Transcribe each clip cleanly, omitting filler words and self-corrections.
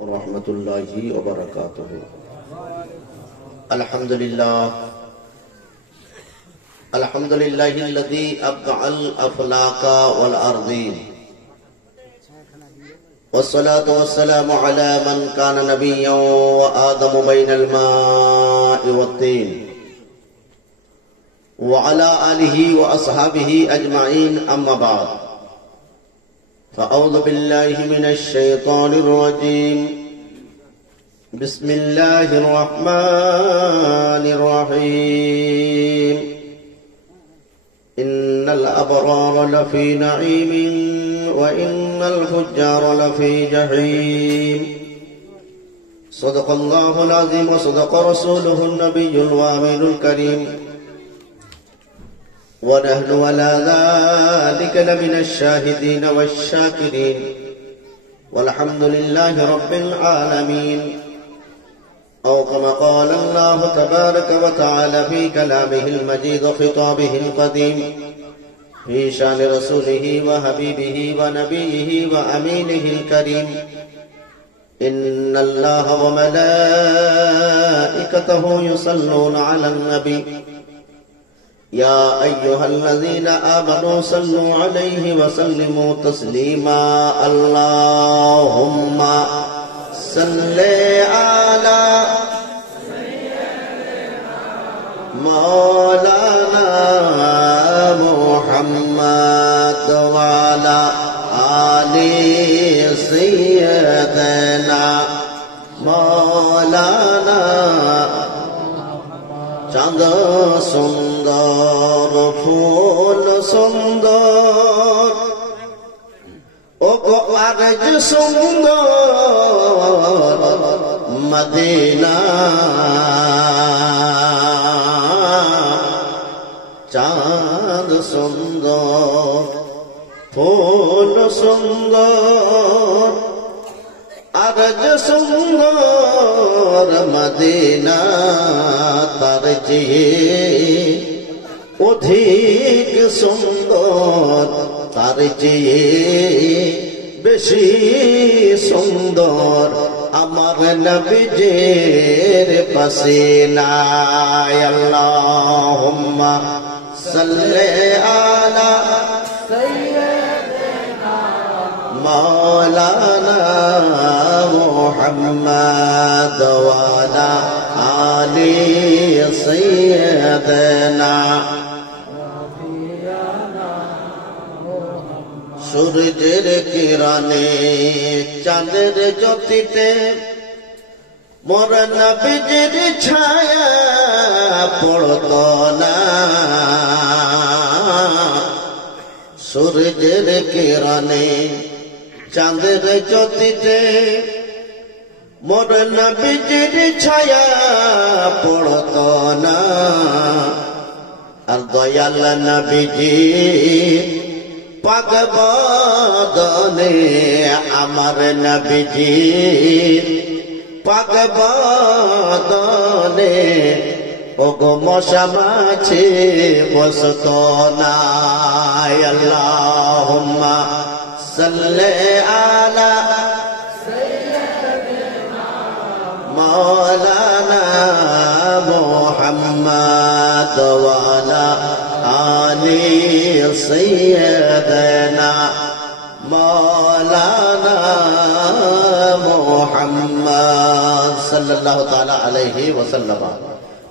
रहमतुल्लाहि व बरकातुहू। अल्हम्दुलिल्लाह अल्हम्दुलिल्लाहिल्लज़ी अब्दअल अफ़लाका वल अर्ज़ीन वस्सलातु वस्सलामु अला मन कान नबिय्यन व आदमु बैनल माइ वत्तीन व अला आलिहि व अस्हाबिहि अजमईन अम्मा बाद फ़अऊज़ु बिल्लाहि मिनश शैतानिर रजीम बिस्मिल्लाहिर रहमानिर रहीम इन्नल अबरार लफ़ी नईमिन व इन्नल फुज्जार लफ़ी जहीम सदक़ल्लाहुल अज़ीम व सदक़ रसूलुहुन नबियुल आमिनुल करीम वनहनु अला ज़ालिका लमिनश शाहिदीन वश्शाकिरीन वल्हम्दुलिल्लाहि रब्बिल आलमीन। औ कमा क़ाल अल्लाहु तबारक व तआला फ़ी कलामिहिल मजीद व ख़िताबिहिल क़दीम फ़ी शान रसूलिहि व हबीबिहि व नबिय्यिहि व अमीनिहिल करीम इन्नल्लाहा व मलाइकतहु युसल्लूना अलन नबी या अय्युहल्लज़ीना आमनू सल्लू अलैहि व सल्लिमू तस्लीमा। अल्लाहुम्मा सल्ले अला मौलाना मुहम्मद व अला आलि सय्यदना मौलाना। चाँद सुंदर फूल सुंदर ओ अर्ज सुंदर मदीना। चाँद सुंदर फूल सुंदर अर्ज सुंदर मदीना। तार চেয়ে অধিক সুন্দর তার চেয়ে বেশি সুন্দর আমার নবীজির পাসিনা। আল্লাহুম্মা সাল্লি আলা সাইয়্যিদিনা মাওলানা মুহাম্মদ ওয়া আলা आलि सय्यदना। सूरजेर किरणे चाँदेर ज्योतिते मोर नबीजिर छाया पड़तो ना। सूरजेर किरणे चाँदेर ज्योतिते मोर नबीजिर छाया पड़तो ना। और दयाल नबीजी पाक बदने आमार नबीजी पाक बदने ओगो मशा माछी बसतो ना। अल्लाहुम्मा सल्ले अला मौलाना मुहम्मद व अला आलि सय्यदना मौलाना मुहम्मद सल्लल्लाहु ताला अलैहि वसल्लम।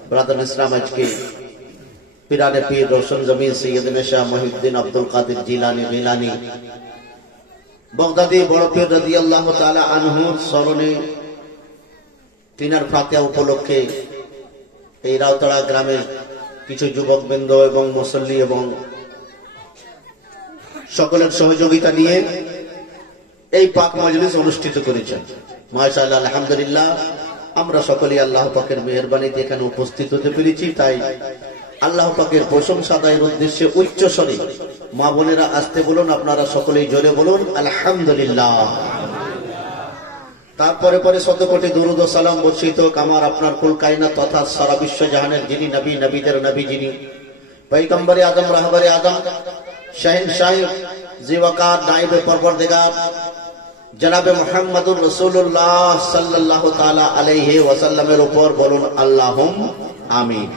ब्रदर इस्लाम आज के पीराने पीर रोशन जमीन सैयदना शाह मुहिउद्दीन अब्दुल कादिर जिलानी गिलानी बगदादी बड़ पीर রাদিয়াল্লাহু তাআলা আনহু স্মরণে তিনার ফাতিয়া উপলক্ষে এই রাউতড়া গ্রামের কিছু যুবকবৃন্দ এবং মুসল্লি এবং সকলের সহযোগিতা নিয়ে এই পাক মজলিস অনুষ্ঠিত করেছেন। মাশাআল্লাহ আলহামদুলিল্লাহ আমরা সকলেই আল্লাহ পাকের মেহেরবানিতে এখানে উপস্থিত হতে পেরেছি। তাই আল্লাহ পাকের প্রশংসা আদায়ের উদ্দেশ্যে উচ্চ স্বরে মা বোনেরা আসতে বলুন, আপনারা সকলেই জোরে বলুন আলহামদুলিল্লাহ। তারপরে পরে শত কোটি দুরুদ ও সালাম বর্ষিত হোক আমার আপনার কুল কায়নাত তথা সারা বিশ্ব জাহানের যিনি নবী নবীদের নবী যিনি पैगंबर आदम रहबर आदम शहनशाह जीवकार नाइब परवरदिगार জনাবে মুহাম্মদুর রাসূলুল্লাহ সাল্লাল্লাহু তাআলা আলাইহি ওয়াসাল্লামের উপর বলুন আল্লাহুম্মা আমিন।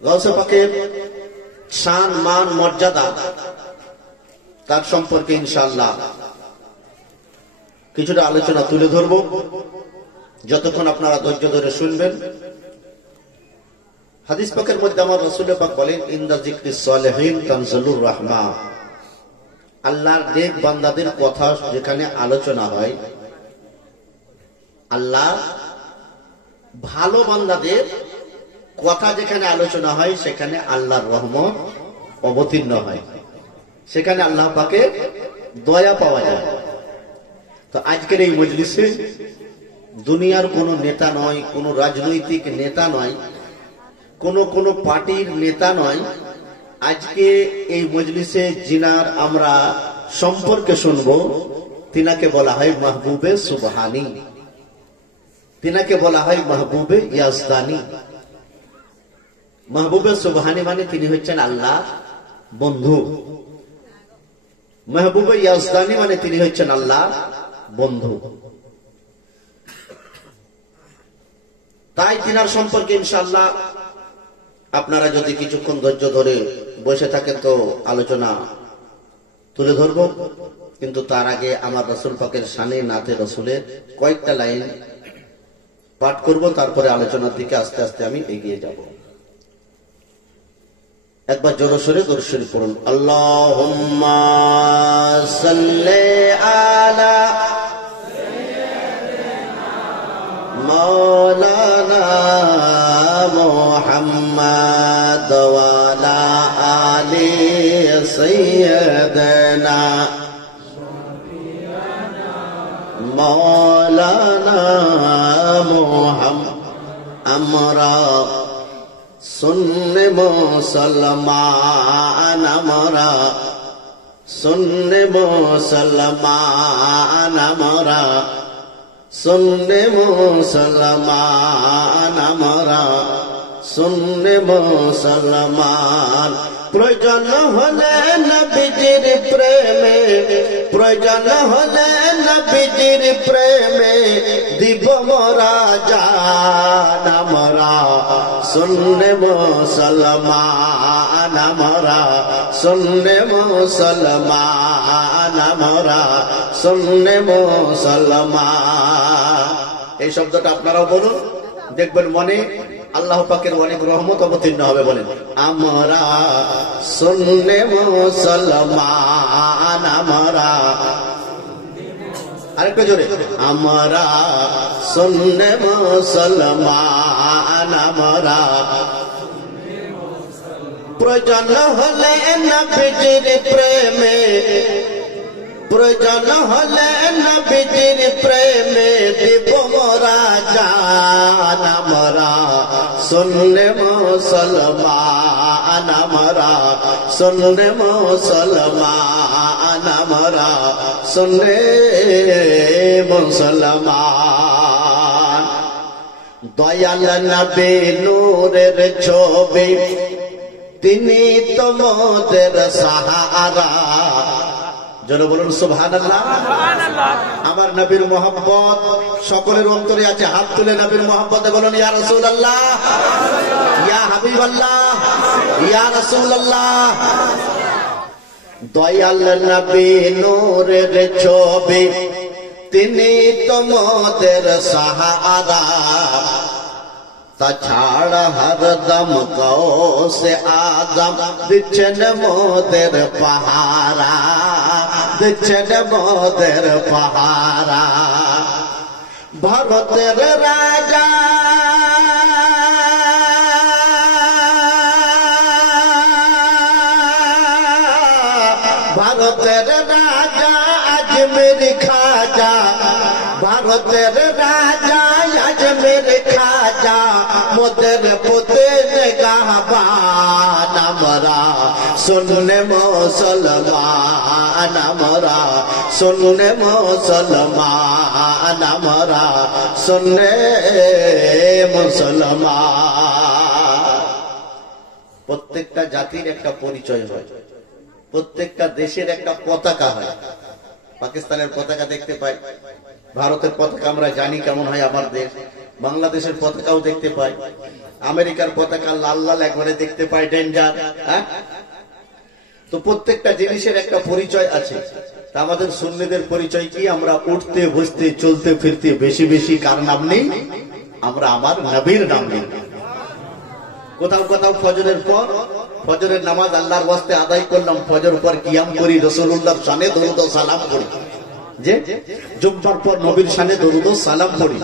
গাউসে পাকের শান মান মর্যাদা তার সম্পর্কে ইনশাআল্লাহ কিছুটা আলোচনা তুলে ধরব, যতক্ষণ আপনারা ধৈর্য ধরে শুনবেন। হাদিস পাকের মধ্যে আমার রাসূল পাক বলেন, ইনদা যিকরিস সালিহিন তানজালুর রাহমা। আল্লাহর নেক বান্দাদের কথা যেখানে আলোচনা হয়, আল্লাহ ভালো বান্দাদের কথা যেখানে আলোচনা হয়, সেখানে আল্লাহর রহমত অবতীর্ণ হয়, সেখানে আল্লাহ পাকের দয়া পাওয়া যায়। তো আজকের এই মজলিসে দুনিয়ার কোন নেতা নয়, কোন রাজনৈতিক নেতা নয়, কোন পার্টির নেতা নয়, আজকে এই মজলিসে জিনার আমরা সম্পর্কে শুনব, তিনাকে বলা হয় মাহবুবে সুবহানী, তিনাকে বলা হয় মাহবুবে ইয়াজদানী। মাহবুবে সুবহানী মানে তিনি হচ্ছেন আল্লাহ বন্ধু, মাহবুবে ইয়াজদানী মানে তিনি হচ্ছেন আল্লাহ বন্ধু। তাই তিনার সম্পর্কে ইনশাআল্লাহ আপনারা যদি কিছুক্ষণ ধৈর্য ধরে বসে থাকেন তো আলোচনা তুলে ধরব, কিন্তু তার আগে আমার রাসূল পাকের শানে নাতে রাসূলের কয়েকটা লাইন পাঠ করব, তারপরে আলোচনার দিকে আস্তে আস্তে আমি এগিয়ে যাব। একবার জোরে সোরে দরুদ শরীফ পড়ুন। আল্লাহুম্মা সাল্লি আলা মাওলানা মুহাম্মাদ ওয়া আলা আলি সাইয়্যিদিনা মাওলানা মুহাম্মদ। আমরা সুন্নে মুসলমান, আমরা সুন্নে মুসলমান, আমরা সুন্নে মুসলমান, আমরা সুন্নে মুসলমান। প্রয়োজন হলে নবীজির প্রেমে, প্রয়োজন হলে নবীজির প্রেমে দিব মোরা জান। আমরা সুন্নে মুসলমান, আমরা সুন্নে মুসলমান, আমরা সুন্নে মুসলমান। এই শব্দটা আপনারাও বলুন, দেখবেন মনে আল্লাহ পাকের অনেক রহমত অবতীর্ণ হবে। বলেন আমরা সুন্নে মুসলমান, আমরা আরেকটু জোরে, আমরা সুন্নে মুসলমান, আমরা প্রয়োজন হলে নবীজির প্রেমে, প্রয়োজন হলে নবীজির প্রেমে দিব মোরা জান। আমরা সুন্নে মুসলমান, আমরা সুন্নে মুসলমান, আমরা সুন্নে মুসলমান। দয়াল নবী নূরের ছবি, তিনি তোমাদের সাহারা। জোরে বলুন সুবহানাল্লাহ। আমার নবীর মোহাব্বত সকলের অন্তরে আছে, হাত তুলে নবীর মোহাব্বতে বলুন ইয়া রাসূলুল্লাহ, ইয়া হাবিবাল্লাহ, ইয়া রাসূলুল্লাহ। দয়াল নবী নূরের ছবি, তিনি তোমাদের সাহারা। তাছাড়া হরদম কৌসে আজম দিচ্ছেন মোদের পাহারা, দিচ্ছেন মোদের পাহারা। ভারতের রাজা ভারতের রাজা আজমের খাজা, ভারতের রাজা আজমের খাজা, মোদের পুতে গাহবান। আমরা সুন্নে মুসলমান, আমরা সুন্নে মুসলমান, আমরা সুন্নে মুসলমান। প্রত্যেকটা জাতির একটা পরিচয় হয়, প্রত্যেকটা দেশের একটা পতাকা হয়। পাকিস্তানের পতাকা দেখতে পাই, ভারতের পতাকা আমরা জানি কেমন হয় আমার দেশ, বাংলাদেশের পতাকাও দেখতে পাই, আমেরিকার পতাকা লাল লাল একবারে দেখতে পাই, ডেঞ্জার। তো প্রত্যেকটা জিনিসের একটা পরিচয় আছে। তা আমাদের সুন্নিদের পরিচয় কি? আমরা উঠতে বসতে চলতে ফিরতে বেশি বেশি কার নাম নেই? আমরা আমার নবীর নাম নেই। কোথাও কোথাও ফজরের পর ফজরের নামাজ আল্লাহর ওয়াস্তে আদায় করলাম, ফজর পর কিয়াম করি, রাসূলুল্লাহর শানে দরুদ ও সালাম করি, যে জুম্মার পর নবীর শানে দরুদ ও সালাম করি।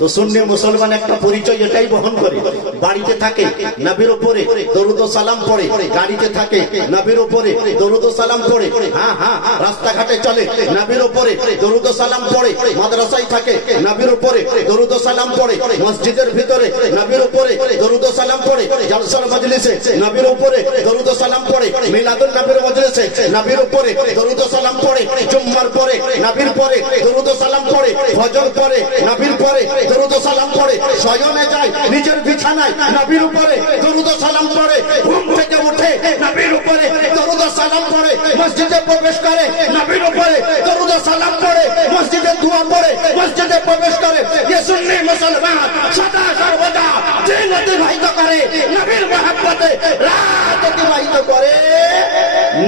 তো সুন্নি মুসলমান একটা পরিচয় এটাই বহন করে। বাড়িতে থাকে নবীর উপরে দরুদ ও সালাম পড়ে, গাড়িতে থাকে নবীর উপরে দরুদ ও সালাম পড়ে, হ্যাঁ হ্যাঁ রাস্তাঘাটে চলে নবীর উপরে দরুদ ও সালাম পড়ে, মাদ্রাসায় থাকে নবীর উপরে দরুদ ও সালাম পড়ে, মসজিদের ভিতরে নবীর উপরে দরুদ ও সালাম পড়ে, জলসার মজলিসে নবীর উপরে দরুদ ও সালাম পড়ে, মিলাদুন নবীর মজলিসে নবীর উপরে দরুদ ও সালাম পড়ে, জুম্মার পরে নবীর পরে দরুদ ও সালাম পড়ে, ফজর পরে নবীর পরে দরুদ ও সালাম পড়ে, শয়নে যায় নিজের বিছানায় নবীর উপরে দরুদ ও সালাম পড়ে, ঘুম থেকে উঠে নবীর উপরে দরুদ ও সালাম পড়ে, মসজিদে প্রবেশ করে নবীর উপরে দরুদ ও সালাম পড়ে, মসজিদে দোয়া পড়ে, মসজিদে প্রবেশ করে। ये সুন্নি মুসলমান সদা সর্বদা দিন অতিবাহিত করে নবীর মহব্বতে, রাত অতিবাহিত করে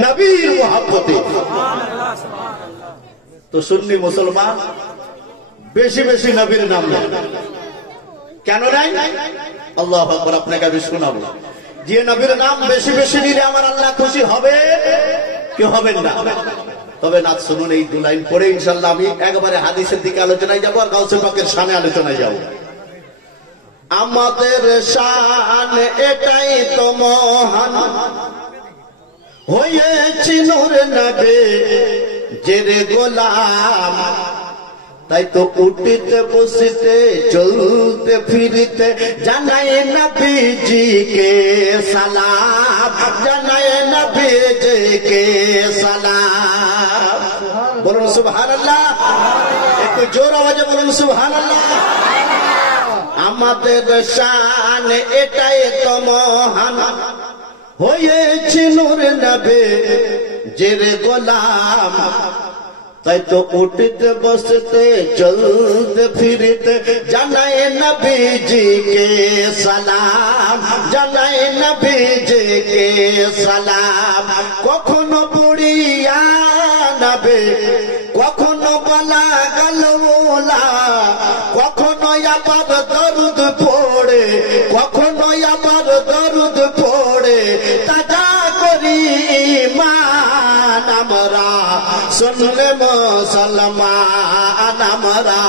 নবীর মহব্বতে। তো সুন্নি মুসলমান বেশি বেশি নবীর নাম নেয়। কেন নাই? আল্লাহু আকবার। আপনাকে আমি শোনাবো যে নবীর নাম বেশি বেশি নিলে আমার আল্লাহ খুশি হবে কি হবেন না? তবে না, শুনুন এই দু লাইন পড়ে ইনশাআল্লাহ আমি একবারে হাদিসের দিকে আলোচনায় যাবো আর গাউসে পাকের শানে আলোচনায় যাবো। আমাদের শান এটাই তো মহান, হয়েছি নূর নবী জেরে গোলাম, তাই তো উঠতে বসতে চলতে ফিরতে জানাই নবীজিকে সালাম, জানাই নবীজিকে সালাম। বলুন সুবহানাল্লাহ, একটু জোর আওয়াজে বলুন সুবহানাল্লাহ। আমাদের শান এটাই তো মহান, হয়েছি নূর নবী জেরে গোলাম, তাই তো উঠতে বসতে চলতে ফিরতে জানাই নবীজিকে সালাম, জানাই নবীজিকে সালাম। কখনো বুড়িয়া নবে, কখনো বলা গলওলা, কখনো আবার দরুদ পড়ে, কখনো আবার দরুদ পড়ে, তাজা করি মান আমরা सुनले मुसलमान हमारा,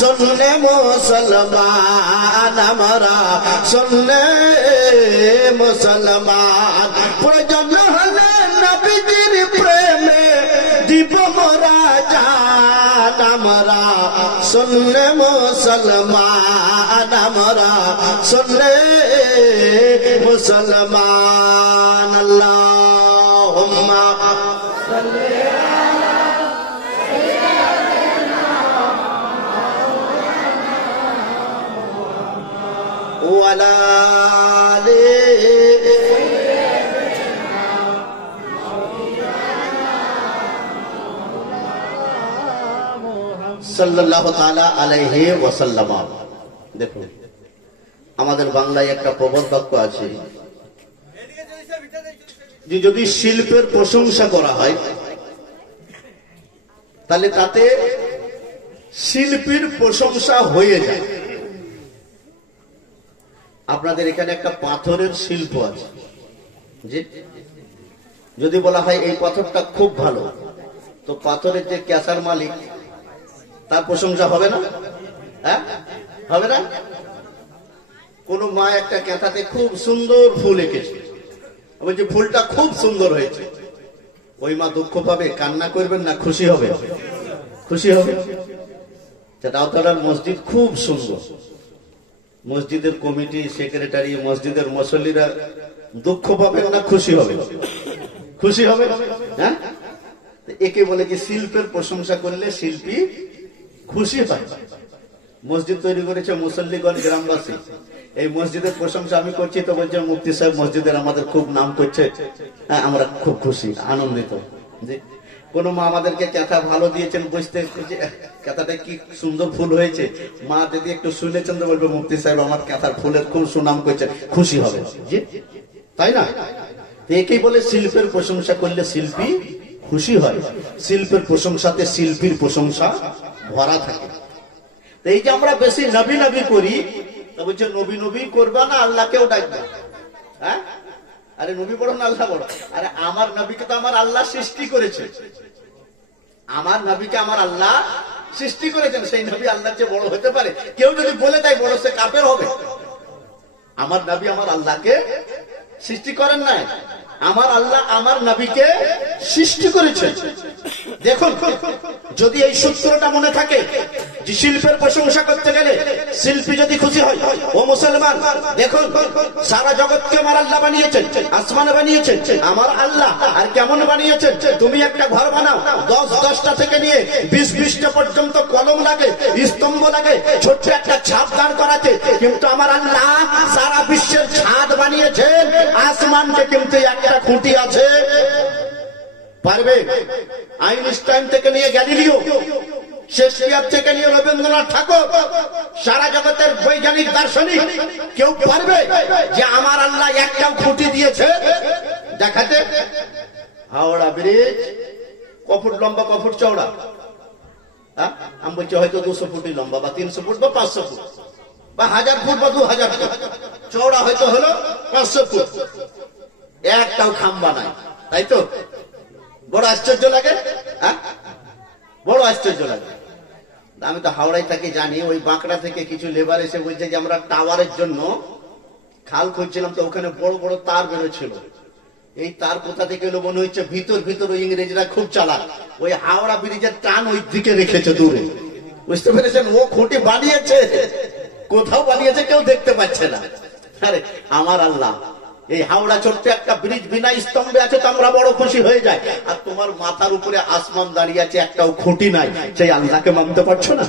सुनले मुसलमान हमारा, सुनले मुसलमान। प्रयोजन हले नबीजिर प्रेमे दीप मोरा जान हमारा, सुनले मुसलमान हमारा, सुनले मुसलमान। अल्लाहुम्मा सल्ली সাল্লাল্লাহু তাআলা আলাইহি ওয়াসাল্লাম। দেখুন আমাদের বাংলায় একটা প্রবাদ বাক্য আছে যে যদি শিল্পের প্রশংসা করা হয় তাহলে তাতে শিল্পীর প্রশংসা হয়ে যায়। আপনাদের এখানে একটা পাথরের শিল্প আছে, যে যদি বলা হয় এই পাথরটা খুব ভালো, তো পাথরের যে ক্যাসার মালিক তার প্রশংসা হবে না? হ্যাঁ হবে না? কোন মা একটা ক্যাঁথাতে খুব সুন্দর ফুল এঁকেছে, বলছে ফুলটা খুব সুন্দর হয়েছে, ওই মা দুঃখ পাবে, কান্না করবেন না খুশি হবে? খুশি হবে। রাউতাড়ার মসজিদ খুব সুন্দর, মসজিদের কমিটি সেক্রেটারি মসজিদের মুসল্লিরা দুঃখ পাবেন না খুশি হবে? খুশি হবে। হ্যাঁ, একে বলে কি শিল্পের প্রশংসা করলে শিল্পী খুশি হয়। মসজিদ তৈরি করেছে মুসল্লিগণ গ্রামবাসী, এই মসজিদের প্রশংসা আমি করছি তো বলছে মুফতি সাহেব মসজিদের আমাদের খুব নাম করছে, হ্যাঁ আমরা খুব খুশি আনন্দিত। কোন মা আমাদেরকে ক্যাথা ভালো দিয়েছেন, বুঝতে ক্যাথাটা কি সুন্দর ফুল হয়েছে, মা যদি একটু শুনেছেন তো বলবে মুফতি সাহেব আমার ক্যাথার ফুলের খুব সুনাম করেছেন, খুশি হবে, তাই না? একেই বলে শিল্পের প্রশংসা করলে শিল্পী খুশি হয়, শিল্পের প্রশংসাতে শিল্পীর প্রশংসা ভরা থাকে। এই যে আমরা বেশি নবী নবী করি, বলছে নবী নবী করবা না আল্লাহকেও ডাকবে। হ্যাঁ, আরে নবী বড় না আল্লাহ বড়? আরে আমার নবীকে তো আমার আল্লাহ সৃষ্টি করেছে, আমার নবীকে আমার আল্লাহ সৃষ্টি করেছেন, সেই নবী আল্লাহর চেয়ে বড় হতে পারে? কেউ যদি বলে দেয় বড়, সে কাফের হবে। আমার নবী আমার আল্লাহকে সৃষ্টি করেন নাই, আমার আল্লাহ আমার নবীকে সৃষ্টি করেছেন। দেখুন, যদি এই সূত্রটা মনে থাকে যে শিল্পের প্রশংসা করতে গেলে শিল্পী যদি খুশি হয়, ও মুসলমান দেখুন, সারা জগৎকে আমার আল্লাহ বানিয়েছেন, আসমানে বানিয়েছেন আমার আল্লাহ। আর কেমন বানিয়েছেন? তুমি একটা ঘর বানাও, 10টা থেকে নিয়ে 20টা পর্যন্ত কলম লাগে, স্তম্ভ লাগে, ছোট্ট একটা ছাপ দাঁড় করাতে, কিন্তু আমার আল্লাহ সারা বিশ্বের ছাদ বানিয়েছেন, আসমানকে কিন্তু একটা খুঁটি আছে। পারবে? আইনস্টাইন থেকে নিয়ে গ্যালিলিও, শেক্সপিয়ার থেকে নিয়ে রবীন্দ্রনাথ ঠাকুর, সারা জগতের বৈজ্ঞানিক দার্শনিক, কেউ পারবে যে আমার আল্লাহ একটাও খুঁটি দিয়েছে দেখাতে? হাওড়া ব্রিজ ক ফুট লম্বা, ক ফুট চওড়া? আমি বলছি হয়তো 200 ফুটই লম্বা, বা 300 ফুট, বা 500 ফুট, বা 1000 ফুট, বা 2000 ফুট চওড়া, হয়তো হলো 500 ফুট। একটাও খাম্বা নাই, তাই তো? বড় আশ্চর্য লাগে, বড় আশ্চর্য লাগে। আমি তো হাওড়ায় থাকি, জানি। ওই বাঁকড়া থেকে কিছু লেবার এসে বলছে যে আমরা টাওয়ারের জন্য খাল খুঁজছিলাম, তো ওখানে বড় বড় তার বেরোচ্ছিল। এই তার কোথা থেকে এলো মনে হচ্ছে ভিতর ভিতর ওই ইংরেজরা খুব চালাক, ওই হাওড়া ব্রিজের টান ওই দিকে রেখেছে দূরে, বুঝতে পেরেছেন? ও খুঁটি বানিয়েছে, কোথাও বানিয়েছে কেউ দেখতে পাচ্ছে না। আরে আমার আল্লাহ এই হাওড়া ছোট্ট একটা ব্রিজ বিনা স্তম্ভে আছে, তো আমরা বড় খুশি হয়ে যাই। আর তোমার মাথার উপরে আসমান দাঁড়িয়ে আছে, একটাও খুঁটি নাই, সেই আল্লাহকে মানতে পারছো না?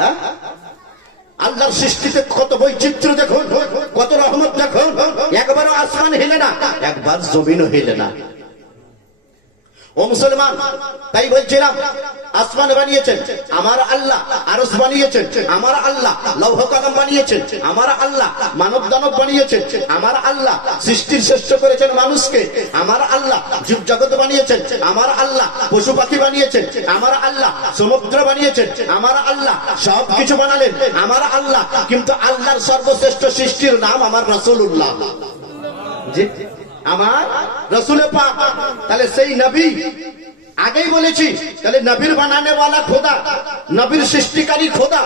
হ্যাঁ, আল্লাহর সৃষ্টিতে কত বৈচিত্র্য দেখুন, কত রহমত দেখুন। একবারও আসমান হিলে না, একবার জমিনও হিলে না। ও মুসলমান, তাই বলছিলাম আসমান বানিয়েছেন আমার আল্লাহ, আরশ বানিয়েছেন আমার আল্লাহ, লৌহ কলম বানিয়েছেন আমার আল্লাহ, মানব দানব বানিয়েছেন আমার আল্লাহ, সৃষ্টির শ্রেষ্ঠ করেছেন মানুষকে আমার আল্লাহ, জীব জগৎ বানিয়েছেন আমার আল্লাহ, পশু পাখি বানিয়েছেন আমার আল্লাহ, সমুদ্র বানিয়েছেন আমার আল্লাহ, সবকিছু বানালেন আমার আল্লাহ। কিন্তু আল্লাহর সর্বশ্রেষ্ঠ সৃষ্টির নাম আমার রাসূলুল্লাহ, জি আমার রাসূলে পাক। তাহলে সেই নবী, আগেই বলেছি, তাহলে নবীর বানানে ওয়ালা খোদা, নবীর সৃষ্টিকারী খোদা।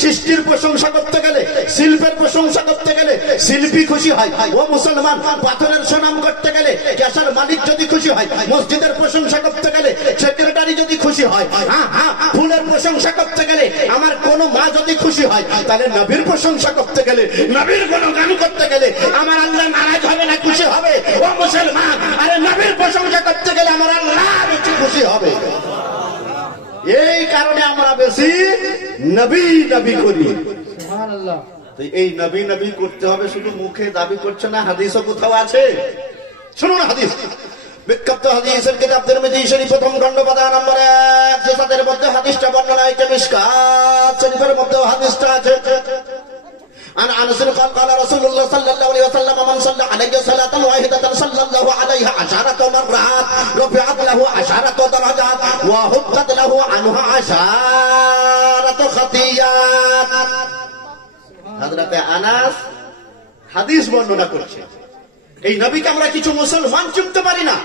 সৃষ্টির প্রশংসা করতে গেলে, শিল্পের প্রশংসা করতে গেলে শিল্পী খুশি হয়। ও মুসলমান, পাথরের সুনাম করতে গেলে ক্যাশার মালিক যদি খুশি হয়, মসজিদের প্রশংসা করতে গেলে সেক্রেটারি যদি খুশি হয়, ফুলের প্রশংসা করতে গেলে আমার কোন মা যদি খুশি হয়, তাহলে নবীর প্রশংসা করতে গেলে, নবীর কোন গান করতে গেলে আমার আল্লাহ নারাজ হবে না খুশি হবে? ও মুসলমান, আরে নবীর প্রশংসা করতে গেলে আমার আল্লাহ খুশি হবে। এই কারণে আমরা বেশি নবী নবী করি। সুবহানাল্লাহ। এই নবী নবী করতে হবে, শুধু মুখে দাবি করছে না, হাদিসও কোথাও আছে। শুনুন হাদিস, বিখ্যাত হাদিসের কিতাব তিরমিজি শরীফ প্রথম খণ্ড পাতা নম্বর 1 তাদের মধ্যে হাদিসটা বর্ণনা হয়েছে, মিশকাত শরীফের মধ্যে হাদিসটা আছে। عن انس قال قال رسول الله صلى الله عليه وسلم من صلى عليه صلاه واحده صلى الله عليه 10 مرات رفعت له 10 درجات وحطت له عنها 10 خطيئات। হযরত আনাস হাদিস বর্ণনা করছে, এই নবীকে আমরা কিছু মুসলমান চিনতে পারি না,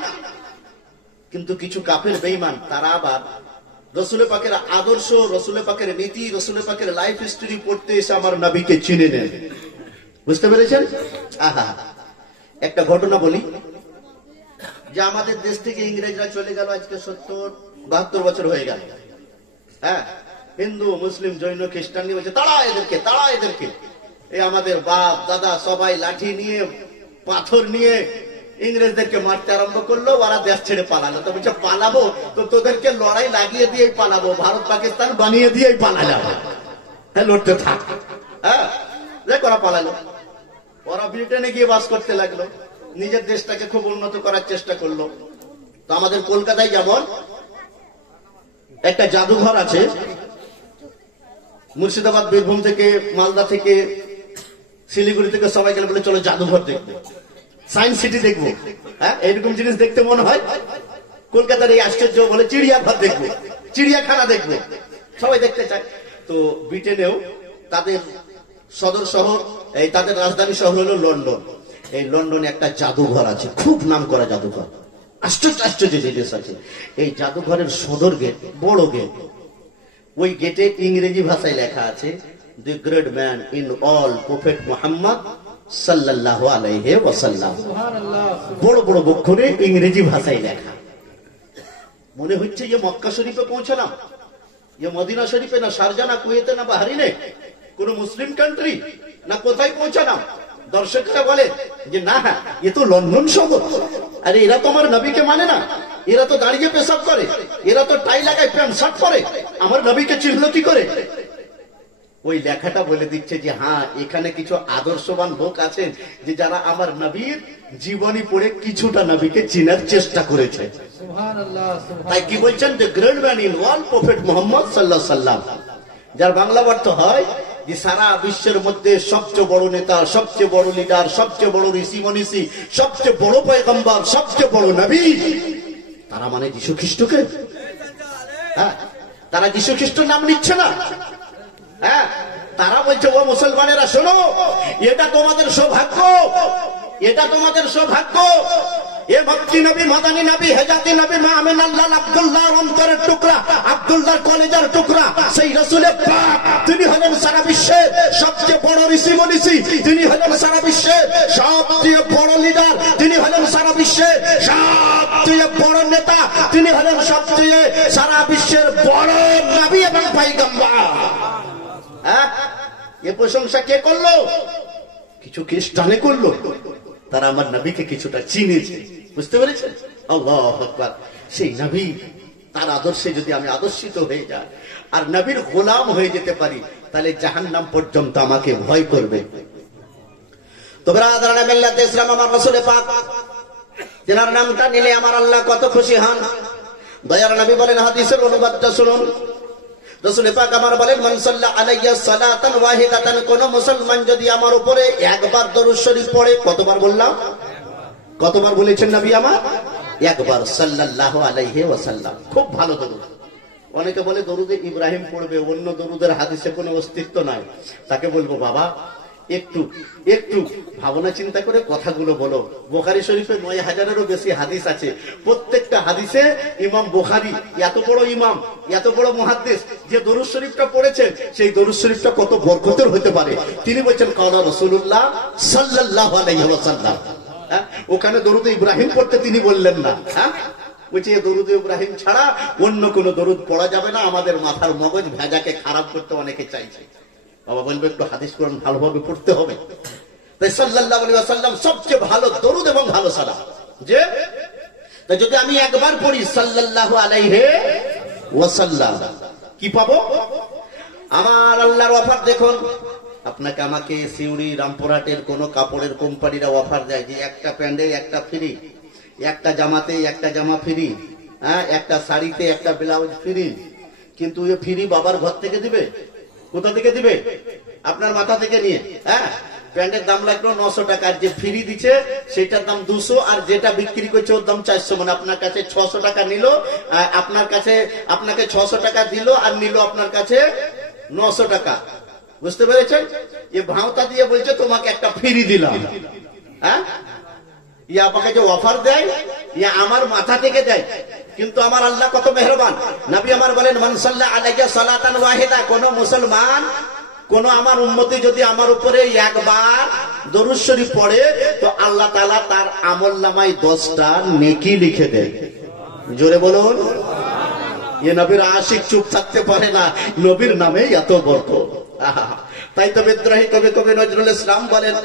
কিন্তু কিছু কাফের বেঈমান তারা আবার রসুল পাকের আদর্শ, রসুল পাকের নীতি, রসুল পাকের লাইফ হিস্টরি পড়তে এসে আমার নবীকে চিনে নেন। বুঝতে পেরেছেন? আহা, একটা ঘটনা বলি, যে আমাদের দেশ থেকে ইংরেজরা চলে গেল আজকে 70-72 বছর হয়ে গেল। হ্যাঁ, হিন্দু মুসলিম জৈন খ্রিস্টান নিয়ে বলছে তাড়া এদেরকে, তাড়া এদেরকে। এই আমাদের বাপ দাদা সবাই লাঠি নিয়ে, পাথর নিয়ে ইংরেজদেরকে মারতে আরম্ভ করলো, ওরা দেশ ছেড়ে পালালো। তো বলছে পালাবো তো তোদেরকে লড়াই লাগিয়ে দিয়েই পালাবো, ভারত পাকিস্তান বানিয়ে দিয়েই পালাবো, হ্যাঁ লড়তে থাক। হ্যাঁ, ওরা পালালো, ওরা ব্রিটেনে গিয়ে বাস করতে লাগলো, নিজের দেশটাকে খুব উন্নত করার চেষ্টা করলো। তো আমাদের কলকাতায় যেমন একটা জাদুঘর আছে মুর্শিদাবাদ, বীরভূম থেকে, মালদা থেকে, শিলিগুড়ি থেকে সবাই গেলে বলে চলো জাদুঘর দেখবো, সায়েন্স সিটি দেখবো। হ্যাঁ, এরকম জিনিস দেখতে মনে হয়। কলকাতার এই আশ্চর্য বলে চিড়িয়াঘর দেখবো, চিড়িয়াখানা দেখবো, সবাই দেখতে চায়। তো ব্রিটেনেও তাদের সদর শহর, এই তাদের রাজধানী শহর হলো লন্ডন। এই লন্ডনে একটা জাদুঘর আছে, খুব নাম করা জাদুঘর, আশ্চর্য আশ্চর্য জিনিস আছে। এই জাদুঘরের সদর গেট, বড় গেট, ওই গেটে ইংরেজি ভাষায় লেখা আছে দি great man in all prophet Muhammad সাল্লাল্লাহু আলাইহি ওয়াসাল্লাম। বড় বড় অক্ষরে ইংরেজি ভাষায় লেখা। মনে হচ্ছে যে মক্কা শরীফে পৌঁছলাম, যে মদিনা শরীফে, না শারজা, না কুয়েতে, না বাহরিনে, কোন মুসলিম কান্ট্রি, না কোথায় পৌঁছলাম। দর্শকরা বলে যে না, এ তো লন্ডন শহর। আরে এরা তো আমার নবীকে মানে না, এরা তো দাঁড়িয়ে পেশাব করে, এরা তো টাই লাগায়, প্যান্ট শার্ট পরে, আমার নবীকে চিনল কি করে? ওই লেখাটা বলে দিচ্ছে যে হ্যাঁ, এখানে কিছু আদর্শবান লোক আছেন যে যারা আমার নবীর জীবনী পড়ে কিছুটা নবীকে চিনার চেষ্টা করেছে। তাই কি বলছেন, the great man in all prophet Muhammad সাল্লাল্লাহু আলাইহি ওয়াসাল্লাম, যার বাংলা অর্থ হয় যে সারা বিশ্বের মধ্যে সবচেয়ে বড় নেতা, সবচেয়ে বড় লিডার, সবচেয়ে বড় ঋষি মনীষী, সবচেয়ে বড় পয়গম্বর, সবচেয়ে বড় নবী, তারা মানে যীশু খ্রিস্টকে। হ্যাঁ, তারা যীশু খ্রিস্টের নাম নিচ্ছে না। হ্যাঁ, তারা বলছে ও মুসলমানেরা শোনো, এটা তোমাদের সৌভাগ্য, এটা তোমাদের সৌভাগ্য। এ মক্কি নবী, মাদানী নবী, হেজাতি নবী, মা আমিনাল্লাহ, আব্দুল্লাহর অন্তরের টুকরা, আব্দুল্লাহর কলেজার টুকরা, সেই রাসূলের পাক, তিনি হলেন সারা বিশ্বের সবচেয়ে বড় ঋষি মনীষী, তিনি হলেন সারা বিশ্বের সবচেয়ে বড় লিডার, তিনি হলেন সারা বিশ্বের সবচেয়ে বড় নেতা, তিনি হলেন সবচেয়ে সারা বিশ্বের বড় নবী এবং পয়গম্বর। হ্যাঁ, এ প্রশংসা কে করলো? কিছু খ্রিস্টানে করলো। তারা আমার নবীকে কিছুটা চিনেছে, বুঝতে পেরেছেন? আল্লাহু আকবার। সেই নবী, তার আদর্শে যদি আমি আদর্শিত হয়ে যাই আর নবীর গোলাম হয়ে যেতে পারি, তাহলে জাহান্নাম পর্যন্ত আমাকে ভয় করবে। তো ব্রাদারানে মিল্লাতে ইসলাম, আমার রাসূল পাক, যার নামটা নিলে আমার আল্লাহ কত খুশি হন। দয়ার নবী বলেন, হাদিসের অনুবাদটা শুনুন। রাসূল পাক আমার বলেন, মান সাল্লা আলাইয়া সালাতান ওয়াহিদাতান, কোন মুসলমান যদি আমার উপরে একবার দরুদ শরীফ পড়ে, কতবার বললাম? কতবার বলেছেন নবী আমার? একবার, সাল্লাল্লাহু আলাইহি ওয়াসাল্লাম। খুব ভালো দরুদ। অনেকে বলে দরুদে ইব্রাহিম পড়বে, অন্য দরুদের হাদিসে কোনো অস্তিত্ব নাই। তাকে বলবো, বাবা একটু একটু ভাবনা চিন্তা করে কথাগুলো বলো। বুখারী শরীফে ৯,০০০-এরও বেশি হাদিস আছে। প্রত্যেকটা হাদিসে ইমাম বুখারী, এত বড় ইমাম, এত বড় মুহাদ্দিস, যে দরুদ শরীফটা পড়েছেন, সেই দরুদ শরীফটা কত বরকতের হতে পারে। তিনি বলছেন, কালা রাসূলুল্লাহ সাল্লাল্লাহু আলাইহি ওয়াসাল্লাম। ওখানে দরুদ ইব্রাহিম পড়তে তিনি বললেন না। হ্যাঁ, বলছে দরুদ ইব্রাহিম ছাড়া অন্য কোন দরুদ পড়া যাবে না। আমাদের মাথার মগজ ভেজাকে খারাপ করতে অনেকে চাইছে। বাবা বলবে একটু হাদিস কোরআন ভালোভাবে পড়তে হবে। তাই সাল্লাল্লাহু আলাইহি ওয়াসাল্লাম সবচেয়ে ভালো দরুদ এবং ভালো সালাম। যে তাই যদি আমি একবার পড়ি সাল্লাল্লাহু আলাইহি ওয়াসাল্লাম, কি পাবো? আমার আল্লাহর অফার দেখুন। আপনাকে আমাকে সিউড়ি, রামপুরহাটের কোন কাপড়ের কোম্পানিরা অফার দেয় যে একটা প্যান্ডে একটা ফ্রি, একটা জামাতে একটা জামা ফ্রি, হ্যাঁ, একটা শাড়িতে একটা ব্লাউজ ফ্রি। কিন্তু এ ফ্রি বাবার ঘর থেকে দিবে? কোথা থেকে দিবে? আপনার মাথা থেকে নিয়ে। হ্যাঁ, প্যান্টের দাম লাগলো 900 টাকা, আর যে ফ্রি দিচ্ছে সেটার দাম 200, আর যেটা বিক্রি করছে ওর দাম 400। মানে আপনার কাছে 600 টাকা নিল, আপনার কাছে আপনাকে 600 টাকা দিল, আর নিল আপনার কাছে 900 টাকা। বুঝতে পেরেছেন? এ ভাওতা দিয়ে বলছে তোমাকে একটা ফ্রি দিলাম। হ্যাঁ, ইয়া আমাকে যে অফার দেয়, ইয়া আমার মাথা থেকে দেয়। কিন্তু আমার আল্লাহ কত মেহেরবান। নবী আমার বলেন, মান সাল্লা আলাইয়া সালাতান ওয়াহিদা, কোন মুসলমান, কোন আমার উম্মতি যদি আমার উপরে একবার দরুদ শরীফ পড়ে, তো আল্লাহ তাআলা তার আমলনামায় 10টা নেকি লিখে দেয়। জোরে বলুন। এ নবীর আশিক চুপ থাকতে পারে না, নবীর নামে এত বরকত। তাই তো বিদ্রোহী কবি কবি নজরুল ইসলাম বলেন,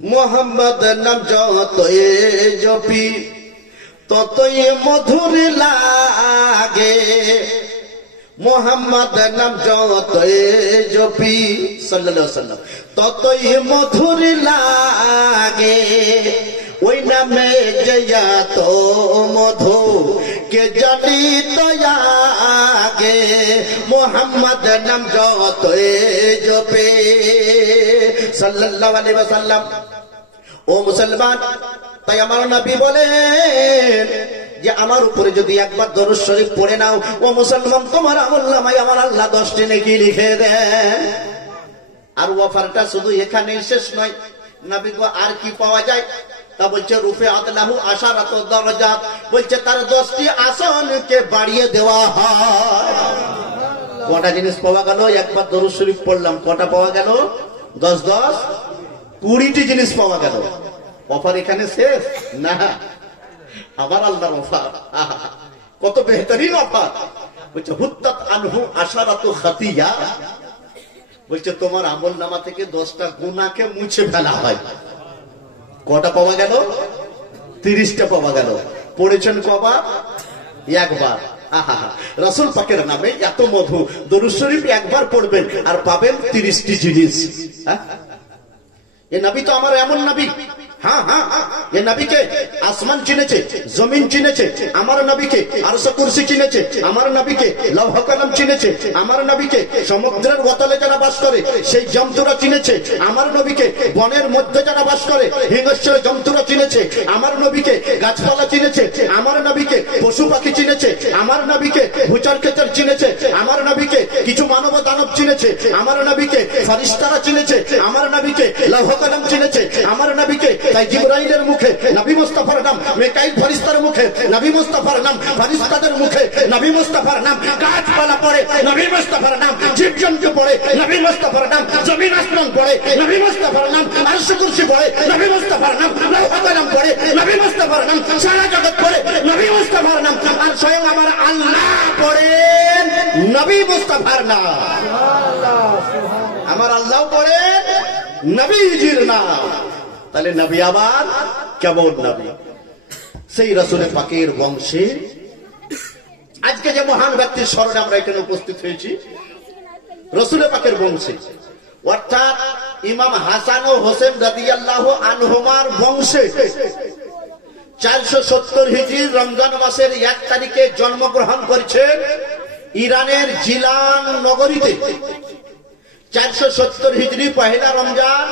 মোহাম্মদ নাম যতই জপি ততই মধুর লাগে, মোহাম্মদ নাম যতই জপি সাল্লাল্লাহু আলাইহি ওয়াসাল্লাম ততই মধুর লাগে, ওই নামে যে এত মধু কে জানি দয়াগে মোহাম্মদ নাম যতই জপে সাল্লাল্লাহু আলাইহি ওয়াসাল্লাম। ও মুসলমান, তাই আমার নবী বলেন যে আমার উপরে যদি একবার দরুদ শরীফ পড়ে নাও ও মুসলমান, তোমার আমলনামায় আমার আল্লাহ 10টি নেকি লিখে দেন। আর অফারটা শুধু এখানেই শেষ নয়, নবী গো আর কি পাওয়া যায়? তা বলছে রূপে আতলাহু আশারাত দারাজাত, বলছে তার 10টি আসনকে বাড়িয়ে দেওয়া হয়। কটা জিনিস পাওয়া গেল? একবার দরুদ শরীফ পড়লাম, কটা পাওয়া গেল? 10 10 20টি জিনিস পাওয়া গেল। অফার এখানে শেষ না, আমার আল্লাহর অফার কত বেহতরিন অফার। বলছে হুত্তাত আনহু আশারাতু খাতিয়া, বলছে তোমার আমলনামা থেকে 10টা গুনাহকে মুছে ফেলা হয়। কটা পাওয়া গেল? 30টা পাওয়া গেল। পড়েছেন কবার? একবার। আহা, রাসূল পাকের নামে এত মধু, দরুদ শরীফ একবার পড়বেন আর পাবেন 30টি জিনিস। এ নবী তো আমার এমন নবী, হ্যাঁ হ্যাঁ, এ নবীকে আসমান চিনেছে, জমিন চিনেছে আমার নবীকে, আরশ কুরসি চিনেছে আমার নবীকে, লৌহ কলম চিনেছে আমার নবীকে, সমুদ্রের অতলে যারা বাস করে সেই জন্তুরা চিনেছে আমার নবীকে, বনের মধ্যে যারা বাস করে হিংস্র জন্তুরা চিনেছে আমার নবীকে, গাছপালা চিনেছে আমার নবীকে, পশু পাখি চিনেছে আমার নবীকে, ভূচর খেচর চিনেছে আমার নবীকে, কিছু মানব দানব চিনেছে আমার নবীকে, ফেরেশতারা চিনেছে আমার নবীকে, লৌহ কলম চিনেছে আমার নবীকে। তাই জিবরাইলের মুখে নবী মুস্তাফার নাম, মিকাইল ফেরেশতার মুখে নবী মুস্তাফার নাম, ফেরেশতাদের মুখে নবী মুস্তাফার নাম, গাছপালা পড়ে নবী মুস্তাফার নাম, জীবজন্তু পড়ে নবী মুস্তাফার নাম, জমিন আসমান পড়ে নবী মুস্তাফার নাম, আরশ কুরসি পড়ে নবী মুস্তাফার নাম, লৌহ কলম পড়ে নবী মুস্তাফার নাম, সারা জগৎ পড়ে নবী মুস্তাফার নাম, আর স্বয়ং আমার আল্লাহ পড়েন নবী মুস্তাফার নাম। আমার আল্লাহ পড়েন নবীজির নাম। তাহলে নবী আবার কেমন নবী? সেই রাসূল পাকের বংশে আজকে যে মহান ব্যক্তির স্মরণে আমরা এখানে উপস্থিত হয়েছি, রাসূল পাকের বংশে, অর্থাৎ ইমাম হাসান ও হোসেন রাদিয়াল্লাহু আনহুমার বংশে 470 হিজরি রমজান মাসের 1 তারিখে জন্মগ্রহণ করেছেন ইরানের জিলান নগরীতে। 470 হিজরি পহেলা রমজান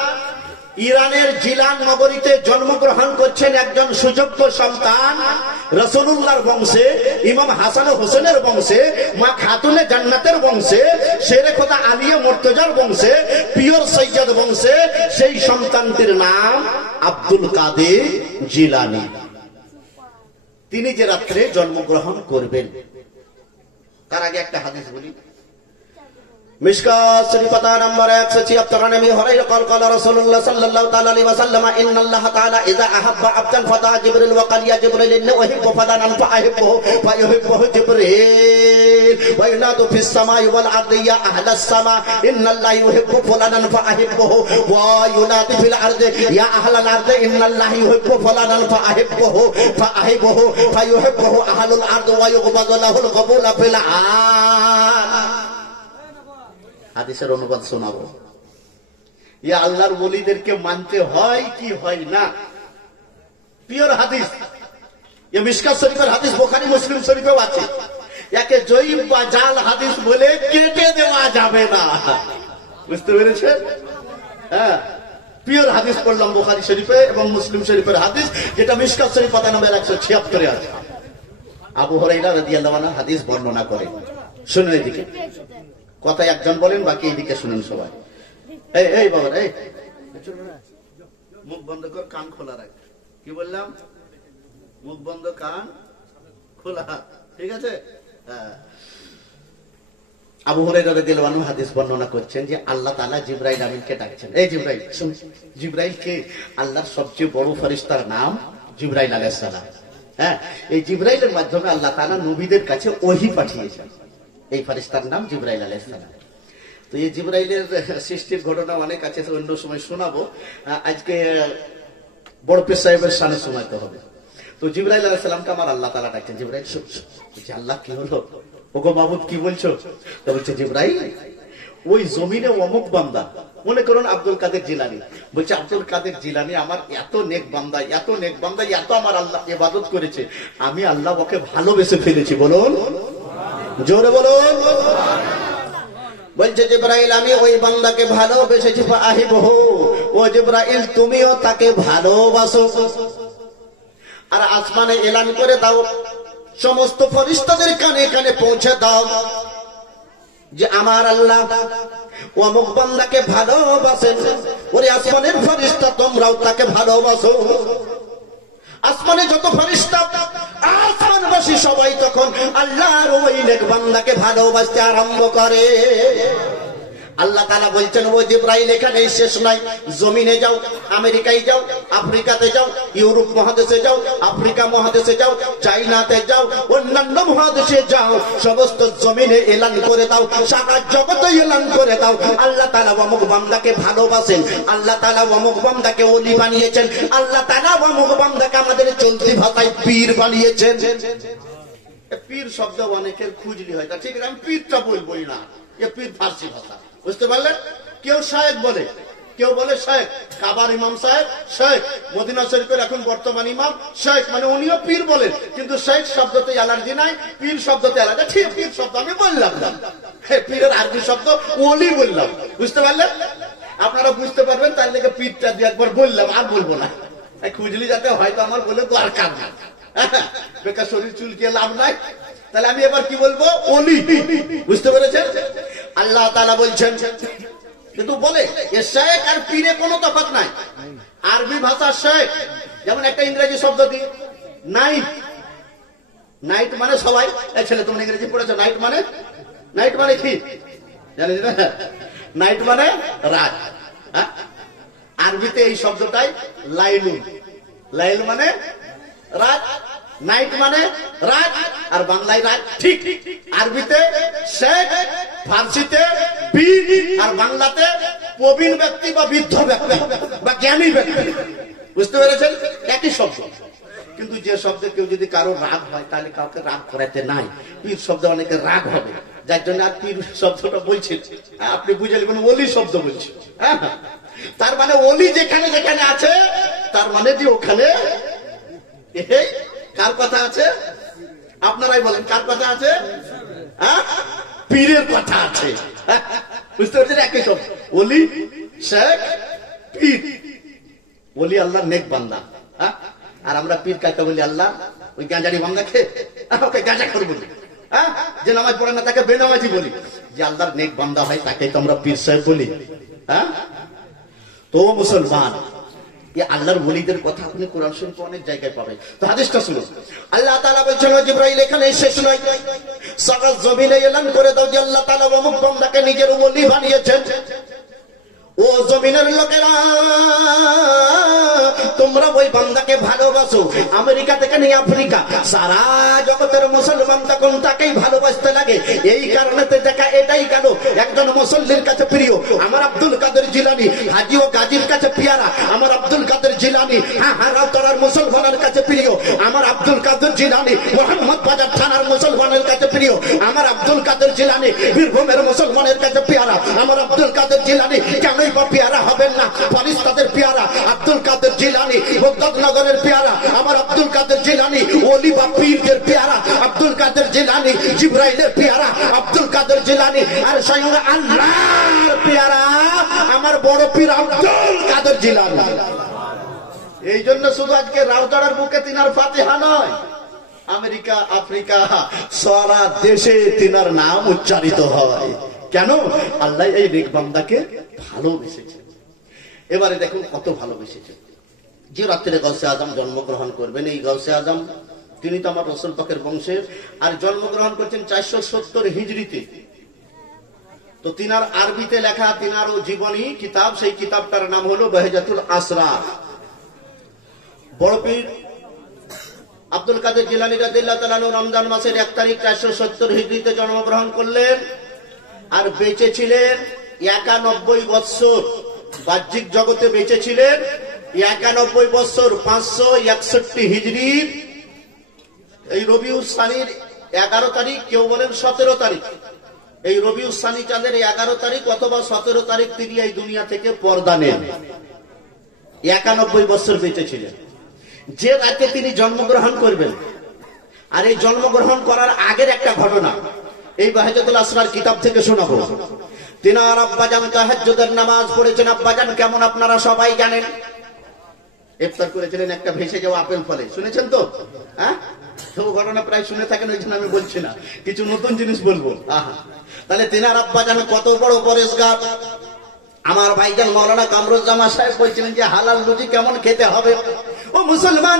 ইরানের জিলান নগরীতে জন্মগ্রহণ করছেন একজন সুযোগ্য সন্তান রাসূলুল্লাহর বংশে, ইমাম হাসান ও হোসেনের বংশে, মা খাতুনে জান্নাতের বংশে, শেরে খোদা আলিয়া মুর্তজার বংশে, পিওর সৈয়দ বংশে। সেই সন্তানটির নাম আব্দুল কাদের জিলানী। তিনি যে রাত্রে জন্মগ্রহণ করবেন তার আগে একটা হাদিস বলি। মিশকাত শরীফ পাতা নাম্বার 176 নবী হুরায়রা قال قال رسول الله صلى الله تعالى عليه وسلم ان الله تعالى اذا احب عبدا فدا جبريل وقال يا جبريل اني احب فلانا فاحبه فيحبه جبريل وينادى في السماء والارض يا اهل السماء ان الله يحب فلانا فاحبه وينادى في الارض يا اهل الارض ان الله يحب فلانا فاحبه فيحبه اهل الارض ويقبض له القبول في العالم। হাদিসের অনুবাদ শোনাবো। ইয়া আল্লাহর ওলিদেরকে মানতে হয় কি হয় না, পিওর হাদিস। এই মিশকাত শরীফের হাদিস বুখারী মুসলিম শরীফেও আছে। একে জয়ীব বা জাল হাদিস বলে কেটে দেওয়া যাবে না, বুঝতে পেরেছেন? হ্যাঁ, পিওর হাদিস পড়লাম বুখারী শরীফে এবং মুসলিম শরীফের হাদিস, যেটা মিশকাত শরীফ পাতা নম্বর 176 আছে। আবু হুরায়রা রাদিয়াল্লাহু আনহু হাদিস বর্ণনা করে। শুনুন এদিকে কথা একজন বলেন, বাকি এদিকে শুনুন সবাই। এই বাবা, এই মুখ বন্ধ কর, কান খোলা রাখ। কি বললাম? মুখ বন্ধ, কান খোলা, ঠিক আছে? আবু হুরায়রা রাদিয়াল্লাহু আনহু হাদিস বর্ণনা করছেন যে আল্লাহ তাআলা জিবরাইল আমিনকে ডাকছেন। এই জিবরাইল শুন। জিবরাইল কে? আল্লাহর সবচেয়ে বড় ফেরেশতার নাম জিবরাইল আলাইহিস সালাম। হ্যাঁ, এই জিবরাইলের মাধ্যমে আল্লাহ তাআলা নবীদের কাছে ওহী পাঠিয়েছেন। এই ফেরেশতার নাম জিবরাইল আলাইহিস সালাম। তো এই জিবরাইলের সৃষ্টির ঘটনা অনেক আছে, অন্য সময় শোনাবো। আজকে বড় পীর সাহেবের শানে শোনাতে হবে। তো জিবরাইল আলাইহিস সালামকে আমার আল্লাহ তাআলা ডাকছেন। জিবরাইল বলছে, আল্লাহ কি হলো? ওগো মাবুদ কি বলছো? তো বলছে জিবরাইল, ওই জমিনে অমুক বান্দা, মনে করুন আব্দুল কাদের জিলানী বলছে, আব্দুল কাদের জিলানী আমার এত নেক বান্দা, এত নেক বান্দা, এত আমার আল্লাহ ইবাদত করেছে, আমি আল্লাহ ওকে ভালোবেসে ফেলেছি। বলুন জোরে বলুন। বলছে জিবরাইল আমি ওই বান্দাকে ভালোবেসেছি, আহিবহু, ও জিবরাইল তুমিও তাকে ভালোবাসো। আর আসমানে এলান করে দাও, সমস্ত ফেরেশতাদের কানে কানে পৌঁছে দাও যে আমার আল্লাহ অমুক বান্দাকে ভালোবাসেন। ওরে আসমানের ফেরেশতা তোমরাও তাকে ভালোবাসো। আসমানে যত ফেরেশতা, আসমানবাসী সবাই তখন আল্লাহর ওই নেক বান্দাকে ভালোবাসতে আরম্ভ করে। আল্লাহ তাআলা বলছেন, ও জিবরাইল এখানে শেষ নাই, জমিনে যাও, আমেরিকায় যাও, আফ্রিকাতে যাও, ইউরোপ মহাদেশে যাও, আফ্রিকা মহাদেশে যাও, চাইনাতে যাও, অন্যান্য মহাদেশে যাও, সমস্ত জমিনে এলান করে দাও, সারা জগতে এলান করে দাও আল্লাহ তাআলা অমুক বান্দাকে ভালোবাসেন, আল্লাহ তাআলা অমুক বান্দাকে ওলি বানিয়েছেন, আল্লাহ তাআলা অমুক বান্দাকে আমাদের চলতি ভাষায় পীর বানিয়েছেন। পীর শব্দ অনেকের খুঁজলি হয়, তা ঠিক আছে আমি পীরটা বলবই না, এ পীর ফার্সি ভাষা, বুঝতে পারলেন? কেউ শায়েখ বলে, কেউ বলে শেখ, কাবার ইমাম সাহেব শেখ, মদিনা শরীফের এখন বর্তমান ইমাম শেখ, মানে উনিও পীর বলেন, কিন্তু শেখ শব্দতে অ্যালার্জি নাই, পীর শব্দতে অ্যালার্জি। ঠিক পীর শব্দ আমি বললাম না, পীরের আরবি শব্দ ওলি বললাম, বুঝতে পারলেন? আপনারা বুঝতে পারবেন, তার লেগে পীরটা দিয়ে একবার বললাম, আর বলবো না, খুঁজলি যাতে হয়তো আমার বলে দরকার না, বেকার শরীর চুলকে লাভ নাই। তাহলে আমি এবার কি বলবো? ওলি, বুঝতে পেরেছেন? আল্লাহ তাআলা বলছেন, কিন্তু বলে শেখ আর পীরে কোনো তফাৎ নাই। আরবি ভাষা শেখ, যেমন একটা ইংরেজি শব্দ কি নাইট, নাইট মানে সবাই, ছেলে তোমরা ইংরেজি পড়েছো, নাইট মানে, নাইট মানে কি জানিস না? নাইট মানে রাত। আরবিতে এই শব্দটাই লাইলুন, লাইল মানে রাত, নাইট মানে রাত, আর বাংলায় রাত। ঠিক আরবিতে শেখ, ফার্সিতে পীর, আর বাংলাতে প্রবীণ ব্যক্তি বা বৃদ্ধ ব্যক্তি বা জ্ঞানী ব্যক্তি, বুঝতে পেরেছেন? একই শব্দ, কিন্তু যে শব্দে কেউ যদি কারো রাগ হয় তাহলে কাউকে রাগ করাতে নাই। পীর শব্দ অনেকে রাগ হবে, যার জন্য আর পীর শব্দটা বলছেন, আপনি বুঝে নেবেন ওলি শব্দ বলছে। হ্যাঁ, তার মানে ওলি যেখানে যেখানে আছে, তার মানে যে ওখানে কার কথা আছে? আপনারাই বলেন কার কথা আছে? পীরের কথা আছে, বুঝতে পারছেন? একই সব ওলি, শেখ, পীর। ওলি আল্লাহর নেক বান্দা, আর আমরা পীর কাকে বলি? আল্লাহ ওই গাঁজারি বান্দাকে, ওকে গাঁজা করে বলি। যে নামাজ পড়ে না তাকে বেনামাজি বলি। যে আল্লাহর নেক বান্দা হয় তাকেই তো আমরা পীর সাহেব বলি। তো মুসলমান, আল্লাহর ওলিদের কথা আপনি কোরআন শরীফে অনেক জায়গায় পাবেন। তো হাদিসটা শুনুন, আল্লাহ তাআলা বলেছেন, জিবরাইল এখানে শেষ নয়, সারা জমিনে এলান করে দাও যে আল্লাহ তাআলা অমুক বান্দাকে নিজের ওলি বানিয়েছেন। ও জমিনের লোকেরা, তোমরা ওই বান্দাকে ভালোবাসো। আমেরিকা থেকে নিয়ে আফ্রিকা, সারা জগতের মুসলমান তখন তাকেই ভালোবাসতে লাগে। এই কারণে দেখা এটাই গেল একজন মুসল্লির কাছে প্রিয় আমার আব্দুল কাদের জিলানী, হাজী ও গাজীর কাছে পিয়ারা আমার আব্দুল কাদের জিলানী, রাউতরার মুসলমানের কাছে প্রিয় আমার আব্দুল কাদের জিলানী, মোহাম্মদ বাজার থানার মুসলমানের কাছে প্রিয় আমার আব্দুল কাদের জিলানী, বীরভূমের মুসলমানের কাছে পিয়ারা আমার আব্দুল কাদের জিলানী। কেন পেয়ারা হবেন না? ফেরেশতাদের পেয়ারা আব্দুল কাদের জিলানী, বগদাদনগরের পেয়ারা আমার আব্দুল কাদের জিলানী, ওলি বা পীরদের পেয়ারা আব্দুল কাদের জিলানী, জিবরাইলের পেয়ারা আব্দুল কাদের জিলানী, আর স্বয়ং আল্লাহর পেয়ারা আমার বড় পীর আব্দুল কাদের জিলানী। এই জন্য শুধু আজকে রাউতাড়ার বুকে তিনার ফাতিহা নয়, আমেরিকা, আফ্রিকা, সারা দেশে তিনার নাম উচ্চারিত হয়। কেন? আল্লাহ এই নেক বান্দাকে ভালোবেসেছে। এবারে দেখুন কত ভালোবেসেছে। যে রাত্রে গাউসে আজম জন্মগ্রহণ করবেন, এই গাউসে আজম তিনি তো আমার রাসূল পাকের বংশের, আর জন্মগ্রহণ করছেন 470 হিজরিতে। তো তিনার আরবিতে লেখা তিনার জীবনী কিতাব, সেই কিতাবটার নাম হলো বাহজাতুল আসরার। বড় পীর আব্দুল কাদের জিলানী রাদিয়াল্লাহু তাআলা আনহু রমজান মাসের 1 তারিখ 470 হিজরিতে জন্মগ্রহণ করলেন, আর বেঁচে ছিলেন 91 বৎসর। বাহ্যিক জগতে বেঁচে ছিলেন 91 বৎসর, 561 হিজরির এই রবিউল সানির 11 তারিখ, কেউ বলেন 17 তারিখ, এই রবিউল সানি চাঁদের 11 তারিখ অথবা 17 তারিখ তিনি এই দুনিয়া থেকে পর্দা নেন। 91 বছর বেঁচে ছিলেন। যে রাতে তিনি জন্মগ্রহণ করবেন, আর এই জন্মগ্রহণ করার আগের একটা ঘটনা এই বাহিজাতুল আসরার কিতাব থেকে শোনাবো। তিনার আব্বাজান তাহাজ্জুদের নামাজ পড়েছেন। আব্বাজান কেমন আপনারা সবাই জানেন। ইফতার করেছিলেন একটা ভেসে যাওয়া আপেল ফলে, শুনেছেন তো? হ্যাঁ, সব ঘটনা প্রায় শুনে থাকেন, ওই জন্য আমি বলছি না, কিছু নতুন জিনিস বলবো। তাহলে তিনার আব্বাজান কত বড় পরেশগার। আমার ভাইজান মাওলানা কামরুজ্জামান সাহেব বলছিলেন যে হালাল রুজি কেমন খেতে হবে। ও মুসলমান,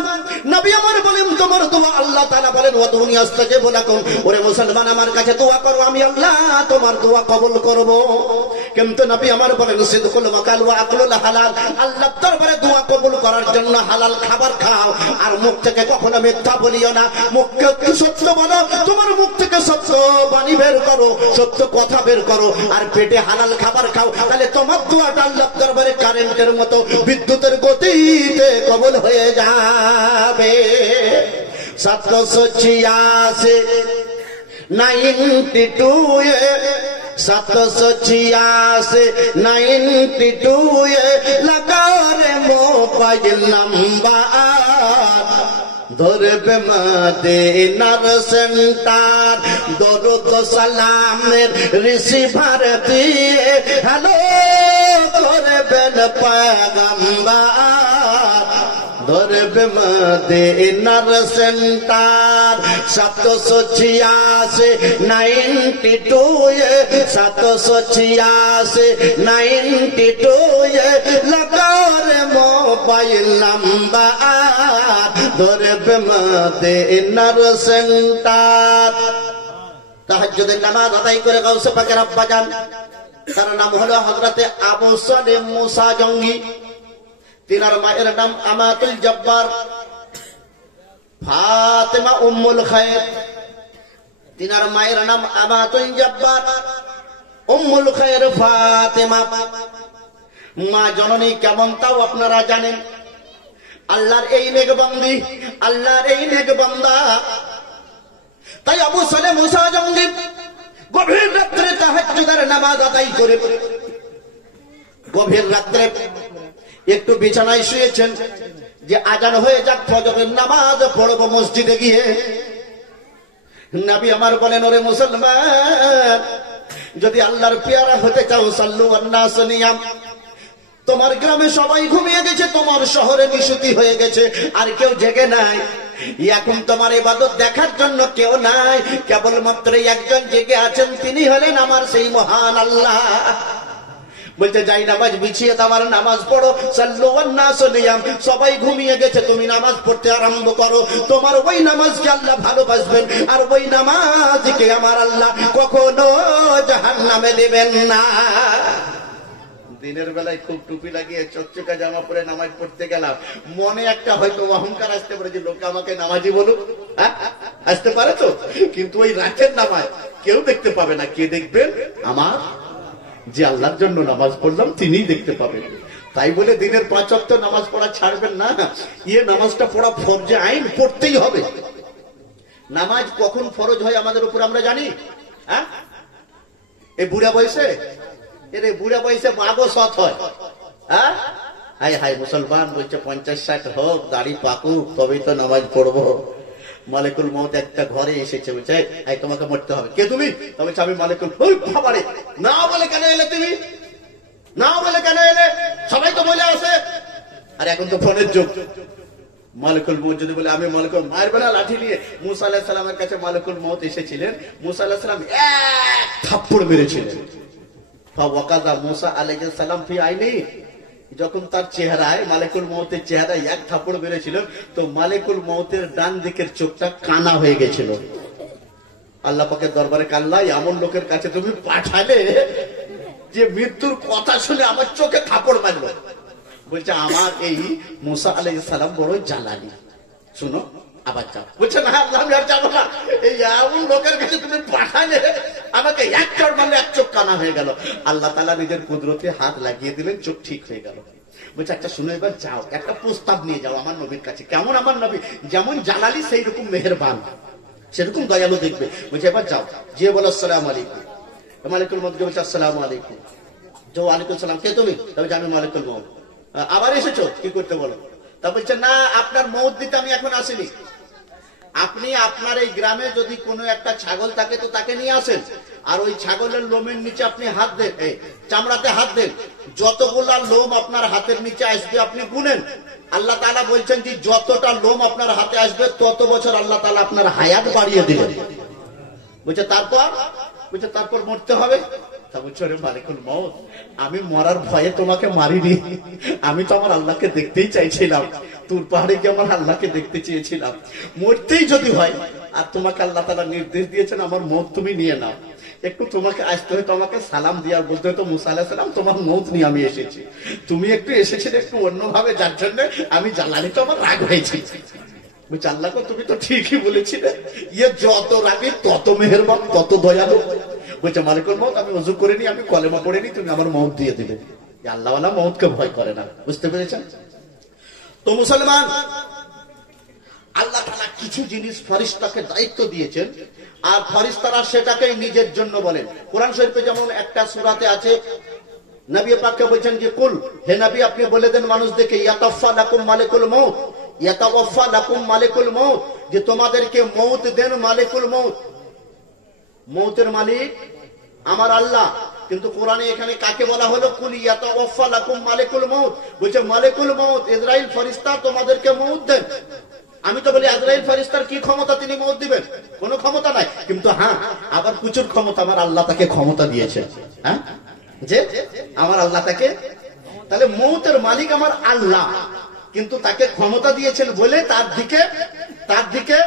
নবী আমার বলেন তোমার দোয়া আল্লাহ তাআলা বলেন ওয়াদুনি আস্তাজিবু লাকুম। ওরে মুসলমান, আমার কাছে দোয়া করো, আমি আল্লাহ তোমার দোয়া কবুল করব। কিন্তু নবী আমার বলেন সিদকুল মাকাল ওয়া আকলুল হালাল। আল্লাহর দরবারে দোয়া কবুল করার জন্য হালাল খাবার খাও, আর মুখ থেকে কখনো মিথ্যা বলিও না। মুখকে সত্য বলো, তোমার মুখ থেকে সত্য বাণী বের করো, সত্য কথা বের করো, আর পেটে হালাল খাবার খাও। তাহলে তোমার দোয়াটা আল্লাহর দরবারে কারেন্টের মতো বিদ্যুতের গতিতে কবুল হয়ে যাবে। 786 92 786 লাগারে মোবাইল নাম্বার ধরবে মদিনার সেন্টার। দরুদ সালামের রিসিভার দিয়ে হ্যালো করবেন পয়গম্বর। ধরবে মদিনার সেন্টার 786 92 786 92 লাগার মোবাইল নাম্বার ধরবে মদিনার সেন্টার। তাহাজ্জুদের নামাজ আদায় করে গাউসে পাকের আব্বাজান, তার নাম হলো হযরতে আবু সালেম মুসা জঙ্গি। তিনার মায়ের নাম আমাতুল জব্বার, ফাতেমা উম্মুল খায়র। তিনার মায়ের নাম আমাতুল জব্বার, উম্মুল খায়র ফাতেমা। মা জননী কেমন তাও আপনারা জানেন। আল্লাহর এই নেক বান্দি, আল্লাহর এই নেক বান্দা। তাই আবু সালেম মুসা জঙ্গি গভীর রাত্রে তাহাজ্জুদের নামাজ আদায় করে গভীর রাত্রে একটু বিছানায় শুয়েছেন যে আজান হয়ে যাক, ফজরের নামাজ পড়ব মসজিদে গিয়ে। নবী আমার বলেন ওরে মুসলমান, যদি আল্লাহর পেয়ারা হতে চাও সাল্লু আন-নাস নিয়াম। তোমার গ্রামে সবাই ঘুমিয়ে গেছে, তোমার শহরে নিশুতি হয়ে গেছে, আর কেউ জেগে নাই। এখন তোমার ইবাদত দেখার জন্য কেউ নাই, কেবলমাত্র একজন জেগে আছেন, তিনি হলেন আমার সেই মহান আল্লাহ। বলতে যাই নামাজ বিছিয়ে তোমার নামাজ পড়ো, সাল্লু আন-নাস নিয়াম। সবাই ঘুমিয়ে গেছে, তুমি নামাজ পড়তে আরম্ভ করো। তোমার ওই নামাজকে আল্লাহ ভালোবাসবেন, আর ওই নামাজকে আমার আল্লাহ কখনো জাহান্নামে দেবেন না। দিনের বেলায় খুব টুপি লাগিয়ে চকচকা জামা পরে নামাজ পড়তে গেলাম, মনে একটা হয়তো অহংকার আসতে পারে যে লোকে আমাকে নামাজি বলুক, আসতে পারে তো। কিন্তু ওই রাতের নামাজ কেউ দেখতে পাবে না। কে দেখবেন? আমার যে আল্লাহর জন্য নামাজ পড়লাম তিনিই দেখতে পাবেন। তাই বলে দিনের 5 ওয়াক্ত নামাজ পড়া ছাড়বেন না। নামাজটা পড়া ফরজে আইন, পড়তেই হবে। নামাজ কখন ফরজ হয় আমাদের উপর আমরা জানি? এই বুড়া বয়সে, বুড়া বয়সে মাগো সৎ হয়। হাই হাই মুসলমান বলছে 50-60 হোক, দাড়ি পাকুক, তবেই তো নামাজ পড়বো। মালিকুল মউত একটা ঘরে এসেছে, বলছে এই তোমাকে মরতে হবে। কে তুমি? তবে আমি মালিকুল। ওই বাবারে, না বলে কেন এলে তুমি? না বলে কেন এলে? সবাই তো বলে আসে। আর এখন তো ফোনের যুগ। মালিকুল মউত যদি বলে আমি মালিকুল, মায়ের বেলা লাঠি নিয়ে মুসা আলাইহিস সালামের কাছে মালিকুল মউত এসেছিলেন। মুসা আলাইহিস সালাম এক থাপ্পড় মেরেছিলেন। ফাওয়াকাযা মুসা আলাইহিস সালাম ফি আইনি, যখন তার চেহারায় মালিকুল মউতের চেহারায় এক থাপ্পড় মেরেছিল, তো মালিকুল মউতের ডান দিকের চোখটা কানা হয়ে গেছিল। আল্লাহ পাকের দরবারে কাল্লা, এমন লোকের কাছে তুমি পাঠালে যে মৃত্যুর কথা শুনে আমার চোখে থাপ্পড় মারলো। বলছে আমার এই মুসা আলাইহিস সালাম বড় জ্বালানি। শুনো, আবার যাও। বলছে না আল্লাহ, আমি আর যাবো না। এই এমন লোকের কাছে তুমি পাঠালে আমাকে এক চড় মারলে এক চোখ কানা হয়ে গেল। আল্লাহ তাআলা নিজের কুদরতে হাত লাগিয়ে দিলেন, চোখ ঠিক হয়ে গেল। বলছে আচ্ছা শুনো, এবার যাও, একটা প্রস্তাব নিয়ে যাও আমার নবীর কাছে। কেমন আমার নবী? যেমন জালালি সেই রকম মেহেরবান, সেরকম দয়ালু দেখবে। বলছে এবার যাও, যে বলো আসসালামু আলাইকুম। মালিকুল মউতকে বলছে আসসালামু আলাইকুম। যে ওয়ালাইকুম সালাম, কে তুমি? তবে আমি মালিকুল মউত। আবার এসেছো, কি করতে বলো? তা বলছে না, আপনার মউত দিতে আমি এখন আসিনি। আপনি আপনার এই গ্রামে যদি কোনো একটা ছাগল থাকে তো তাকে নিয়ে আসেন, আর ওই ছাগলের লোমের নিচে আপনি হাত দেন, চামড়াতে হাত দেন, যতগুলা লোম আপনার হাতের নিচে আসবে আপনি গুনেন। আল্লাহ তাআলা বলছেন যে যতটা লোম আপনার হাতে আসবে তত বছর আল্লাহ তাআলা আপনার হায়াত বাড়িয়ে দিলেন। বলছে তারপর মরতে হবে। তা বলছে রে মালিকুল মউত, আমি মরার ভয়ে তোমাকে মারিনি, আমি তো আমার আল্লাহকে দেখতেই চাইছিলাম। তুর পাহাড়ে গিয়ে আমার আল্লাহকে দেখতে চেয়েছিলাম। মরতেই যদি হয়, আর তোমাকে আল্লাহ তাআলা নির্দেশ দিয়েছেন আমার মউত তুমি নিয়ে নাও, একটু তোমাকে আসতে হয়তো আমাকে সালাম দিয়ে বলতে হয়তো মুসা আলাইহিস সালাম তোমার মউত নিয়ে আমি এসেছি, তুমি একটু এসেছিলে একটু অন্যভাবে, যার জন্য আমি জ্বালানি তো আমার রাগ হয়েছে। বলছে আল্লাহ গো, তুমি তো ঠিকই বলেছিলে, ইয়ে যত রাগী তত মেহেরবান তত দয়ালু। বলছে মালিকুল মউত, আমি ওযু করিনি, আমি কলেমা পড়িনি, তুমি আমার মউত দিয়ে দিবে। আল্লাহওয়ালা মউতকে ভয় করে না, বুঝতে পেরেছেন? তো মুসলমান, আল্লাহ তাআলা কিছু জিনিস ফেরেশতাকে দায়িত্ব দিয়েছেন, আর ফেরেশতারা সেটাকেই নিজের জন্য বলেন। কোরআন শরীফে যেমন একটা সূরাতে আছে, নবী পাককে বলছেন যে কুল, হে নবী আপনি বলে দেন মানুষদেরকে, ইয়াতাওয়াফা লাকুম মালিকুল মউত, ইয়াতাওয়াফা লাকুম মালিকুল মউত, যে তোমাদেরকে মউত দেন মালিকুল মউত। মউতের মালিক আমার আল্লাহ। কিন্তু কোরআনে এখানে কাকে বলা হলো? কুল ইয়াতাওয়াফা লাকুম মালিকুল মউত। বলছে মালিকুল মউত ইসরাইল ফেরেশতা তোমাদেরকে মউত দেন। আমি তো বলি আজরাইল ফেরেশতার কি ক্ষমতা তিনি মউত দিবেন? কোনো ক্ষমতা নাই। কিন্তু হ্যাঁ, আবার প্রচুর ক্ষমতা আমার আল্লাহ তাকে ক্ষমতা দিয়েছে। হ্যাঁ, যে আমার আল্লাহ তাকে, তাহলে মউতের মালিক আমার আল্লাহ, কিন্তু তাকে ক্ষমতা দিয়েছেন বলে তার দিকে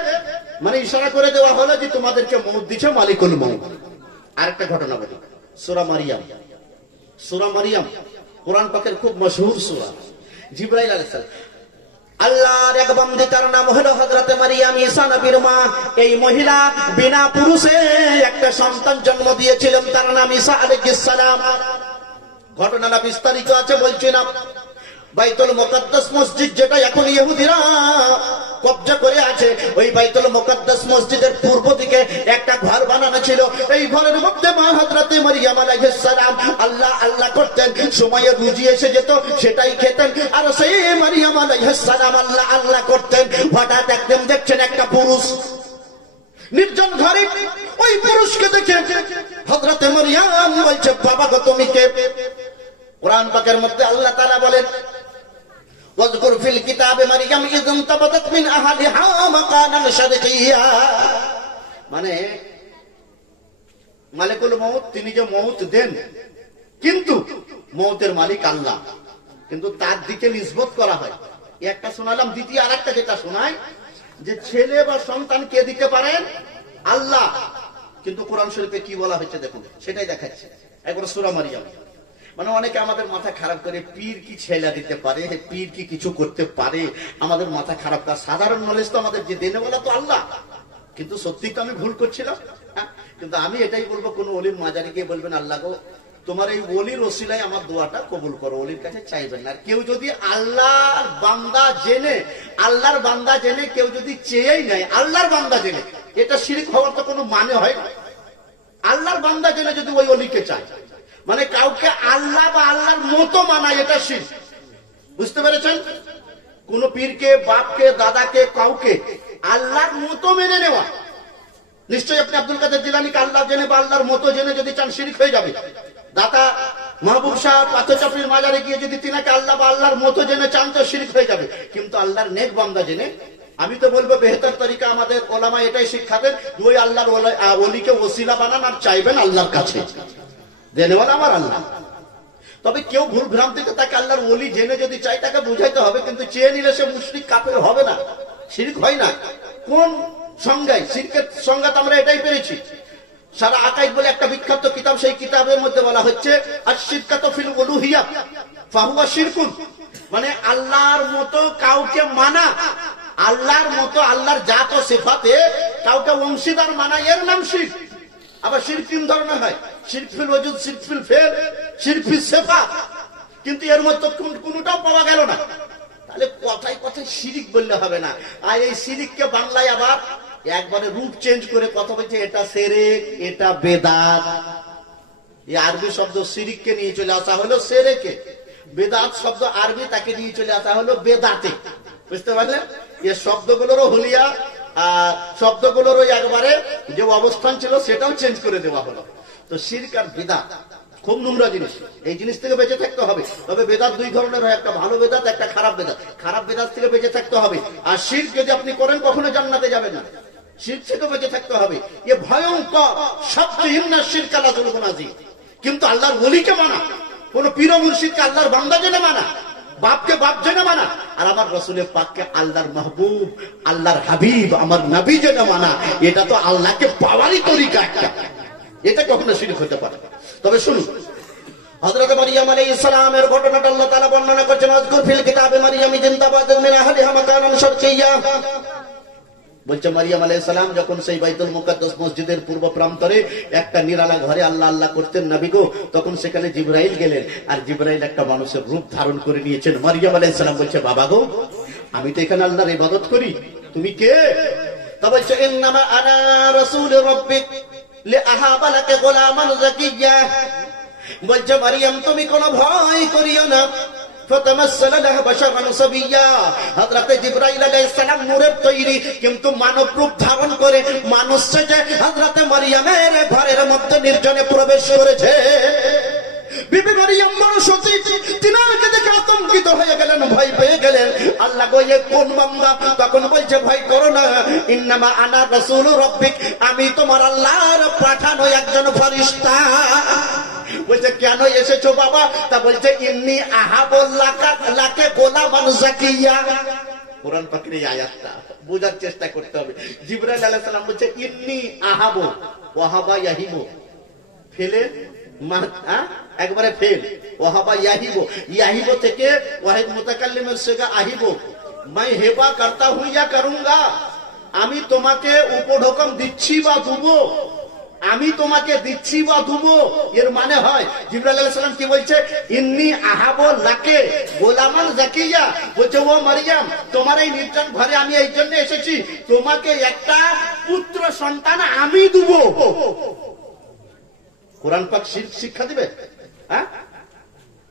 মানে ইশারা করে দেওয়া হলো যে তোমাদেরকে মউত দিচ্ছে মালিকুল মউত। আরেকটা ঘটনা বলি, সূরা মারিয়াম কোরআন পাকের খুব মশহুর সূরা। জিবরাইল আলাইহিস সালাম, আল্লাহর এক বান্দী, তার নাম হলো হযরত মারিয়াম, ঈসা নবীর মা। এই মহিলা বিনা পুরুষে একটা সন্তান জন্ম দিয়েছিলেন, তার নাম ঈসা আলাইহিস সালাম। ঘটনাটা বিস্তারিত আছে, বলছি না। বাইতুল মুকাদ্দাস মসজিদ, যেটা এখন ইহুদিরা কব্জা করে আছে, ওই বাইতুল মুকাদ্দাস মসজিদের পূর্ব দিকে একটা ঘর বানানো ছিল। এই ঘরের মধ্যে মা হযরত মারিয়াম আলাইহিস সালাম আল্লাহ আল্লাহ করতেন, সময়ে রুজি এসে যেত সেটাই খেতেন, আর সেই মারিয়াম আলাইহিস সালাম আল্লাহ আল্লাহ করতেন। হঠাৎ একদিন দেখছেন একটা পুরুষ নির্জন ঘরে, ওই পুরুষকে দেখে হযরত মারিয়াম বলছে, বাবা গো তুমি কে? কোরআন পাকের মধ্যে আল্লাহ তাআলা বলেন, ওয়াজকুর ফিল কিতাবে মারিয়াম ইয ইনতাবাদাত মিন আহলিহা মাকানান শারকিয়্যা। মানে মালিকুল মউত তিনি যে মউত দেন, কিন্তু মউতের মালিক আল্লাহ, কিন্তু তার দিকে নিসবত করা হয়। একটা শোনালাম, দ্বিতীয় আরেকটা যেটা শোনায় যে ছেলে বা সন্তান কে দিতে পারেন? আল্লাহ। কিন্তু কোরআন শরীফে কি বলা হয়েছে দেখুন, সেটাই দেখাচ্ছে একবার সূরা মারিয়াম। মানে অনেকে আমাদের মাথা খারাপ করে, পীর কি ছেলে দিতে পারে, পীর কি কিছু করতে পারে, আমাদের মাথা খারাপ করা। সাধারণ নলেজ তো আমাদের যে দেনে বলা তো আল্লাহ, কিন্তু সত্যি তো আমি ভুল করছিলাম। কিন্তু আমি এটাই বলবো, কোন ওলির মাজারে গিয়ে বলবেন আল্লাহ গো তোমার এই ওলির ওসিলায় আমার দোয়াটা কবুল করো, ওলির কাছে চাইবেন না। আর কেউ যদি আল্লাহর বান্দা জেনে কেউ যদি চেয়েই নাই, আল্লাহর বান্দা জেনে, এটা শিরক হওয়ার তো কোনো মানে হয় না। আল্লাহর বান্দা জেনে যদি ওই ওলিকে চায়, মানে কাউকে আল্লাহ বা আল্লাহর মতো মানা, এটা শিরক। বুঝতে পেরেছেন? কোন পীরকে, বাপকে, দাদাকে, কাউকে আল্লাহর মতো মেনে নেওয়া, নিশ্চয়ই আপনি আব্দুল কাদের জিলানীকে আল্লাহ জেনে বা আল্লাহর মতো জেনে যদি চান, শিরক হয়ে যাবে। দাতা মাহবুব শাহ পাথরচাপড়ির মাজারে গিয়ে যদি তিনাকে আল্লাহ বা আল্লাহর মতো জেনে চান তো শিরক হয়ে যাবে। কিন্তু আল্লাহর নেক বান্দা জেনে, আমি তো বলবো বেহতর তরিকা আমাদের ওলামা এটাই শিক্ষা দেন, ওই আল্লাহর ওলিকে ওসিলা বানান আর চাইবেন আল্লাহর কাছে, দেনেওয়ালা আমার আল্লাহ। তবে কেউ ভুল ভ্রান্তিতে তাকে আল্লাহর ওলি জেনে যদি চাই, তাকে বুঝাইতে হবে। কিন্তু চেয়ে নিলে সে মুশরিক কাফের হবে না, শিরক হয় না। কোন সংজ্ঞায়? শিরকের সংজ্ঞা আমরা এটাই পেরেছি। সারা আকাইদ বলে একটা বিখ্যাত কিতাব, সেই কিতাবের মধ্যে বলা হচ্ছে আশ-শিরকাতু ফিল উলুহিয়্যা ফাহুয়া শিরকুন, মানে আল্লাহর মতো কাউকে মানা, আল্লাহর মতো আল্লাহর জাত ও সিফাতে কাউকে অংশীদার মানা, এর নাম শিরক। আবার শিরক তিন ধরনের হয়, শিরক ফিল ওজুদ, শিরক ফিল ফেল, শিরক ফিল সিফাত। কিন্তু এর মধ্যে কোনটাও পাওয়া গেল না। তাহলে কথায় কথায় শিরক বললে হবে না। আর এই শিরককে বাংলায় আবার একবারে রূপ চেঞ্জ করে কথা বলছে, এটা শিরক, এটা বেদাত। এই আরবি শব্দ শিরিককে নিয়ে চলে আসা হলো সেরেকে, বেদাত শব্দ আরবি তাকে নিয়ে চলে আসা হলো বেদাতে। বুঝতে পারলেন? এই শব্দগুলোরও হুলিয়া আর শব্দগুলোরও একবারে যে অবস্থান ছিল সেটাও চেঞ্জ করে দেওয়া হলো। তো শিরক আর বেদাত খুব নোংরা জিনিস, এই জিনিস থেকে বেঁচে থাকতে হবে। তবে বেদাত দুই ধরনের হয়, একটা ভালো বেদাত, একটা খারাপ বেদাত। খারাপ বেদাত থেকে বেঁচে থাকতে হবে। আর শিরক যদি আপনি করেন কখনো জান্নাতে যাবেন না, শিরক থেকে বেঁচে থাকতে হবে। এ ভয়ঙ্কর সবচেয়ে হিন্না শিরক আল্লাহ যুলগুন আযীম। কিন্তু আল্লাহর ওলিকে মানা, কোন পীর মুর্শিদকে আল্লাহর বান্দা জেনে মানা, বাপকে বাপ জেনে মানা, আর আমার রাসূলের পাককে আল্লাহর মাহবুব, আল্লাহর হাবিব, আমার নবী জেনে মানা, এটা তো আল্লাহকে পাওয়ারই তরিকা একটা। এটা কখনো শিরক হতে পারে না। তবে শুনুন, হযরত মারইয়াম আলাইহিস সালামের ঘটনাটা আল্লাহ তাআলা বর্ণনা করেছেন, আযকুর ফিল কিতাবে মারইয়াম জিনতাবাদ মিন আহলিহা মাকানান শারকিয়্যা। বলছে মারইয়াম আলাইহিস সালাম যখন সেই বাইতুল মুকাদ্দাস মসজিদের পূর্ব প্রান্তরে একটা নিরালা ঘরে আল্লাহ আল্লাহ করতেন নবী গো, তখন সেখানে জিবরাইল গেলেন, আর জিবরাইল একটা মানুষের রূপ ধারণ করে নিয়েছেন। মারইয়াম আলাইহিস সালাম বলছে, বাবা গো, আমি তো এখানে আল্লাহর ইবাদত করি, তুমি কে? তা বলছে, ইন্নামা আনা রাসূল রাব্বিক লিআহাবা লাকা গোলামান যাকিয়্যা। বলছে মারইয়াম তুমি কোনো ভয় করিও না, ফাতামাসসালা লাহা বাশারান সাবিয়্যা। হযরত জিবরাইল আলাইহিস সালাম নূরের তৈরি, কিন্তু মানব রূপ ধারণ করে মানুষ সেজে হযরত মারইয়ামের ঘরের মধ্যে নির্জনে প্রবেশ করেছে। বিবি মারইয়াম বড় সতী, তিনাকে দেখে আতঙ্কিত হয়ে গেলেন, ভয় পেয়ে গেলেন। আল্লাহ গো, এ কোন বান্দা? তখন বলছে, ভয় করো না, ইন্নামা আনা রাসূল রাব্বিক, আমি তোমার আল্লাহর পাঠানো একজন ফেরেশতা। বলছে, কেন এসেছো বাবা? তা বলছে, ইন্নী আহাবুল্লাকে গোলামান যাকিয়্যা। কোরআন পাকের এই আয়াতটা বোঝার চেষ্টা করতে হবে। জিবরাইল আলাইহিস সালাম বলছে, ইন্নী আহাবু, ওয়াহাবা ইয়াহিবু, ফেলে একবারে ফেল, ওয়াহাবা ইয়াহিবু, ইয়াহিবু থেকে ওয়াহিদ মুতাকাল্লিমের সিগা আহিবু, मैं হেবা করতা হুঁ ইয়া করুঙ্গা, আমি তোমাকে উপঢৌকন দিচ্ছি বা দুবো, আমি তোমাকে দিচ্ছি বা দুবো। এর মানে হয় জিবরাইল আলাইহিস সালাম কি বলছে, ইন্নী আহাবু লাকে গোলামান যাকিয়্যা। বলছে, ও মারইয়াম, তোমার এই নির্জন ঘরে আমি এই জন্য এসেছি, তোমাকে একটা পুত্র সন্তান আমি দেবো। কোরআন পাক শিক্ষা দিবে? হ্যাঁ,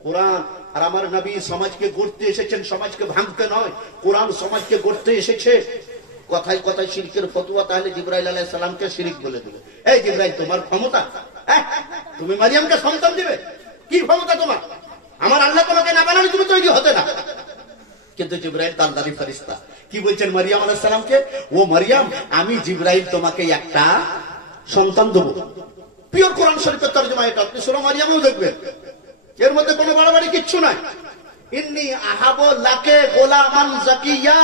কোরআন আর আমার নবী সমাজকে গড়তে এসেছেন, সমাজকে ভাঙতে নয়। কোরআন সমাজকে গড়তে এসেছে। কথায় কথায় শিরকের ফতোয়া তাহলে জিবরাইল আলাইহিস সালামকে শিরক বলে দিবে। এই জিবরাইল, তোমার ক্ষমতা, তুমি মারইয়ামকে সন্তান দিবে? কি ক্ষমতা তোমার? আমার আল্লাহ তোমাকে না বানালে তুমি তৈরি হতে না। কিন্তু জিবরাইল তো আল্লাহরই ফেরেশতা। কি বলছেন মারইয়াম আলাইহিস সালামকে, ও মারইয়াম, আমি জিবরাইল তোমাকে একটা সন্তান দেবো। পিওর কোরআন শরীফের তরজমা এটা, আপনি সূরা মারইয়ামেও দেখবেন, এর মধ্যে কোনো বাড়াবাড়ি কিচ্ছু নাই। ইন্নী আহাবু লাকে গোলামান যাকিয়্যা।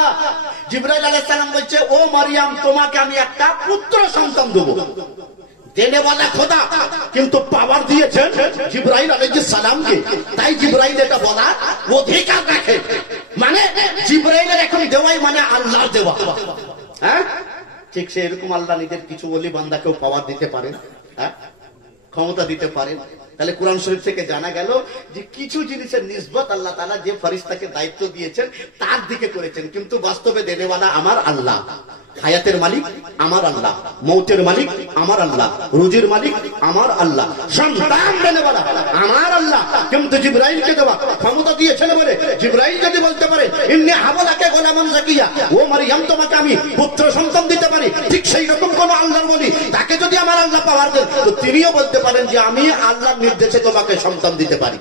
জিবরাইল আলাইহিস সালাম বলছে, ও মারইয়াম, তোমাকে আমি একটা পুত্র সন্তান দেব। দেনে वाला খোদা, কিন্তু পাওয়ার দিয়েছেন জিবরাইল আলাইহিস সালামকে, তাই জিবরাইল এটা বলার অধিকার রাখে। মানে জিবরাইলের এখন দেওয়াই মানে আল্লাহর দেওয়া। হ্যাঁ, ঠিক সে এরকম আল্লাহ নিজের কিছু ওলি বান্দাকেও পাওয়ার দিতে পারেন, ক্ষমতা দিতে পারেন। তাহলে কোরআন শরীফ থেকে জানা গেল যে কিছু জিনিসের নিসবত আল্লাহ তাআলা যে ফেরেশতাকে দায়িত্ব দিয়েছেন তার দিকে করেছেন, কিন্তু বাস্তবে দেনেওয়ালা আমার আল্লাহ, হায়াতের মালিক আমার আল্লাহ, মৌতের মালিক আমার আল্লাহ, রুজির মালিক আমার আল্লাহ, সন্তান দেনেওয়ালা আমার আল্লাহ। কিন্তু জিবরাইলকে দেওয়া ক্ষমতা দিয়েছেন বলে জিবরাইল যদি বলতে পারে, ইন্নী হাওলাকে গোলামান যাকিয়্যা, ও মারইয়াম, তোমাকে আমি পুত্র সন্তান দিতে পারি, ঠিক সেই রকম কোন আল্লাহর বলি তাকে যদি আমার আল্লাহ পাওয়ার দেন, তো তিনিও বলতে পারেন যে আমি আল্লাহর নির্দেশে তোমাকে সন্তান দিতে পারি,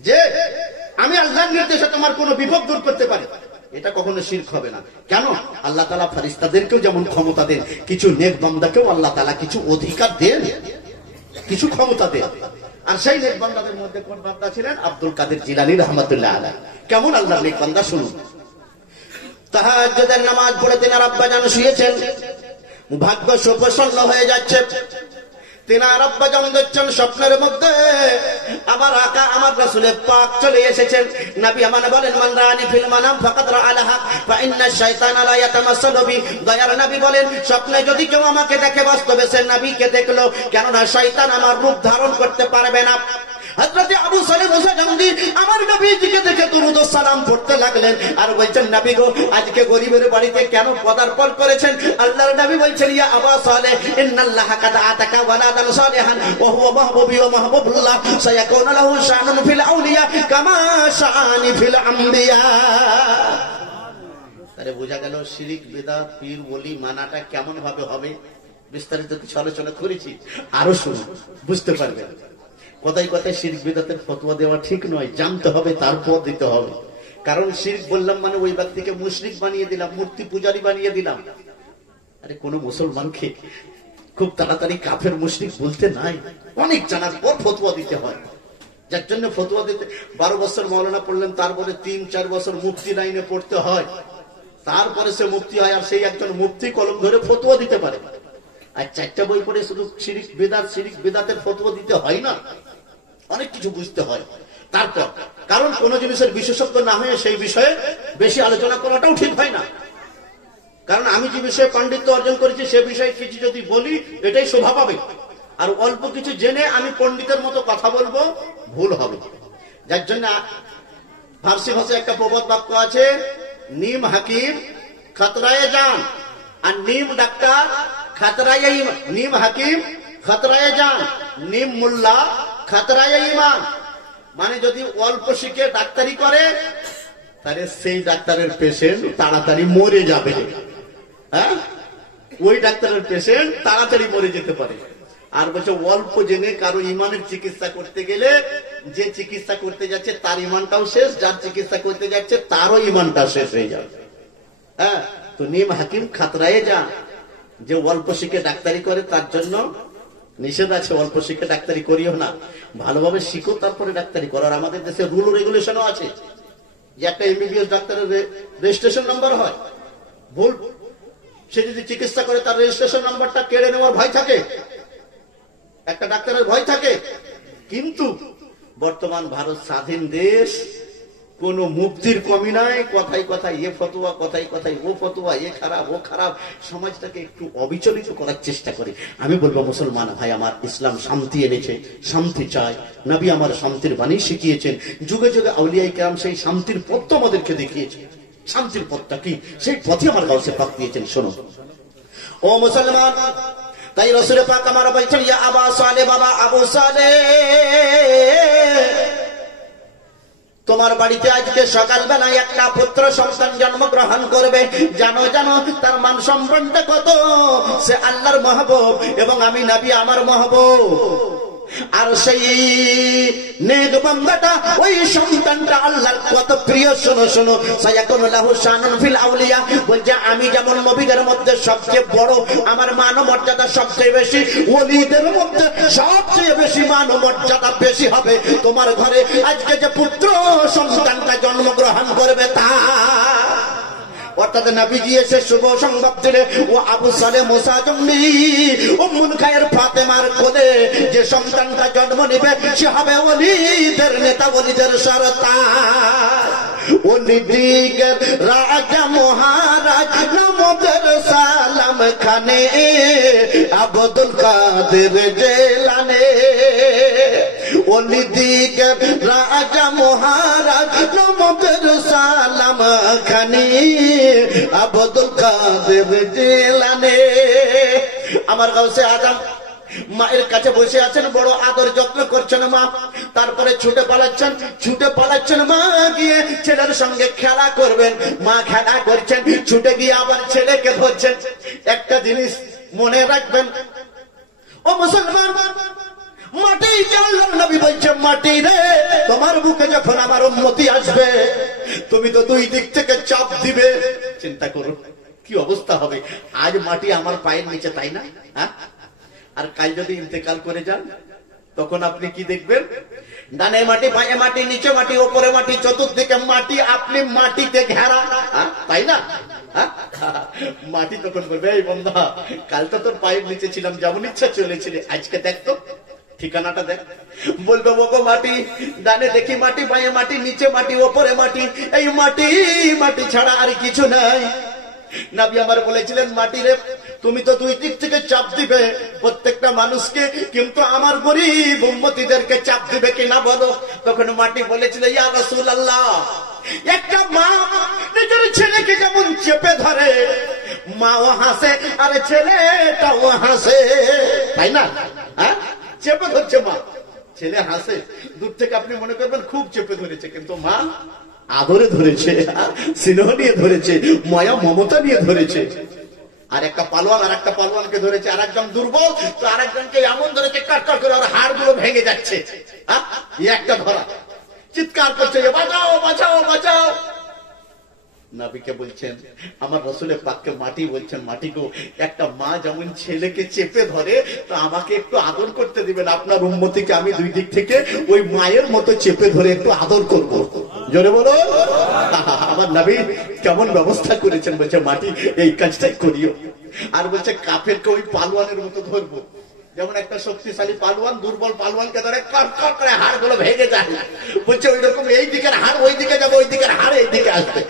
যে আমি আল্লাহর নির্দেশে তোমার কোনো বিপদ দূর করতে পারি। এটা কখনো শিরক হবে না। কেন? আল্লাহ তাআলা ফেরেশতাদেরকেও যেমন ক্ষমতা দেন, কিছু নেক বান্দাকেও আল্লাহ তাআলা কিছু অধিকার দেন, কিছু ক্ষমতা দেন। আর সেই নেক বান্দাদের মধ্যে কোন বান্দা ছিলেন? আব্দুল কাদের জিলানী রাহমাতুল্লাহ আলাইহি। কেমন আল্লাহর নেক বান্দা শুনুন। তাহাজ্জুদের নামাজ পড়ে তিনার আব্বাজান শুয়েছেন, ভাগ্য সুপ্রসন্ন হয়ে যাচ্ছে। তিনার আব্বাজান দেখছেন স্বপ্নের মধ্যে আমার আকা আমার রাসূলের পাক চলে এসেছেন। নবী আমানে বলেন, মান রানি ফিল মানাম ফাকাদ রাআল হক ফা ইন্না শাইতানা লা ইয়াতামাসসালু বি। দয়ার নবী বলেন, স্বপ্নে যদি কেউ আমাকে দেখে বাস্তবে সে নবীকে দেখলো, কেননা শয়তান আমার রূপ ধারণ করতে পারবে না। হযরত আবু সালেহ মুসা জঙ্গি আমার নবীজিকে দেখে দুরূদ ও সালাম পড়তে লাগলেন আর বলছেন, নবী গো, আজকে গরিবের বাড়িতে কেন পদার্পণ করেছেন? আল্লাহর নবী বলছেন, ইয়া আবা সালেহ, ইন্নাল্লাহা কাদ আতাকা ওয়ালাদান সালিহান ওয়া হুয়া মাহবুবি ওয়া মাহবুবুল্লাহ, সায়াকুনু লাহু শানুন ফিল আউলিয়া কামা শাআনি ফিল আম্বিয়া। আরে বোঝা গেল শিরিক, বিদআত, পীর ওলি মানাটা কেমন ভাবে হবে। বিস্তারিত কিছু আলোচনা করেছি, আরো শুনুন, বুঝতে পারবেন। কথায় কথায় শিরক বিদআতের ফতোয়া দেওয়া ঠিক নয়, জানতে হবে, তারপর দিতে হবে। কারণ শিরক বললাম মানে ওই ব্যক্তিকে মুশরিক বানিয়ে দিলাম, মূর্তি পূজারী বানিয়ে দিলাম। আরে কোন মুসলমানকে খুব তাড়াতাড়ি কাফের মুশরিক বলতে নাই, অনেক জানার পর ফতোয়া দিতে হয়। যার জন্য ফতোয়া দিতে 12 বছর মাওলানা পড়লেন, তারপরে 3-4 বছর মুফতি লাইনে পড়তে হয়, তারপরে সে মুফতি হয়। আর সেই একজন মুফতি কলম ধরে ফতোয়া দিতে পারে। আর 4টা বই পড়ে শুধু শিরিক বিদআতের ফতোয়া দিতে হয় না, অনেক কিছু বুঝতে হয় তারপর। কারণ কোন জিনিসের বিশেষজ্ঞ না হয়ে সেই বিষয়ে বেশি আলোচনা করাটাও ঠিক হয় না। কারণ আমি যে বিষয়ে পাণ্ডিত্য অর্জন করেছি সে বিষয়ে কিছু যদি বলি এটাই শোভা পাবে, আর অল্প কিছু জেনে আমি পণ্ডিতের মতো কথা বলবো, ভুল হবে। যার জন্য ফার্সি ভাষায় একটা প্রবাদ বাক্য আছে, নিম হাকিম খতরায়ে জান, আর নিম ডাক্তার খতরায়ে ঈমান। নিম হাকিম খতরায়ে জান, নিম মুল্লা খতরায়ে ঈমান। মানে যদি অল্প শিখে ডাক্তারি করে তাহলে সেই ডাক্তারের পেশেন্ট তাড়াতাড়ি মরে যাবে। হ্যাঁ, ওই ডাক্তারের পেশেন্ট তাড়াতাড়ি মরে যেতে পারে। আর বলছে অল্প জেনে কারো ইমানের চিকিৎসা করতে গেলে যে চিকিৎসা করতে যাচ্ছে তার ইমানটাও শেষ, যার চিকিৎসা করতে যাচ্ছে তারও ইমানটা শেষ হয়ে যাবে। হ্যাঁ, তো নিম হাকিম খাতরায়ে যান, যে অল্প শিখে ডাক্তারি করে তার জন্য নিষেধ আছে, অল্প শিখে ডাক্তারি করিও না, ভালোভাবে শিখো তারপরে ডাক্তারি করো। আর আমাদের দেশে রুল রেগুলেশনও আছে যে একটা এমবিবিএস ডাক্তারের রেজিস্ট্রেশন নাম্বার হয়, ভুল সে যদি চিকিৎসা করে তার রেজিস্ট্রেশন নাম্বারটা কেড়ে নেওয়ার ভয় থাকে, একটা ডাক্তারের ভয় থাকে। কিন্তু বর্তমান ভারত স্বাধীন দেশ, কোন মুফতির কমি নাই, কথায় কথায় এ ফতোয়া, কথায় কথায় ও ফতোয়া, এ খারাপ ও খারাপ, সমাজটাকে একটু অবিচলিত করার চেষ্টা করে। আমি বলবো মুসলমান ভাই আমার, ইসলাম শান্তি এনেছে, শান্তি চাই। নবী আমার শান্তির বাণী শিখিয়েছেন, যুগে যুগে আউলিয়ায়ে কেরাম সেই শান্তির পথ আমাদেরকে দেখিয়েছে। শান্তির পথটা কি, সেই পথে আমার গাউসে পাক দিয়েছেন। শোনো ও মুসলমান, তাই রাসূল পাক আমার বলছেন, ইয়া আবা সালেহ, বাবা আবু সালেহ, তোমার বাড়িতে আজকে সকালবেলায় একটা পুত্র সন্তান জন্মগ্রহণ করবে। জানো জানো তার মান সম্মানটা কত? সে আল্লাহর মাহবুব এবং আমি নবী আমার মাহবুব। আর সেই নেক বান্দাটা, ওই সন্তানটা আল্লাহর কত প্রিয়। শোনো শোনো, সায়াকুনু লাহু শানুন ফিল আউলিয়া, বলছে আমি যেমন নবীদের মধ্যে সবচেয়ে বড়, আমার মান মর্যাদা সবচেয়ে বেশি, ওলিদের মধ্যে সবচেয়ে বেশি মান মর্যাদা বেশি হবে। তোমার ঘরে আজকে যে পুত্র সন্তানটা জন্মগ্রহণ করবে তা অর্থাৎ নবীজি এসে শুভ সংবাদ দিলে, ও আবু সালেহ মুসা জঙ্গি উম্মুল খায়ের ফাতেমার কোলে যে সন্তানটা জন্ম নেবে সে হবে ওলিদের নেতা, ওলিদের সরদার, ওলিদের রাজা মহারাজ, নামদের সালাম খানে আব্দুল কাদের জিলানী। ওলিদের রাজা মহারাজ, নামদের সালাম খানি আব্দুল কাদের জিলানী। আমার গাউসে আজম মায়ের কাছে বসে আছেন, বড় আদর যত্ন করছেন মা, তারপরে ছুটে পালাচ্ছেন মা গিয়ে ছেলের সঙ্গে খেলা করবেন। মা খেলা করছেন, ছুটে গিয়ে আবার ছেলেকে ধরছেন। একটা জিনিস মনে রাখবেন ও মুসলমান, মাটি আল্লাহর নবী বলছে, মাটি রে, তোমার বুকে যখন আমার উম্মতি আসবে তুমি তো দুই দিক থেকে চাপ দিবে। চিন্তা করুন কি অবস্থা হবে। আজ মাটি আমার পায়ের নিচে, তাই না? আর কাল যদি ইন্তেকাল করে যান তখন আপনি কি দেখবেন? ডানে মাটি, বাঁয়ে মাটি, নিচে মাটি, ওপরে মাটি, চতুর্দিকে মাটি, আপনি মাটিতে ঘেরা, তাই না? মাটি তখন বলবে, এই বন্ধা, কাল তো তোর পায়ের নিচে ছিলাম, যেমন ইচ্ছা চলেছিলে, আজকে দেখতো ঠিকানাটা দেখ। বলবে, ওগো মাটি, ডানে দেখি মাটি, বাঁয়ে মাটি, নিচে মাটি, ওপরে মাটি, এই মাটি ছাড়া আর কিছু নাই। নবী আমার বলেছিলেন, মাটি রে, তুমি তো দুই দিক থেকে চাপ দিবে প্রত্যেকটা মানুষকে, কিন্তু আমার গরিব উম্মতীদেরকে চাপ দিবে কিনা বলো। তখন মাটি বলেছিল, ইয়া রাসূলুল্লাহ, একটা মা নিজের ছেলেকে যেমন চেপে ধরে, মাও হাসে আর ছেলেটাও হাসে, তাই না? হ্যাঁ, চেপে ধরছে মা, ছেলে হাসে। দূর থেকে আপনি মনে করবেন খুব চেপে ধরেছে, কিন্তু মা আদরে ধরেছে, স্নেহ নিয়ে ধরেছে, মায়া মমতা নিয়ে ধরেছে। আর একটা পালোয়ান আর একটা পালোয়ানকে ধরেছে, আর একজন দুর্বল তো আর একজনকে এমন ধরেছে কাট কাট করে, আর হাড় গুলো ভেঙে যাচ্ছে। একটা ধরা, চিৎকার করছে, বাঁচাও বাঁচাও বাঁচাও। নবীকে বলছেন, আমার রাসূলের পাককে মাটি বলছেন, মাটিগো, একটা মা যেমন ছেলেকে চেপে ধরে, তো আমাকে একটু আদর করতে দিবেন। আপনার উম্মতিকে আমি দুই দিক থেকে ওই মায়ের মতো চেপে ধরে একটু আদর করব। জোরে বলো। আমার নবী কেমন ব্যবস্থা করেছেন, বলছে মাটি এই কাজটাই করিও। আর বলছে কাফেরকে ওই পালোয়ানের মতো ধরবো, যেমন একটা শক্তিশালী পালোয়ান দুর্বল পালোয়ানকে ধরে কট কট করে হাড় গুলো ভেঙে যায়। বলছে ওই রকম এই দিকের হাড় ওই দিকে যাবে, ওই দিকের হাড় এই দিকে আসবে।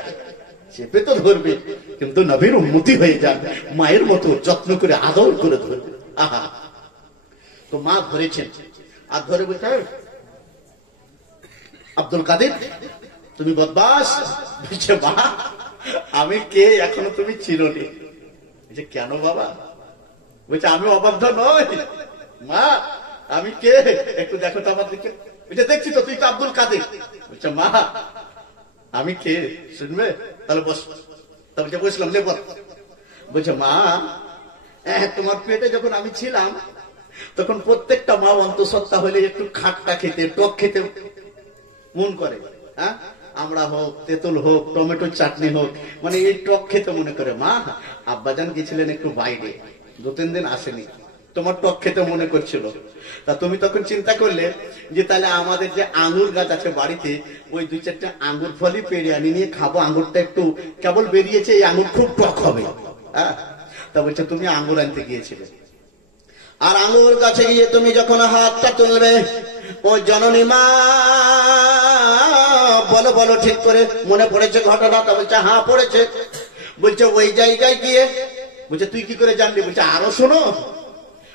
চেপে তো ধরবে, কিন্তু নবীর উম্মতি হয়ে যান, মায়ের মতো যত্ন করে আদর করে ধরবে। আহা, তো মা ধরেছেন, আর ধরে বলতে আব্দুল কাদের তুমি বদমাশ। বলছে মা আমি কে এখনো তুমি চিনোনি। বলছে কেন বাবা? বলছে আমি অবাধ্য নই মা, আমি কে একটু দেখো তো আমার দিকে। বলছে দেখছি তো, তুই তো আব্দুল কাদের। বলছে মা আমি কে শুনবে? তাহলে বস। বলছে বসলাম, লে বল। বলছে মা তোমার পেটে যখন আমি ছিলাম তখন প্রত্যেকটা মা অন্তঃসত্ত্বা হলে একটু খাট্টা খেতে, টক খেতে মন করে। হ্যাঁ, আমরা হোক, তেঁতুল হোক, টমেটো চাটনি হোক, মানে এই টক খেতে মনে করে। মা আব্বাজান গেছিলেন একটু বাইরে, 2-3 দিন আসেনি, তোমার টক খেতে মনে করছিল। তা তুমি তখন চিন্তা করলে যে তাহলে আমাদের যে আঙ্গুর গাছ আছে বাড়িতে, ওই 2-4টা আঙ্গুর ফলই পেড়ে আনি, নিয়ে খাবো, আঙ্গুরটা একটু কেবল বেরিয়েছে, এই আঙ্গুর খুব টক হবে। হ্যাঁ, তা বলছে তুমি আঙ্গুর আনতে গিয়েছিলে, আর আঙ্গুর গাছে গিয়ে তুমি যখন হাতটা তুলবে, ও জননী মা বলো বলো ঠিক করে মনে পড়েছে ঘটনাটা? বলছে হ্যাঁ পড়েছে। বলছে ওই জায়গায় গিয়ে, বলছে তুই কি করে জানলি? বলছে আরো শোনো।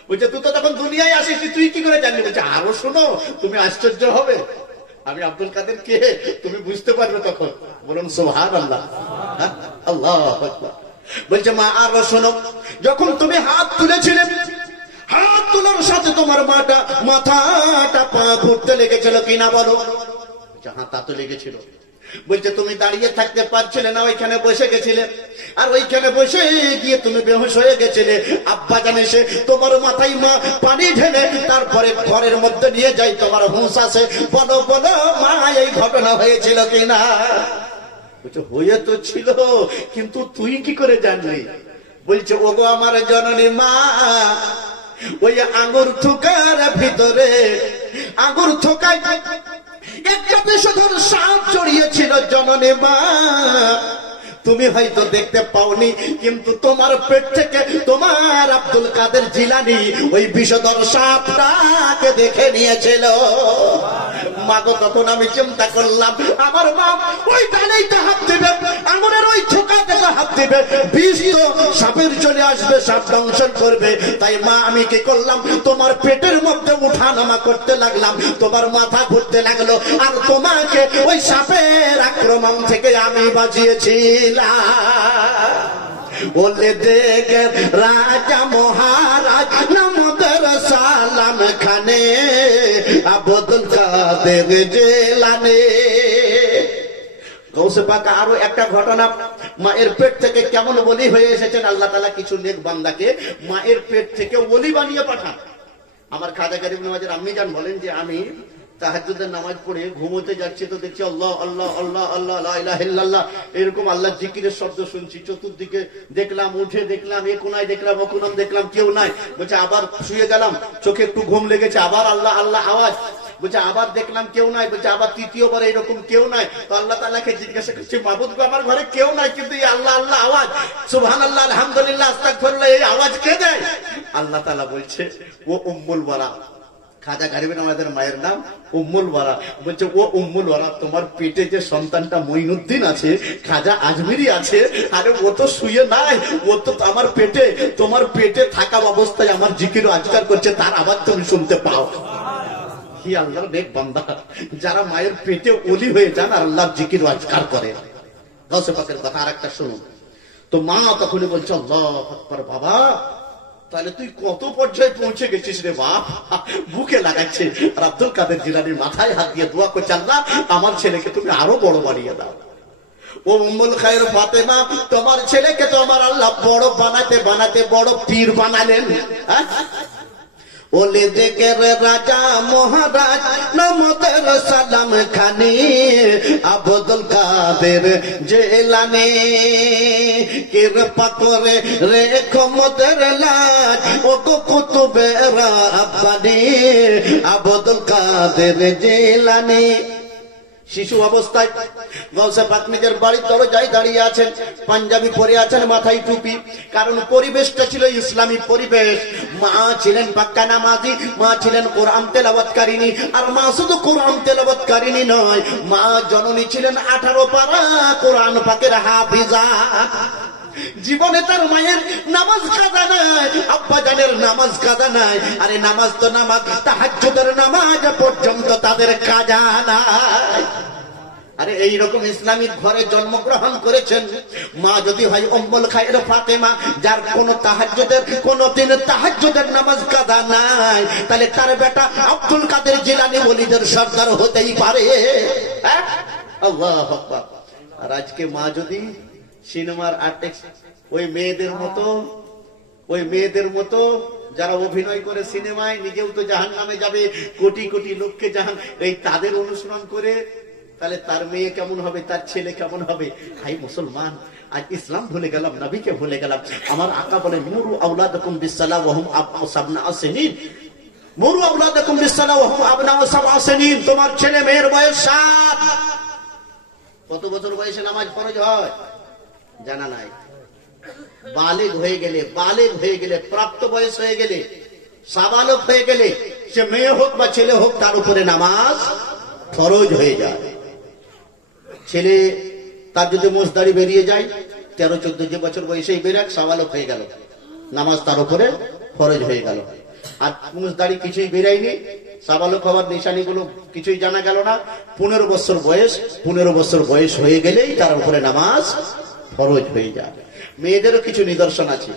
বলছে তুই তো তখন দুনিয়ায় আসিস, তুই কি করে জানলি? বলছে আরো শোনো, তুমি আশ্চর্য হবে, আমি আব্দুল কাদের কে তুমি বুঝতে পারবে তখন। বলুন সুবহানাল্লাহ, আল্লাহু আকবার। বলছে মা আরো শোনো, যখন তুমি হাত তুলেছিলে, হাত তোলার সাথে তোমার মাথাটা পা ঘুরতে লেগেছিল কিনা বলো? হ্যাঁ তা তো লেগেছিল। বলছে তুমি দাঁড়িয়ে থাকতে পারছিলে না, ওইখানে বসে গেছিলে, আর ওইখানে বসে গিয়ে তুমি বেহুশ হয়ে গেছিলে। আব্বা জানে সে তোমার মাথায় মা পানি ঢেলে তারপরে ঘরের মধ্যে নিয়ে যাই, তোমার হুঁশ আসে। বলো বলো মা এই ঘটনা হয়েছিল কিনা? বলছে হয়ে তো ছিল, কিন্তু তুই কি করে জানলি? বলছে ওগো আমার জননী মা, ওই আঙ্গুর থোকার ভিতরে, আঙ্গুর থোকায় একটা বিষধর সাপ জড়িয়েছিল জননী মা। তুমি হয়তো দেখতে পাওনি, কিন্তু তোমার পেট থেকে তোমার আব্দুল কাদের জিলানী ওই বিষধর সাপটাকে দেখে নিয়েছিল। মাগো তখন আমি চিন্তা করলাম, আমার মা ওই ডালেইতে হাত দিবে, আঙুরের ওই থোকা থেকে হাত দিবে, বিষ তো সাপের চলে আসবে, সাপ দংশন করবে। তাই মা আমি কি করলাম, তোমার পেটের মধ্যে উঠানামা করতে লাগলাম, তোমার মাথা ঘুরতে লাগলো, আর তোমাকে ওই সাপের আক্রমণ থেকে আমি বাঁচিয়েছিলাম। বলে দেখে রাজা মহারাজ নামদের সালাম খানে আব্দুল কাদের জিলানী। গৌসে পাক আরো একটা ঘটনা, মায়ের পেট থেকে কেমন ওলি হয়ে এসেছেন আল্লাহ তাআলা কিছু নেক বান্দাকে মায়ের পেট থেকে ওলি বানিয়ে পাঠান। আমার খাজা গরিব নওয়াজের আম্মি জান বলেন যে আমি তাহাজ্জুদের নামাজ পড়ে ঘুমোতে যাচ্ছি, তো দেখছি আল্লাহ আল্লাহ আল্লাহ আল্লাহ লা ইলাহা ইল্লাল্লাহ এরকম আল্লাহর জিকিরের শব্দ শুনছি। চতুর্দিকে দেখলাম, উঠে দেখলাম, এ কোনায় দেখলাম, ও কোনায় দেখলাম, কেউ নাই। বলছে আবার শুয়ে গেলাম, চোখে একটু ঘুম লেগেছে, আবার আল্লাহ আল্লাহ আওয়াজ। বলছে আবার দেখলাম কেউ নাই। বলছে আবার তৃতীয়বার এরকম কেউ নাই। তো আল্লাহ তাআলাকে জিজ্ঞাসা করছে, মাবুদ গো আমার ঘরে কেউ নাই, কিন্তু এই আল্লাহ আল্লাহ আওয়াজ, সুবহানাল্লাহ আলহামদুলিল্লাহ আস্তাগফিরুল্লাহ এই আওয়াজ কে দেয়? আল্লাহ তাআলা বলছে ও উম্মুল ওয়ারা, খাজা গরিবের আমাদের মায়ের নাম উম্মুল ওয়ারা। বলছে ও উম্মুল ওয়ারা, তোমার পেটে যে সন্তানটা মঈনুদ্দিন আছে, খাজা আজমিরি আছে, আরে ও তো শুয়ে নাই, ও তো আমার পেটে, তোমার পেটে থাকা অবস্থায় আমার জিকির আজকার করছে, তার আওয়াজ তুমি শুনতে পাও। কি আল্লাহর নেক বান্দা, যারা মায়ের পেটে ওলি হয়ে যান আর আল্লাহর জিকির আজকার করে। গাউসে পাকের কথা আর একটা শুনুন তো। মা তখনই বলছে আল্লাহু আকবার, বাবা তাহলে তুই কত পর্যায়ে পৌঁছে গেছিস রে বাপ, বুকে লাগাচ্ছে। আর আব্দুল কাদের জিলানীর মাথায় হাত দিয়ে দোয়া করছে, আল্লাহ আমার ছেলেকে তুমি আরো বড় বানিয়ে দাও। ও উম্মুল খায়ের ফাতেমা, তোমার ছেলেকে তো আমার আল্লাহ বড় বানাতে বানাতে বড় পীর বানালেন। ওলে জেকের রাজা মহারাজ নমতের সালাম খানি আব্দুল কাদের জিলানী, কৃপা করে রেখো মোদের লাজ ও কুতুবে রাব্বানী আব্দুল কাদের জিলানী। শিশু অবস্থায় গাউসে পাক নিজের বাড়ির দরজায় দাঁড়িয়ে আছেন, পাঞ্জাবি পরে আছেন, মাথায় টুপি, কারণ পরিবেশটা ছিল ইসলামী পরিবেশ। মা ছিলেন পাক্কা নামাজি, মা ছিলেন কোরআন তেলাওয়াতকারিনী। আর মা শুধু কোরআন তেলাওয়াতকারিনী নয়, মা জননী ছিলেন 18 পারা কোরআন পাকের হাফিজা। জীবনে তার মায়ের নামাজ কাজা নাই, আব্বা জানের নামাজ কাজা নাই। আরে নামাজ তো নামাজ, তাহাজ্জুদের নামাজ পর্যন্ত তাদের কাজা নাই। আরে এইরকম ইসলামিক ঘরে জন্মগ্রহণ করেছেন মা যদি হয় উম্মুল খায়ের ফাতেমা, যার কোন তাহাজ্জুদের কোনদিন তাহাজ্জুদের নামাজ কাজা নাই, তাহলে তার বেটা আব্দুল কাদের জিলানী ওলিদের সর্দার হতেই পারে। আল্লাহু আকবার। আর আজকে মা যদি সিনেমার আর্টিস্ট, ওই মেয়েদের মতো যারা অভিনয় করে সিনেমায়, নিজেও তো জাহান্নামে যাবে, কোটি কোটি লোককে জাহান, এই তাদের অনুসরণ করে, তাহলে তার মেয়ে কেমন হবে, তার ছেলে কেমন হবে? হাই মুসলমান, আজ ইসলাম ভুলে গেলাম, নবীকে ভুলে গেলাম। আমার আকা বলে মুরু আওলাদাকুম বিসসালাহ ওয়া হুম আবনাউ সাবনা সিনিন, মুরু আওলাদাকুম বিসসালাহ ওয়া হুম আবনাউ সাবআ সিনিন। তোমার ছেলে মেয়ের বয়স 7। কত বছর বয়সে নামাজ ফরজ হয় জানা নাই। বালিগ হয়ে গেলে প্রাপ্ত বয়স হয়ে গেলে, সাবালক হয়ে গেলে, সে মেয়ে হোক বা ছেলে হোক, তার উপরে নামাজ ফরজ হয়ে যায়। ছেলে তার যদি মোজদারি বেরিয়ে যায়, 13-14 যে বছর বয়সেই বেরাক, সাবালক হয়ে গেল, নামাজ তার উপরে ফরজ হয়ে গেল। আর মোজদারি কিছুই বেরায়নি, সাবালক হওয়ার নিশানিগুলো কিছুই জানা গেল না, 15 বছর বয়স হয়ে গেলেই তার উপরে নামাজ ফরজ হয়ে যায়। মেয়েদেরও কিছু নিদর্শন আছে,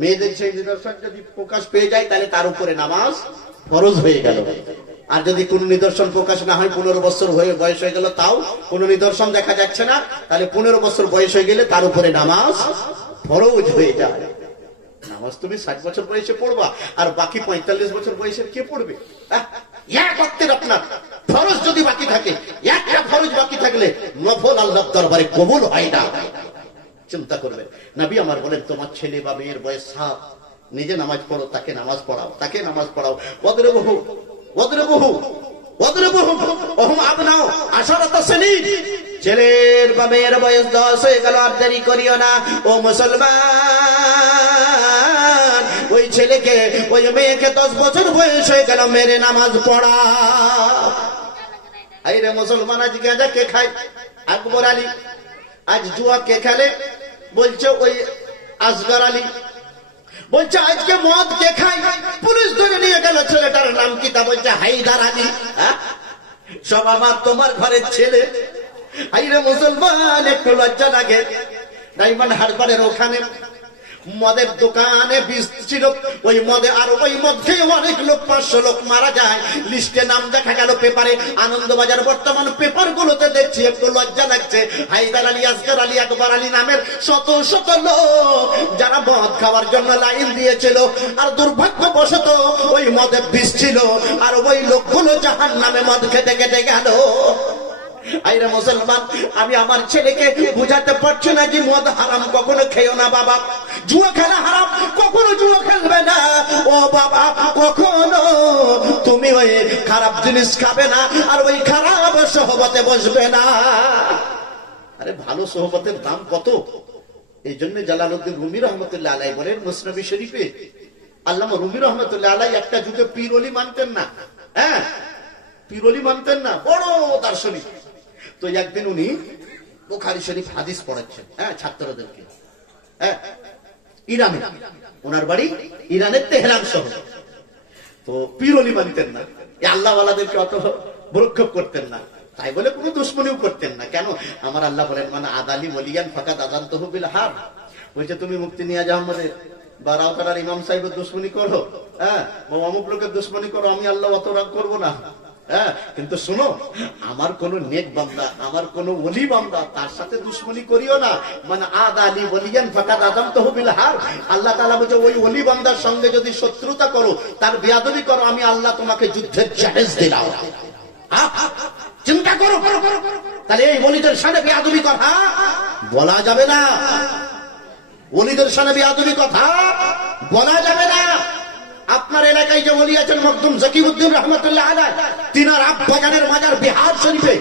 মেয়েদের সেই নিদর্শন যদি প্রকাশ পেয়ে যায়, তাহলে তার উপরে নামাজ ফরজ হয়ে গেল। আর যদি কোন নিদর্শন প্রকাশ না হয়, 15 বছর বয়স হয়ে গেল, তাও কোন নিদর্শন দেখা যাচ্ছে না, তাহলে 15 বছর বয়স হয়ে গেলে তার উপরে নামাজ ফরজ হয়ে যায়। নামাজ তুমি 60 বছর বয়সে পড়বা, আর বাকি 45 বছর বয়সের কে পড়বে? এক ওয়াক্তের আপনার ফরজ যদি বাকি থাকে, একটা ফরজ বাকি থাকলে নফল আল্লাহর দরবারে কবুল হয় না। চিন্তা করবে। নবী আমার বলেন, তোমার ছেলে বা মেয়ের বয়স 7, নিজে নামাজ পড়ো, তাকে নামাজ পড়াও, ওয়াদরিবুহু ওহুম আবনাউ আশারাতা সিনিন। ছেলের বা মেয়ের বয়স 10 হয়ে গেল, আর দেরি করিও না ও মুসলমান। ওই ছেলেকে, ওই মেয়েকে 10 বছর বয়স হয়ে গেল, মেরে নামাজ পড়া। আরে মুসলমান, আজ গাঁজা কে খায়? আকবর আলী। আজ জুয়া কে খেলে? বলছে ওই আসগর আলী। বলছে আজকে মদ কে খায়? পুলিশ ধরে নিয়ে গেল, ছেলেটার নাম কি? তা বলছে হায়দার আলী। সব আমার তোমার ঘরের ছেলে। আইরে মুসলমান, একটু লজ্জা লাগে। ডায়মন্ড হারবারের ওখানে মদের দোকানে বিষ ছিল, ওই মদে, আর ওই মদ খেয়ে অনেক লোক, 500 লোক মারা যায়। লিস্টে নাম দেখা গেল পেপারে, আনন্দবাজার বর্তমান পেপার গুলোতে দেখছি, একটু লজ্জা লাগছে। হায়দার আলী, আসগর আলী, আকবর আলী নামের শত শত লোক যারা মদ খাওয়ার জন্য লাইন দিয়েছিল, আর দুর্ভাগ্যবশত ওই মদে বিষ ছিল, আর ওই লোকগুলো জাহান্নামে মদ খেতে খেতে গেল। আইরে মুসলমান, আমি আমার ছেলেকে বুঝাতে পারছি না যে মদ হারাম, কখনো খেও না বাবা। জুয়া খেলা হারাম, কখনো জুয়া খেলবে না ও বাবা, কখনো তুমি ওই খারাপ জিনিস খাবে না, আর ওই খারাপ সোহবতে বসবে না। আরে ভালো সোহবতের দাম কত! এই জন্য জালালউদ্দিন রুমি রহমতুল্লাহ আলাইহি বলেন মুসনবী শরীফে, আল্লামা রুমি রহমতুল্লাহ আলাইহি একটা যুগে পীর ওলি মানতেন না, হ্যাঁ, পীরলি মানতেন না, বড় দার্শনিক। তো একদিন উনি বুখারী শরীফ হাদিস পড়াচ্ছেন, হ্যাঁ, ছাত্রদেরকে। হ্যাঁ, ইরানে, ওনার বাড়ি ইরানের তেহরান শহর। তো পীরলি মানতেন না, আল্লাহওয়ালাদেরকে অত ভ্রুক্ষেপ করতেন না, তাই বলে কোনো দুশ্মনীও করতেন না। কেন? আমার আল্লাহ বলেন, মানে আদালি বলিয়ান ফাকাত আযানতুহু বিল হার। বলছে তুমি মুফতি নিয়াজ আহমদের বা রাউতারার ইমাম সাহেবের দুশ্মনী করো, হ্যাঁ, বা অমুক লোকের দুশ্মনী করো, আমি আল্লাহ অত রাগ করবো না। হ্যাঁ, কিন্তু শোনো, আমার কোন নেক বান্দা, আমার কোন ওলি বান্দা, তার সাথে দুশ্মনী করিও না। মানে আদালি বলিয়ান ফাকাত আযানতুহু বিল হার। আল্লাহ তাআলা বলে ওই ওলি বান্দার সঙ্গে যদি শত্রুতা করো, তার বেয়াদবি করো, আমি আল্লাহ তোমাকে যুদ্ধের চ্যালেঞ্জ দিলাম। চিন্তা করো। তাহলে এই ওলিদের সামনে বেয়াদবি কথা বলা যাবে না, ওলিদের সামনে বেয়াদবি কথা বলা যাবে না। আপনার এলাকায় যে ওলি আছেন মখদুম জাকিউদ্দিন রহমাতুল্লাহ আলাইহি, তিনার আব্বাজানের মাজার বিহার শরীফে,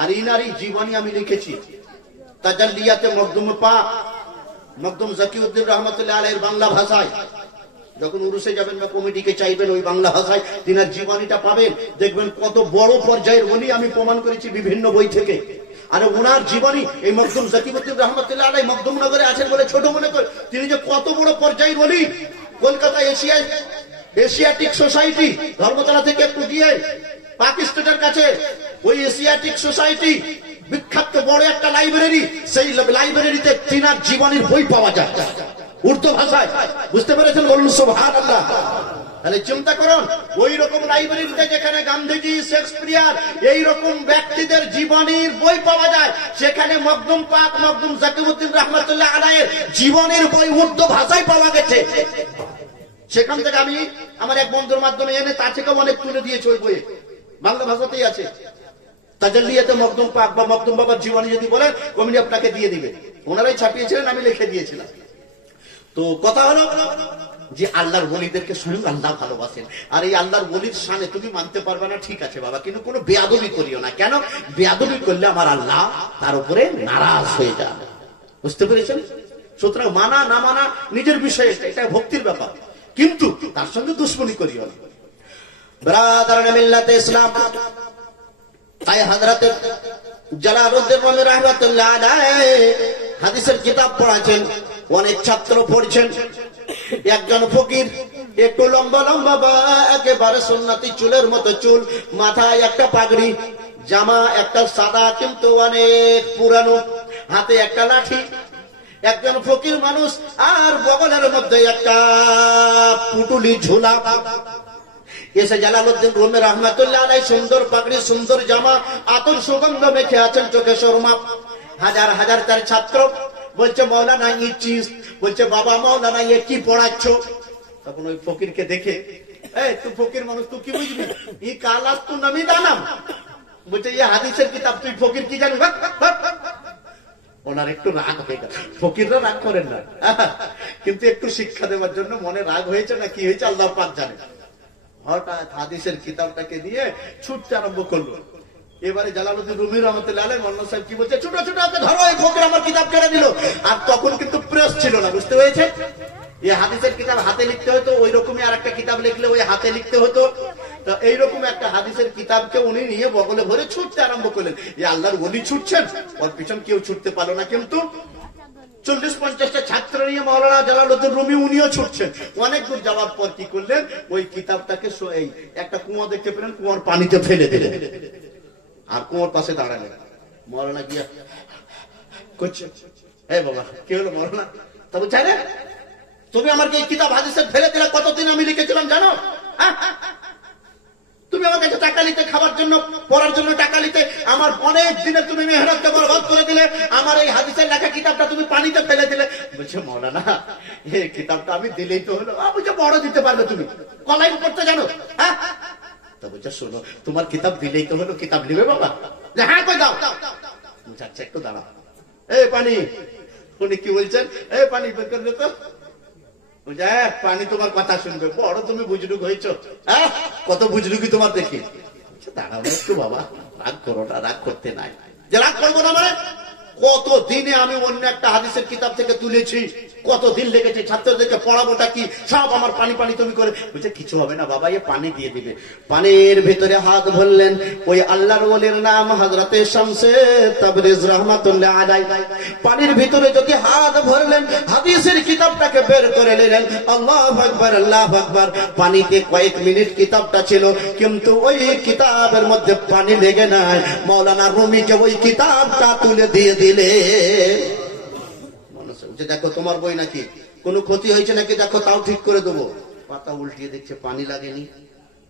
আর ইনারই জীবনী আমি লিখেছি তাজাল্লিয়াতে মখদুম পাক, মখদুম জাকিউদ্দিন রহমাতুল্লাহ আলাইহির বাংলা ভাষায়। যখন উরুসে যাবেন বা কমিটিকে চাইবেন ওই বাংলা ভাষায় তিনার জীবনীটা পাবেন, দেখবেন কত বড় পর্যায়ের ওলি, আমি প্রমাণ করেছি বিভিন্ন বই থেকে। আর ওনার জীবনী এই মখদুম জাকিউদ্দিন রহমাতুল্লাহ আলাইহি মখদুম নগরে আছেন বলে ছোট মনে করে, তিনি যে কত বড় পর্যায়ের ওলি। কলকাতা এশিয়াটিক সোসাইটি, ধর্মতলা থেকে একটু গিয়ে পাকিস্তানের কাছে ওই এশিয়াটিক সোসাইটি, বিখ্যাত বড় একটা লাইব্রেরি, সেই লাইব্রেরিতে তিনার জীবনীর বই পাওয়া যায় উর্দু ভাষায়। বুঝতে পেরেছেন? বলুন সুবহানাল্লাহ। তাহলে চিন্তা করুন, ওই রকম লাইব্রেরিতে যেখানে গান্ধীজি, শেক্সপিয়ার, এই রকম ব্যক্তিদের জীবনীর বই পাওয়া যায়, সেখানে মখদুম পাক, মখদুম জাকিউদ্দিন রহমাতুল্লাহ আলাইহির জীবনের বই উর্দু ভাষায় পাওয়া গেছে। সেখান থেকে আমি আমার এক বন্ধুর মাধ্যমে এনে তার থেকে অনেক তুলে দিয়েছি, ওই বইয়ে বাংলা ভাষাতেই আছে। তাজাল্লিয়াতে মখদুম পাক বা মখদুম বাবার জীবনী যদি বলেন, কমিটি আপনাকে দিয়ে দিবে। ওনারাই ছাপিয়েছিলেন, আমি লিখে দিয়েছিলাম। তো কথা হলো যে আল্লাহর ওলিদেরকে স্বয়ং আল্লাহ ভালোবাসেন, আর এই আল্লাহর ওলির শানে তুমি মানতে পারবে না, ঠিক আছে বাবা, কিন্তু কোনো বেয়াদবি করিও না। কেন? বেয়াদবি করলে আমার আল্লাহ তার উপরে নারাজ হয়ে যাবে। বুঝতে পেরেছেন? সুতরাং মানা না মানা নিজের বিষয়, এটা ভক্তির ব্যাপার, কিন্তু তার সঙ্গে দুশ্মনী করিও না। ব্রাদারান মিল্লাতে ইসলাম, তাই হযরত জালালউদ্দিন রুমি রাহমাতুল্লাহ আলাইহি হাদিসের কিতাব পড়াছেন, অনেক ছাত্র পড়ছেন। একজন ফকির, একটু লম্বা লম্বা বা একেবারে সুন্নতি চুলের মতো চুল, মাথায় একটা পাগড়ি, জামা একটা সাদা কিন্তু অনেক পুরানো, হাতে একটা লাঠি, একজন ফকির মানুষ, আর বগলের মধ্যে একটা পুটুলি ঝুলা। এসে জালালউদ্দিন রুমি রাহমাতুল্লাহ আলাইহি সুন্দর পাগড়ি, সুন্দর জামা, আতর সুগন্ধ মেখে আছেন, চোখে সুরমা। হাজার হাজার তার ছাত্র বলছে মৌলানা ইচিস, বলছে বাবা মৌলানা এ কি পড়াচ্ছ? তখন ওই ফকিরকে দেখে, এই তুই ফকির মানুষ, তুই কি বুঝবি? ই কালাস তু নামি দানাম, বলছে এই হাদিসের কিতাব, তুই ফকির কি জানি? ওনার একটু রাগ হয়ে গেল। ফকিররা রাগ করেন না, কিন্তু একটু শিক্ষা দেওয়ার জন্য মনে রাগ হয়েছে না কি হয়েছে আল্লাহ পাক জানে। হঠাৎ হাদিসের কিতাবটাকে নিয়ে ছুটতে আরম্ভ করলো। এবারে জালালউদ্দিন রুমি রহমাতুল্লাহ আলাইহি মোল্লা সাহেব কি বলছে, ছোট ছোট ওকে ধরো, এই ফকির আমার কিতাব কেড়ে দিল। আর তখন কিন্তু প্রেস ছিল না, বুঝতে পেরেছে? এই হাদিসের কিতাব হাতে লিখতে হতো, ওই রকমই আর একটা কিতাব লিখলে ওই হাতে লিখতে হতো। তো এইরকম একটা হাদিসের কিতাবকে উনি নিয়ে বগলে ভরে ছুটতে আরম্ভ করলেন। এই আল্লাহর ওলি ছুটছেন, ওর পিছন কেউ ছুটতে পারলো না, কিন্তু 40-50টা ছাত্র নিয়ে মাওলানা জালালউদ্দিন রুমি উনিও ছুটছেন। অনেক দূর যাওয়ার পর কি করলেন, ওই কিতাবটাকে এই একটা কুয়া দেখতে পেলেন, কুয়ার পানিতে ফেলে দিলেন, আর কুয়ার পাশে দাঁড়ালেন। মাওলানা গিয়া করছে, এই বাবা কি হলো মাওলানা? তা বলছে, আরে তুমি আমার এই কিতাব হাদিসে ফেলে দিলে, কতদিন আমি লিখেছিলাম জানো? তুমি আমার কাছে টাকা নিতে, খাবার জন্য, পড়ার জন্য টাকা নিতে, আমার অনেক দিনে তুমি মেহনতকে বরবাদ করে দিলে, আমার এই হাদিসের লেখা কিতাবটা তুমি পানিতে ফেলে দিলে। বলছে মাওলানা এই কিতাবটা আমি দিলেই তো হলো। বলছে বড় দিতে পারবে তুমি, কলাই পড়তে জানো? হ্যাঁ। তা বলছে শোনো, তোমার কিতাব দিলেই তো হলো, কিতাব নিবে বাবা? হ্যাঁ কই দাও। আচ্ছা একটু দাঁড়াও, এই পানি। উনি কি বলছেন, এই পানি বের করে তো। পানি তোমার কথা শুনবে, বড় তুমি বুজরুক হয়েছো, কত বুজরুকি তোমার দেখি। দাঁড়াও একটু বাবা, রাগ করো না, রাগ করতে নাই। যে রাগ করবো না মানে কত দিনে আমি অন্য একটা হাদিসের কিতাব থেকে তুলেছি, কত দিন লেগেছে ছাত্রদেরকে পড়াবোটা কি, সব আমার পানি পানি তুমি করে বলছে কিছু হবে না বাবা, এ পানি দিয়ে দিবে। পানির ভিতরে হাত ভরলেন, ওই আল্লাহর ওলির নাম হযরতে শামসে তাবরিজ রাহমাতুল্লাহ আলাইহি। পানির ভিতরে যদি হাত ভরলেন, হাদিসের কিতাবটাকে বের করে নিলেন, আল্লাহু আকবার আল্লাহু আকবার। পানিতে কয়েক মিনিট কিতাবটা ছিল, কিন্তু ওই কিতাবের মধ্যে পানি লেগে নাই, মাওলানা রুমিকে ওই কিতাবটা তুলে দিয়ে দিলে। দেখো তোমার বই নাকি, কোনো ক্ষতি হয়েছে নাকি দেখো, তাও ঠিক করে দেবো। পাতা উল্টিয়ে দেখছে পানি লাগেনি,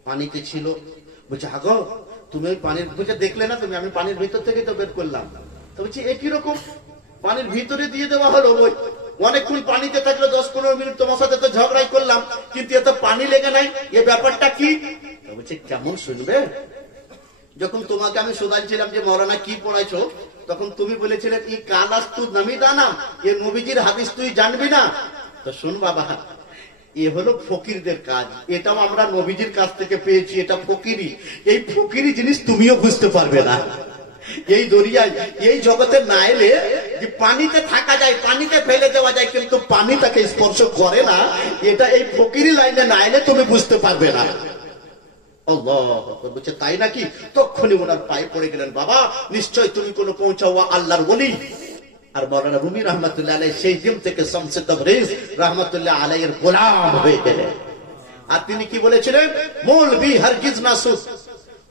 পানিতে ছিল। বলছে হাগো তুমি ওই পানির, বলছে দেখলে না তুমি, আমি পানির ভিতর থেকে তো বের করলাম। তো বলছি একই রকম, পানির ভিতরে দিয়ে দেওয়া হলো বই। অনেকক্ষণ পানিতে থাকলে 10-15 মিনিট তোমার সাথে তো ঝগড়াই করলাম, কিন্তু এত পানি লেগে নাই, এ ব্যাপারটা কি? বলছে কেমন শুনবে, যখন তোমাকে আমি শোনাচ্ছিলাম যে মৌলানা কি পড়াইছো, তখন তুমি বলেছিলে ই কালাস তু নামি দানা, এ নবীজির হাদিস তুই জানবি না। তো শুন বাবা, এ হলো ফকিরদের কাজ, এটাও আমরা নবীজির কাছ থেকে পেয়েছি, এটা ফকিরি। এই ফকিরি জিনিস তুমিও বুঝতে পারবে না। এই দরিয়ায়, এই জগতে না এলে যে পানিতে থাকা যায়, পানিতে ফেলে দেওয়া যায়, কিন্তু পানি তাকে স্পর্শ করে না, এটা এই ফকিরি লাইনে না এলে তুমি বুঝতে পারবে না। বলছে তাই নাকি? তখনই ওনার পায়ে পড়ে গেলেন, বাবা নিশ্চয় তুমি কোনো পৌঁছাওয়া আল্লাহর ওলি। আর মাওলানা রুমি রহমাতুল্লাহ আলাইহি সেই দিন থেকে শামসে তাবরিজ রহমাতুল্লাহ আলাইহির গোলাম হয়ে গেলেন। আর তিনি কি বলেছিলেন? মৌলভী হারগিজ না সুদ,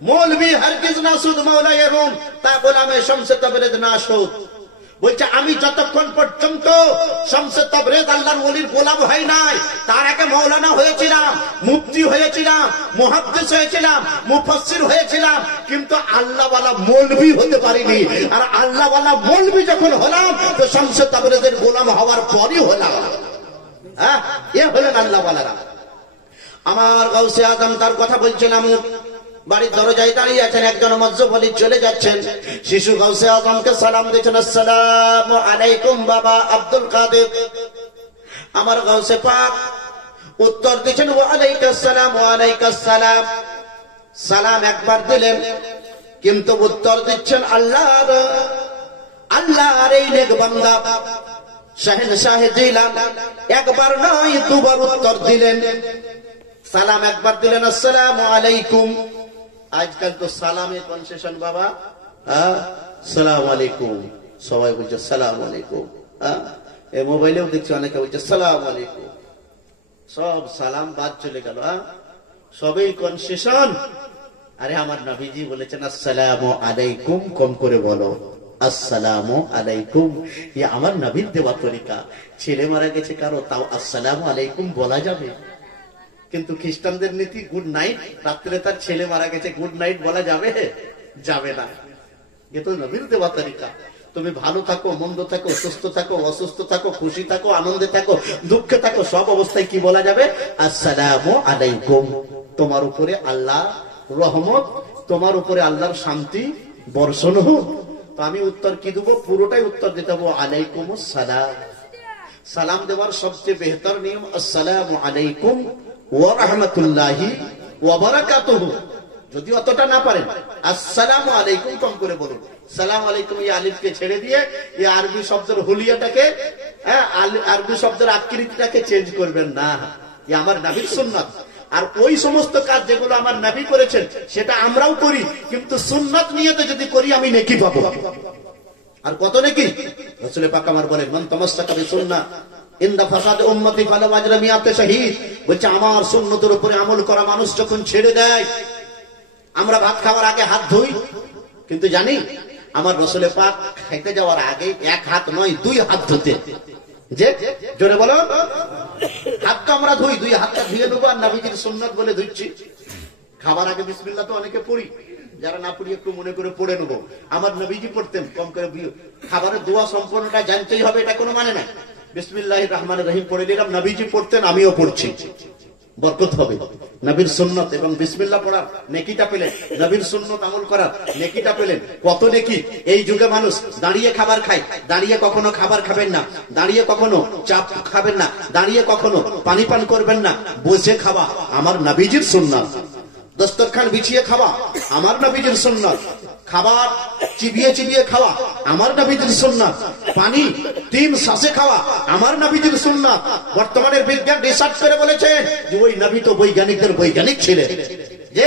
মৌলভী হারগিজ না সুদ, মাওলানা রুম তা গোলামে শামসে তাবরিজ না সুদ। বলছে আমি যতক্ষণ পর্যন্ত শামসে তাবরিজ আল্লাহর ওলির গোলাম হই নাই, তার আগে মাওলানা হয়েছিলাম, মুফতি হয়েছিলাম, মুহাদ্দিস হয়েছিলাম, মুফাসসির হয়েছিলাম, কিন্তু আল্লাহ ওয়ালা মৌলভী হতে পারিনি। আর আল্লাহ ওয়ালা মৌলভী যখন হলাম, তো শামসে তাবরিজের গোলাম হওয়ার পরই হলাম। হ্যাঁ, এ হলেন আল্লাহ ওয়ালারা। আমার গাউসে আজম তার কথা বলছিলাম, বাড়ির দরজায় দাঁড়িয়ে আছেন, একজন মজ্জবলি চলে যাচ্ছেন, শিশু গাউসে আজমকে সালাম দিয়েছেন, আসসালামু আলাইকুম বাবা আব্দুল কাদের। আমার গাউসে পাক উত্তর দিয়েছেন ওয়া আলাইকাস সালাম, ওয়া আলাইকাস সালাম। সালাম একবার দিলেন, কিন্তু উত্তর দিচ্ছেন আল্লাহর এই নেক বান্দা শাহেনশাহ জিলান একবার নয় দুবার উত্তর দিলেন। সালাম একবার দিলেন, আসসালামু আলাইকুম। আজকাল তো সালামে কনসেশন বাবা, সালাম আলাইকুম, সবাই বলছে সালাম আলাইকুম। এই মোবাইলেও দেখছি অনেকে বলছে সালাম আলাইকুম, সব সালাম বাদ চলে গেল, সবই কনসেশন। আরে আমার নবীজি বলেছেন আসসালামু আলাইকুম, কম করে বলো আসসালামু আলাইকুম। আমার নবীর দেওয়া তরিকা। ছেলে মারা গেছে কারো, তাও আসসালামু আলাইকুম বলা যাবে, কিন্তু খ্রিস্টানদের নীতি গুড নাইট, রাত্রে তার ছেলে মারা গেছে গুড নাইট বলা যাবে? যাবে না। এ তো নবীর দেওয়া তরিকা। তুমি ভালো থাকো, মন্দ থাকো, সুস্থ থাকো, অসুস্থ থাকো, খুশি থাকো, আনন্দে থাকো, দুঃখে থাকো, সব অবস্থায় কি বলা যাবে? আসসালামু আলাইকুম। তোমার উপরে আল্লাহ রহমত, তোমার উপরে আল্লাহর শান্তি বর্ষণ হোক। তো আমি উত্তর কি দেবো? পুরোটাই উত্তর দিতে হবে আলাইকুম সালাম। সালাম দেওয়ার সবচেয়ে বেহতর নিয়ম আসসালামু আলাইকুম ওয়া রাহমাতুল্লাহি ওয়া বারাকাতুহু। যদি অতটা না পারেন, আসসালামু আলাইকুম কম করে বলুন। সালাম আলাইকুম এই আলিফকে ছেড়ে দিয়ে এই আরবি শব্দের হুলিয়াটাকে, আরবি শব্দের আকৃতিটাকে চেঞ্জ করবেন না। এ আমার নবীর সুন্নাত। আর ওই সমস্ত কাজ যেগুলো আমার নবী করেছেন সেটা আমরাও করি, কিন্তু সুন্নাত নিয়তে যদি করি আমি নেকি পাবো। আর কত নেকি? রাসূল পাক আমার বলেন মান তামাসসাকা বিসুন্নাহ ইনদা ফাসাদ উম্মতি ফালা আজরা মিয়াতে শাহীদ। বলছে আমার সুন্নতের উপরে আমল করা মানুষ যখন ছেড়ে দেয়, আমরা ভাত খাওয়ার আগে হাত ধুই, কিন্তু জানি আমার রাসূল পাক খাইতে যাওয়ার আগে এক হাত নয় দুই হাত ধুতে। যে জোরে বলো, হাত তো আমরা ধুই, দুই হাতটা ধুয়ে নেবো, আর নবীজির সুন্নাত বলে ধুচ্ছি। খাবার আগে বিসমিল্লাহ তো অনেকে পড়ি, যারা না পড়ি একটু মনে করে পড়ে নেবো। আমার নবীজি পড়তেন কম করে, খাবারের দোয়া সম্পূর্ণটা জানতেই হবে এটা কোনো মানে নাই। বিসমিল্লাহির রহমানির রহিম পড়ে দিলাম, নবীজি পড়তেন, আমিও পড়ছি, বরকত হবে। নবীর সুন্নাত এবং বিসমিল্লাহ পড়ার নেকিটা পেলেন, নবীর সুন্নাত আমল করার নেকিটা পেলেন। কত নেকি! এই যুগে মানুষ দাঁড়িয়ে খাবার খায়, দাঁড়িয়ে কখনো খাবার খাবেন না, দাঁড়িয়ে কখনো চাপ খাবেন না, দাঁড়িয়ে কখনো পানি পান করবেন না, বসে খাওয়া আমার নবীজির সুন্নাত। দস্তরখান বিছিয়ে খাওয়া আমার নবীজির সুন্নাত। খাবার চিবিয়ে চিবিয়ে খাওয়া আমার নবীজির সুন্নাত। পানি 3 শ্বাসে খাওয়া আমার নবীজির সুন্নাত। বর্তমানের বিজ্ঞান রিসার্চ করে বলেছে যে ওই নবী তো বৈজ্ঞানিকদের বৈজ্ঞানিক ছিলেন, যে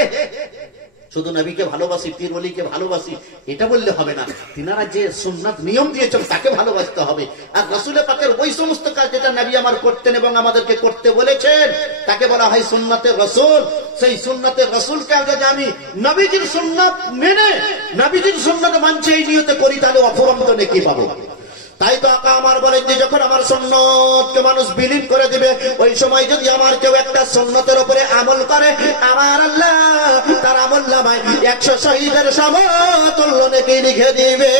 শুধু নবীকে ভালোবাসি, পীর ওলিকে ভালোবাসি এটা বললে হবে না। তিনারা যে সুন্নাত নিয়ম দিয়েছেন তাকে ভালোবাসতে হবে। আর রাসূলের পাকের ওই সমস্ত কাজ যেটা নবী আমার করতেন এবং আমাদেরকে করতে বলেছেন তাকে বলা হয় সুন্নাতে রাসূল। সেই সুন্নাতে রাসূলকে যদি আমি নবীজির সুন্নাত মেনে নবীজির সুন্নাত মানছি এই নিয়তে করি তাহলে অফুরন্ত নেকি পাবো। তাই তো আকা আমার বলেন যে যখন আমার সুন্নতকে মানুষ বিলীন করে দিবে ওই সময় যদি আমার কেউ একটা সুন্নতের উপরে আমল করে আমার আল্লাহ তার আমল নামায় 100 শহীদের সমতুল্য নেকি লিখে দিবে।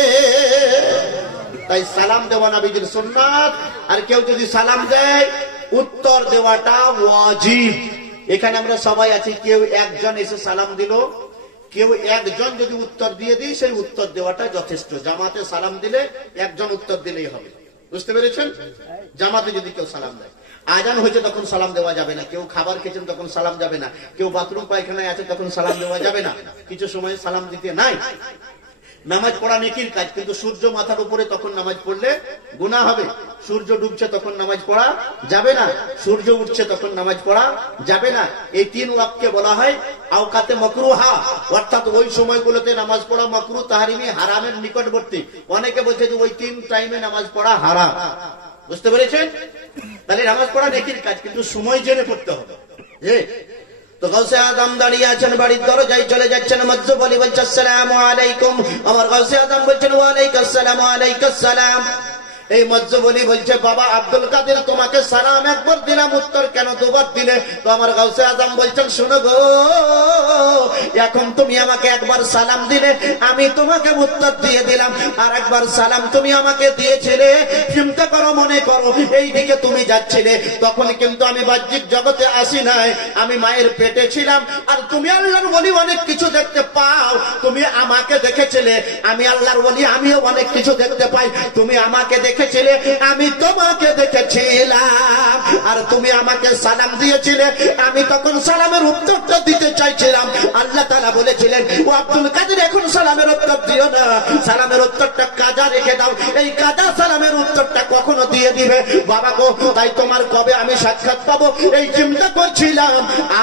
তাই সালাম দেওয়া নবীজির সুন্নাত। আর কেউ যদি সালাম দেয় উত্তর দেওয়াটা ওয়াজিব। এখানে আমরা সবাই আছি, কেউ একজন এসে সালাম দিল, কেউ একজন যদি উত্তর দিয়ে দিই সেই উত্তর দেওয়াটা যথেষ্ট। জামাতে সালাম দিলে একজন উত্তর দিলেই হবে, বুঝতে পেরেছেন? জামাতে যদি কেউ সালাম দেয়, আজান হয়েছে তখন সালাম দেওয়া যাবে না, কেউ খাবার খেয়েছেন তখন সালাম যাবে না, কেউ বাথরুম পায়খানায় আছে তখন সালাম দেওয়া যাবে না, কিছু সময় সালাম দিতে নাই। নামাজ পড়া নেকির কাজ, কিন্তু সূর্য মাথার উপরে তখন নামাজ পড়লে গুনাহ হবে। সূর্য ডুবছে তখন নামাজ পড়া যাবে না, সূর্য উঠছে তখন নামাজ পড়া যাবে না। এই 3 ওয়াক্তকে বলা হয় আওকাতে মাকরুহা, অর্থাৎ ওই সময়গুলোতে নামাজ পড়া মাকরুহ, তাহরিমি, হারামের নিকটবর্তী। অনেকে বলছে যে ওই 3 টাইমে নামাজ পড়া হারাম, বুঝতে পেরেছেন? তাহলে নামাজ পড়া নেকির কাজ, কিন্তু সময় জেনে পড়তে হবে। তো গাউসে আজম দাঁড়িয়ে আছেন, বাড়ির দরজায় চলে যাচ্ছেন, মজ্জব আলী বলছে আসসালামু আলাইকুম। আমার গাউসে আজম বলছেন ওয়ালাইকুম আসসালাম, ওয়ালাইকুম আসসালাম। এই মজ্জব আলী বলছে বাবা আব্দুল কাদের তোমাকে সালাম একবার দিলাম, উত্তর কেন 2 বার দিলে? তো আমার গাউসে আজম বলছেন শোনো গো, এখন তুমি আমাকে একবার সালাম দিলে আমি তোমাকে উত্তর দিয়ে দিলাম, আর একবার সালাম তুমি আমাকে দিয়েছিলে। চিন্তা করো, মনে করো এই দিকে তুমি যাচ্ছিলে, তখন কিন্তু আমি বাহ্যিক জগতে আসি নাই, আমি মায়ের পেটে ছিলাম। আর তুমি আল্লাহর ওলি, অনেক কিছু দেখতে পাও, তুমি আমাকে দেখেছিলে, আমি আল্লাহর ওলি, আমিও অনেক কিছু দেখতে পাই। তুমি আমাকে দেখেছিলে, আমি তোমাকে দেখেছিলাম, আর তুমি আমাকে সালাম দিয়েছিলে, আমি তখন সালামের উত্তরটা দিতে চাইছিলাম। আল্লাহ তাআলা বলেছিলেন ও আব্দুল কাদের এখন সালামের উত্তর দিও না, সালামের উত্তরটা কাজা রেখে দাও, এই কাজা সালামের উত্তরটা কখনো দিয়ে দিবে বাবা গো। তাই তোমার কবে আমি সাক্ষাৎ পাবো এই চিন্তা করছিলাম,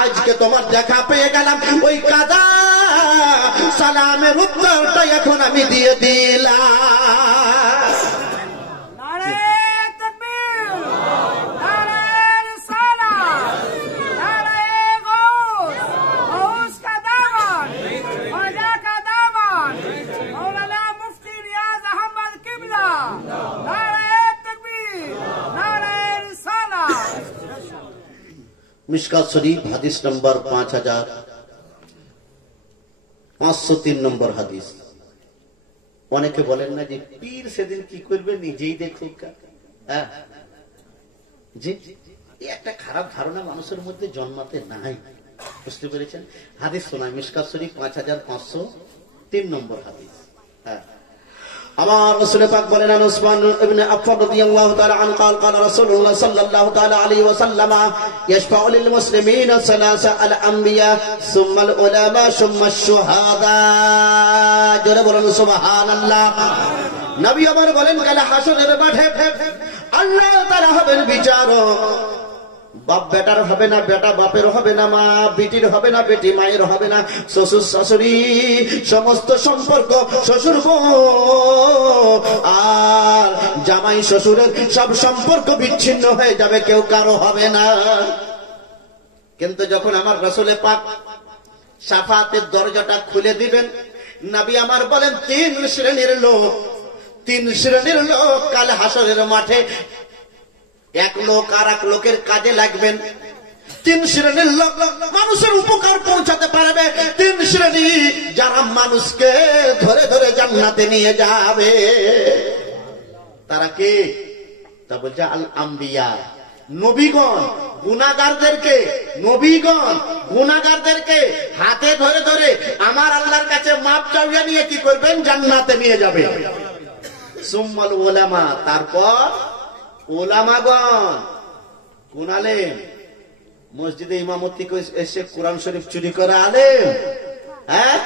আজকে তোমার দেখা পেয়ে গেলাম, ওই কাজা সালামের উত্তরটা এখন আমি দিয়ে দিলাম। মিশকাত শরীফ হাদিস নম্বর 5503 নম্বর হাদিস। অনেকে বলেন না যে পীর সেদিন কি করবে নিজেই দেখুক, হ্যাঁ জি, একটা খারাপ ধারণা মানুষের মধ্যে জন্মাতে নাই, বুঝতে পেরেছেন? হাদিস শোনায় মিশকাত শরীফ 5503 নম্বর হাদিস। হ্যাঁ, আমার রাসূল পাক বলেন উসমান ইবনে আফফান রাদিয়াল্লাহু তাআলা আনহু قال قال رسول الله صلى الله تعالى عليه وسلم يشفع للمسلمين ثلاثه الانبياء ثم العلماء ثم الشهداء। জোরে বলুন সুবহানাল্লাহ। নবী আমার বলেন কাল হাসরের মাঠে আল্লাহ তাআলা হবেন বিচারক। বাপ বেটার হবে না, বেটা বাপের হবে না, মা বেটির হবে না, বেটি মায়ের হবে না, শ্বশুর শাশুড়ি সমস্ত সম্পর্ক, শ্বশুর আর জামাই শ্বশুরের সব সম্পর্ক বিচ্ছিন্ন হয়ে যাবে, কেউ কারো হবে না। কিন্তু যখন আমার রাসূল পাক শাফাতের দরজাটা খুলে দিবেন, নবী আমার বলেন 3 শ্রেণীর লোক কাল হাসরের মাঠে এক লোক আর এক লোকের কাজে লাগবেন। 3 শ্রেণীর লোক মানুষের উপকার পৌঁছাতে পারবে, 3 শ্রেণী যারা মানুষকে ধরে ধরে জান্নাতে নিয়ে যাবে। তারা কে? তা বলছে আল আম্বিয়া, নবীগণ। গুনাহগারদেরকে হাতে ধরে ধরে আমার আল্লাহর কাছে মাপ চাইয়া নিয়ে কি করবেন? জান্নাতে নিয়ে যাবে। সুম্মাল উলামা, তারপর ওলামাগণ। কোন আলেম? মসজিদে ইমামতি এসে কোরআন শরীফ চুরি করা আলেম? হ্যাঁ,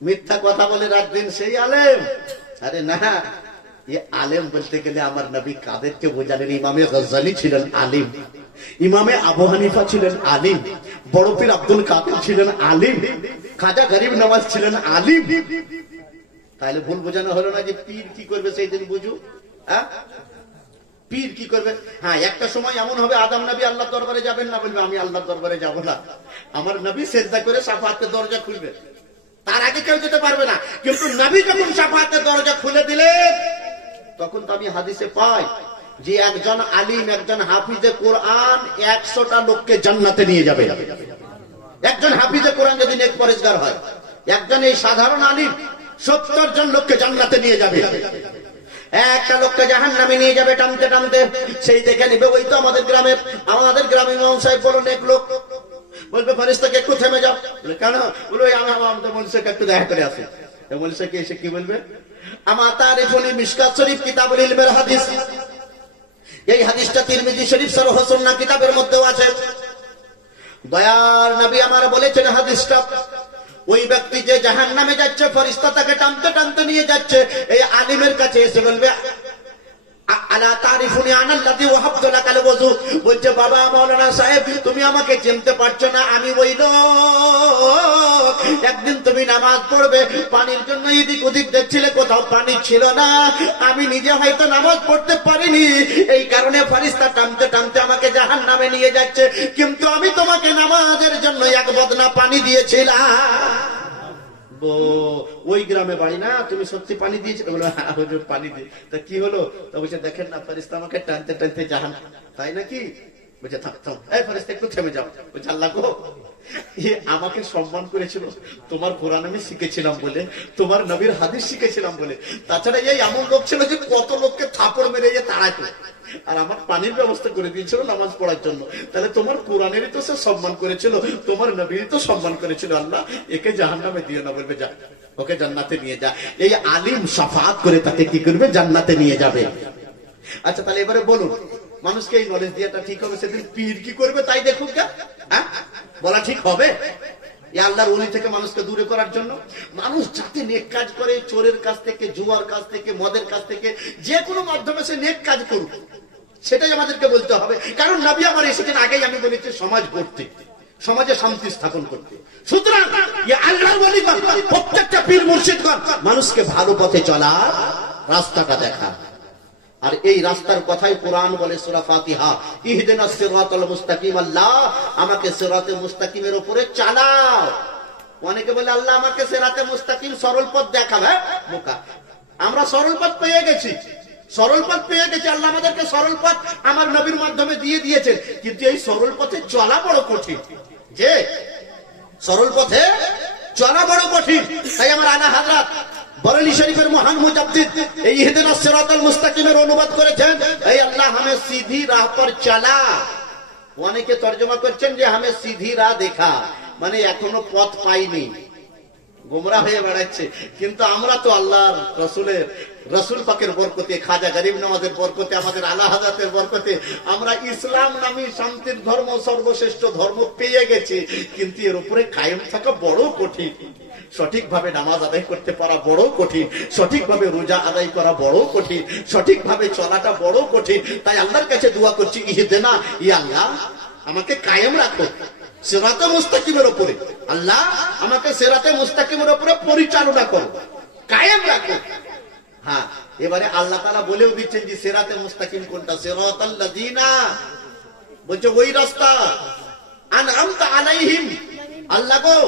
মিথ্যা কথা বলে রাখবেন সেই আলেম? আরে না, ये आलेम বলতে গেলে আমার নবী কাদেরকে বোঝালেন? ইমামে গজ্জালি ছিলেন আলিম, ইমামে আবু হানিফা ছিলেন আলিম, বড় পীর আব্দুল কাদের ছিলেন আলিম, খাজা গরিব নওয়াজ ছিলেন আলিম। তাহলে ভুল বোঝানো হলো না যে পীর কি করবে সেই দিন বুঝু। পীর কি করবে? হ্যাঁ, একটা সময় এমন হবে আদম নবী আল্লাহর দরবারে যাবেন না, বলবে আমি আল্লাহর দরবারে যাব না, আমার নবী সিজদা করে শাফাআতের দরজা খুলবে, তার আগে কেউ যেতে পারবে না। কিন্তু নবী যখন শাফাআতের দরজা খুলে দিলেন, তখন তো আমি হাদিসে পাই যে একজন আলিম, একজন হাফিজে কোরআন 100টা লোককে জান্নাতে নিয়ে যাবে। একজন হাফিজে কোরআন যদি নেক পরেজগার হয়, একজন এই সাধারণ আলিম 70 জন লোককে জান্নাতে নিয়ে যাবে। একটা লোককে জাহান্নামে নিয়ে যাবে টানতে টানতে। সেই দেখে নিবে, ওই তো আমাদের গ্রামে ইমাম সাহেব বলো নেক লোক, বলবে ফেরেশতাকে একটু থেমে যাও। বলে কেন? বলো আমি আমাদের মনীষাকে একটু দেখা করে আসি। মনীষাকে এসে কি বলবে? আমা তারিফুনি মিশকাত শরীফ কিতাবুল ইলমের হাদিস, এই হাদিসটা তিরমিজি শরীফ সরহ সুন্নাহ কিতাবের মধ্যেও আছে। দয়ার নবী আমার বলেছেন হাদিসটা, ওই ব্যক্তি যে জাহান্নামে যাচ্ছে, ফেরেশতা তাকে টানতে টানতে নিয়ে যাচ্ছে, এই আলিমের কাছে এসে বলবে আলা তারিফুনি আনাল্লাযী ওয়াহাবতু লাকাল ওযু, বলছে বাবা মাওলানা সাহেব তুমি আমাকে চিনতে পারছো না, আমি ওই লোক, একদিন তুমি নামাজ পড়বে, পানির জন্য এদিক ওদিক দেখছিলে, কোথাও পানি ছিল না, আমি নিজে হয়তো নামাজ পড়তে পারিনি, এই কারণে ফেরেশতা টানতে টানতে আমাকে জাহান্নামে নিয়ে যাচ্ছে, কিন্তু আমি তোমাকে নামাজের জন্য এক বদনা পানি দিয়েছিলাম। ওই গ্রামে বাড়ি না, তুমি সত্যি পানি দিয়েছো? বলো হ্যাঁ হুজুর পানি দিয়ে। তা কি হলো? তা বলছে দেখেন না ফেরেশতা আমাকে টানতে টানতে জাহান। তাই নাকি? বলছে থাম থাম, এই ফেরেশতা একটু থেমে যাও। বলছে আল্লাহ গো, আমাকে সম্মান করেছিল তোমার কোরআন আমি শিখেছিলাম বলে, তোমার নবীর হাদিস শিখেছিলাম বলে, তাছাড়া এই এমন লোক ছিল যে কত লোককে থাপড় মেরে তাড়াতো, আর আমার পানির ব্যবস্থা করে দিয়েছিল নামাজ পড়ার জন্য, তাহলে তোমার কোরআনেরই তো সে সম্মান করেছিল, তোমার নবীরই তো সম্মান করেছিল, আল্লাহ একে জাহান্নামে দিও না। বলবে যা, ওকে জান্নাতে নিয়ে যা। এই আলিম শাফাআত করে তাকে কি করবে? জান্নাতে নিয়ে যাবে। আচ্ছা তাহলে এবারে বলুন, মানুষকে এই নলেজ দিয়াটা ঠিক হবে? সেদিন পীর কি করবে তাই দেখুক গা, বলা ঠিক হবে? আল্লাহর ওলি থেকে মানুষকে দূরে করার জন্য মানুষ যাতে নেক কাজ করে, চোরের কাছ থেকে, জুয়ার কাছ থেকে, মদের কাছ থেকে, যে কোনো মাধ্যমে সে নেক কাজ করুক, সেটাই আমাদেরকে বলতে হবে। কারণ নবী আমার এসেছেন আগেই আমি বলেছি সমাজ গড়তে, সমাজে শান্তি স্থাপন করতে। সুতরাং আল্লাহর ওলিগণ, প্রত্যেকটা পীর মুর্শিদগণ মানুষকে ভালো পথে চলার রাস্তাটা দেখা, আর এই রাস্তার কথাই কোরআন বলে সূরা ফাতিহা, ইহদিনাস সিরাতাল মুস্তাকিম, আল্লাহ আমাকে সিরাতে মুস্তাকিমের উপরে চালাও। অনেকে বলে আল্লাহ আমাকে সিরাতে মুস্তাকিম সরল পথ দেখাবে, বোকা। আমরা সরল পথ পেয়ে গেছি, সরল পথ পেয়ে গেছি, আল্লাহ আমাদেরকে সরল পথ আমার নবীর মাধ্যমে দিয়ে দিয়েছেন, কিন্তু এই সরল পথে চলা বড় কঠিন। যে সরল পথে চলা বড় কঠিন, তাই আমার আলা হযরত বরেলি শরীফের মহান মুজাদ্দিদ এই ইহদিনাস সিরাতাল মুস্তাকিমের অনুবাদ করেছেন, এই আল্লাহ हमें सीधी राह पर चला। অনেকে তরজমা করছেন যে हमें सीधी राह देखा, মানে এখনো পথ পাইনি, গোমরা হয়ে বেড়াচ্ছে। কিন্তু আমরা তো আল্লাহর রসুল পাকের বরকতে, খাজা গরিব নওয়াজের বরকতে, আমাদের আলা হযরতের বরকতে আমরা ইসলাম নামী শান্তির ধর্ম, সর্বশ্রেষ্ঠ ধর্ম পেয়ে গেছি, কিন্তু এর উপরে কায়েম থাকা বড় কঠিন। সঠিকভাবে নামাজ আদায় করতে পারা বড় কঠিন, সঠিকভাবে রোজা আদায় করা বড় কঠিন, সঠিকভাবে চলাটা বড় কঠিন। তাই আল্লাহর কাছে দোয়া করছি, ইহদিনা, ইয়া আল্লাহ আমাকে কায়েম রাখো সিরাতে মুস্তাকিমের উপরে, আল্লাহ আমাকে সিরাতে মুস্তাকিমের উপরে পরিচালনা করো, কায়েম রাখো। হ্যাঁ, এবারে আল্লাহ তাআলা বলেও দিচ্ছেন যে সিরাতে মুস্তাকিম কোনটা? সিরাতাল লাযিনা, বলছে ওই রাস্তা, আনআমতা আলাইহিম। আল্লাহ গো,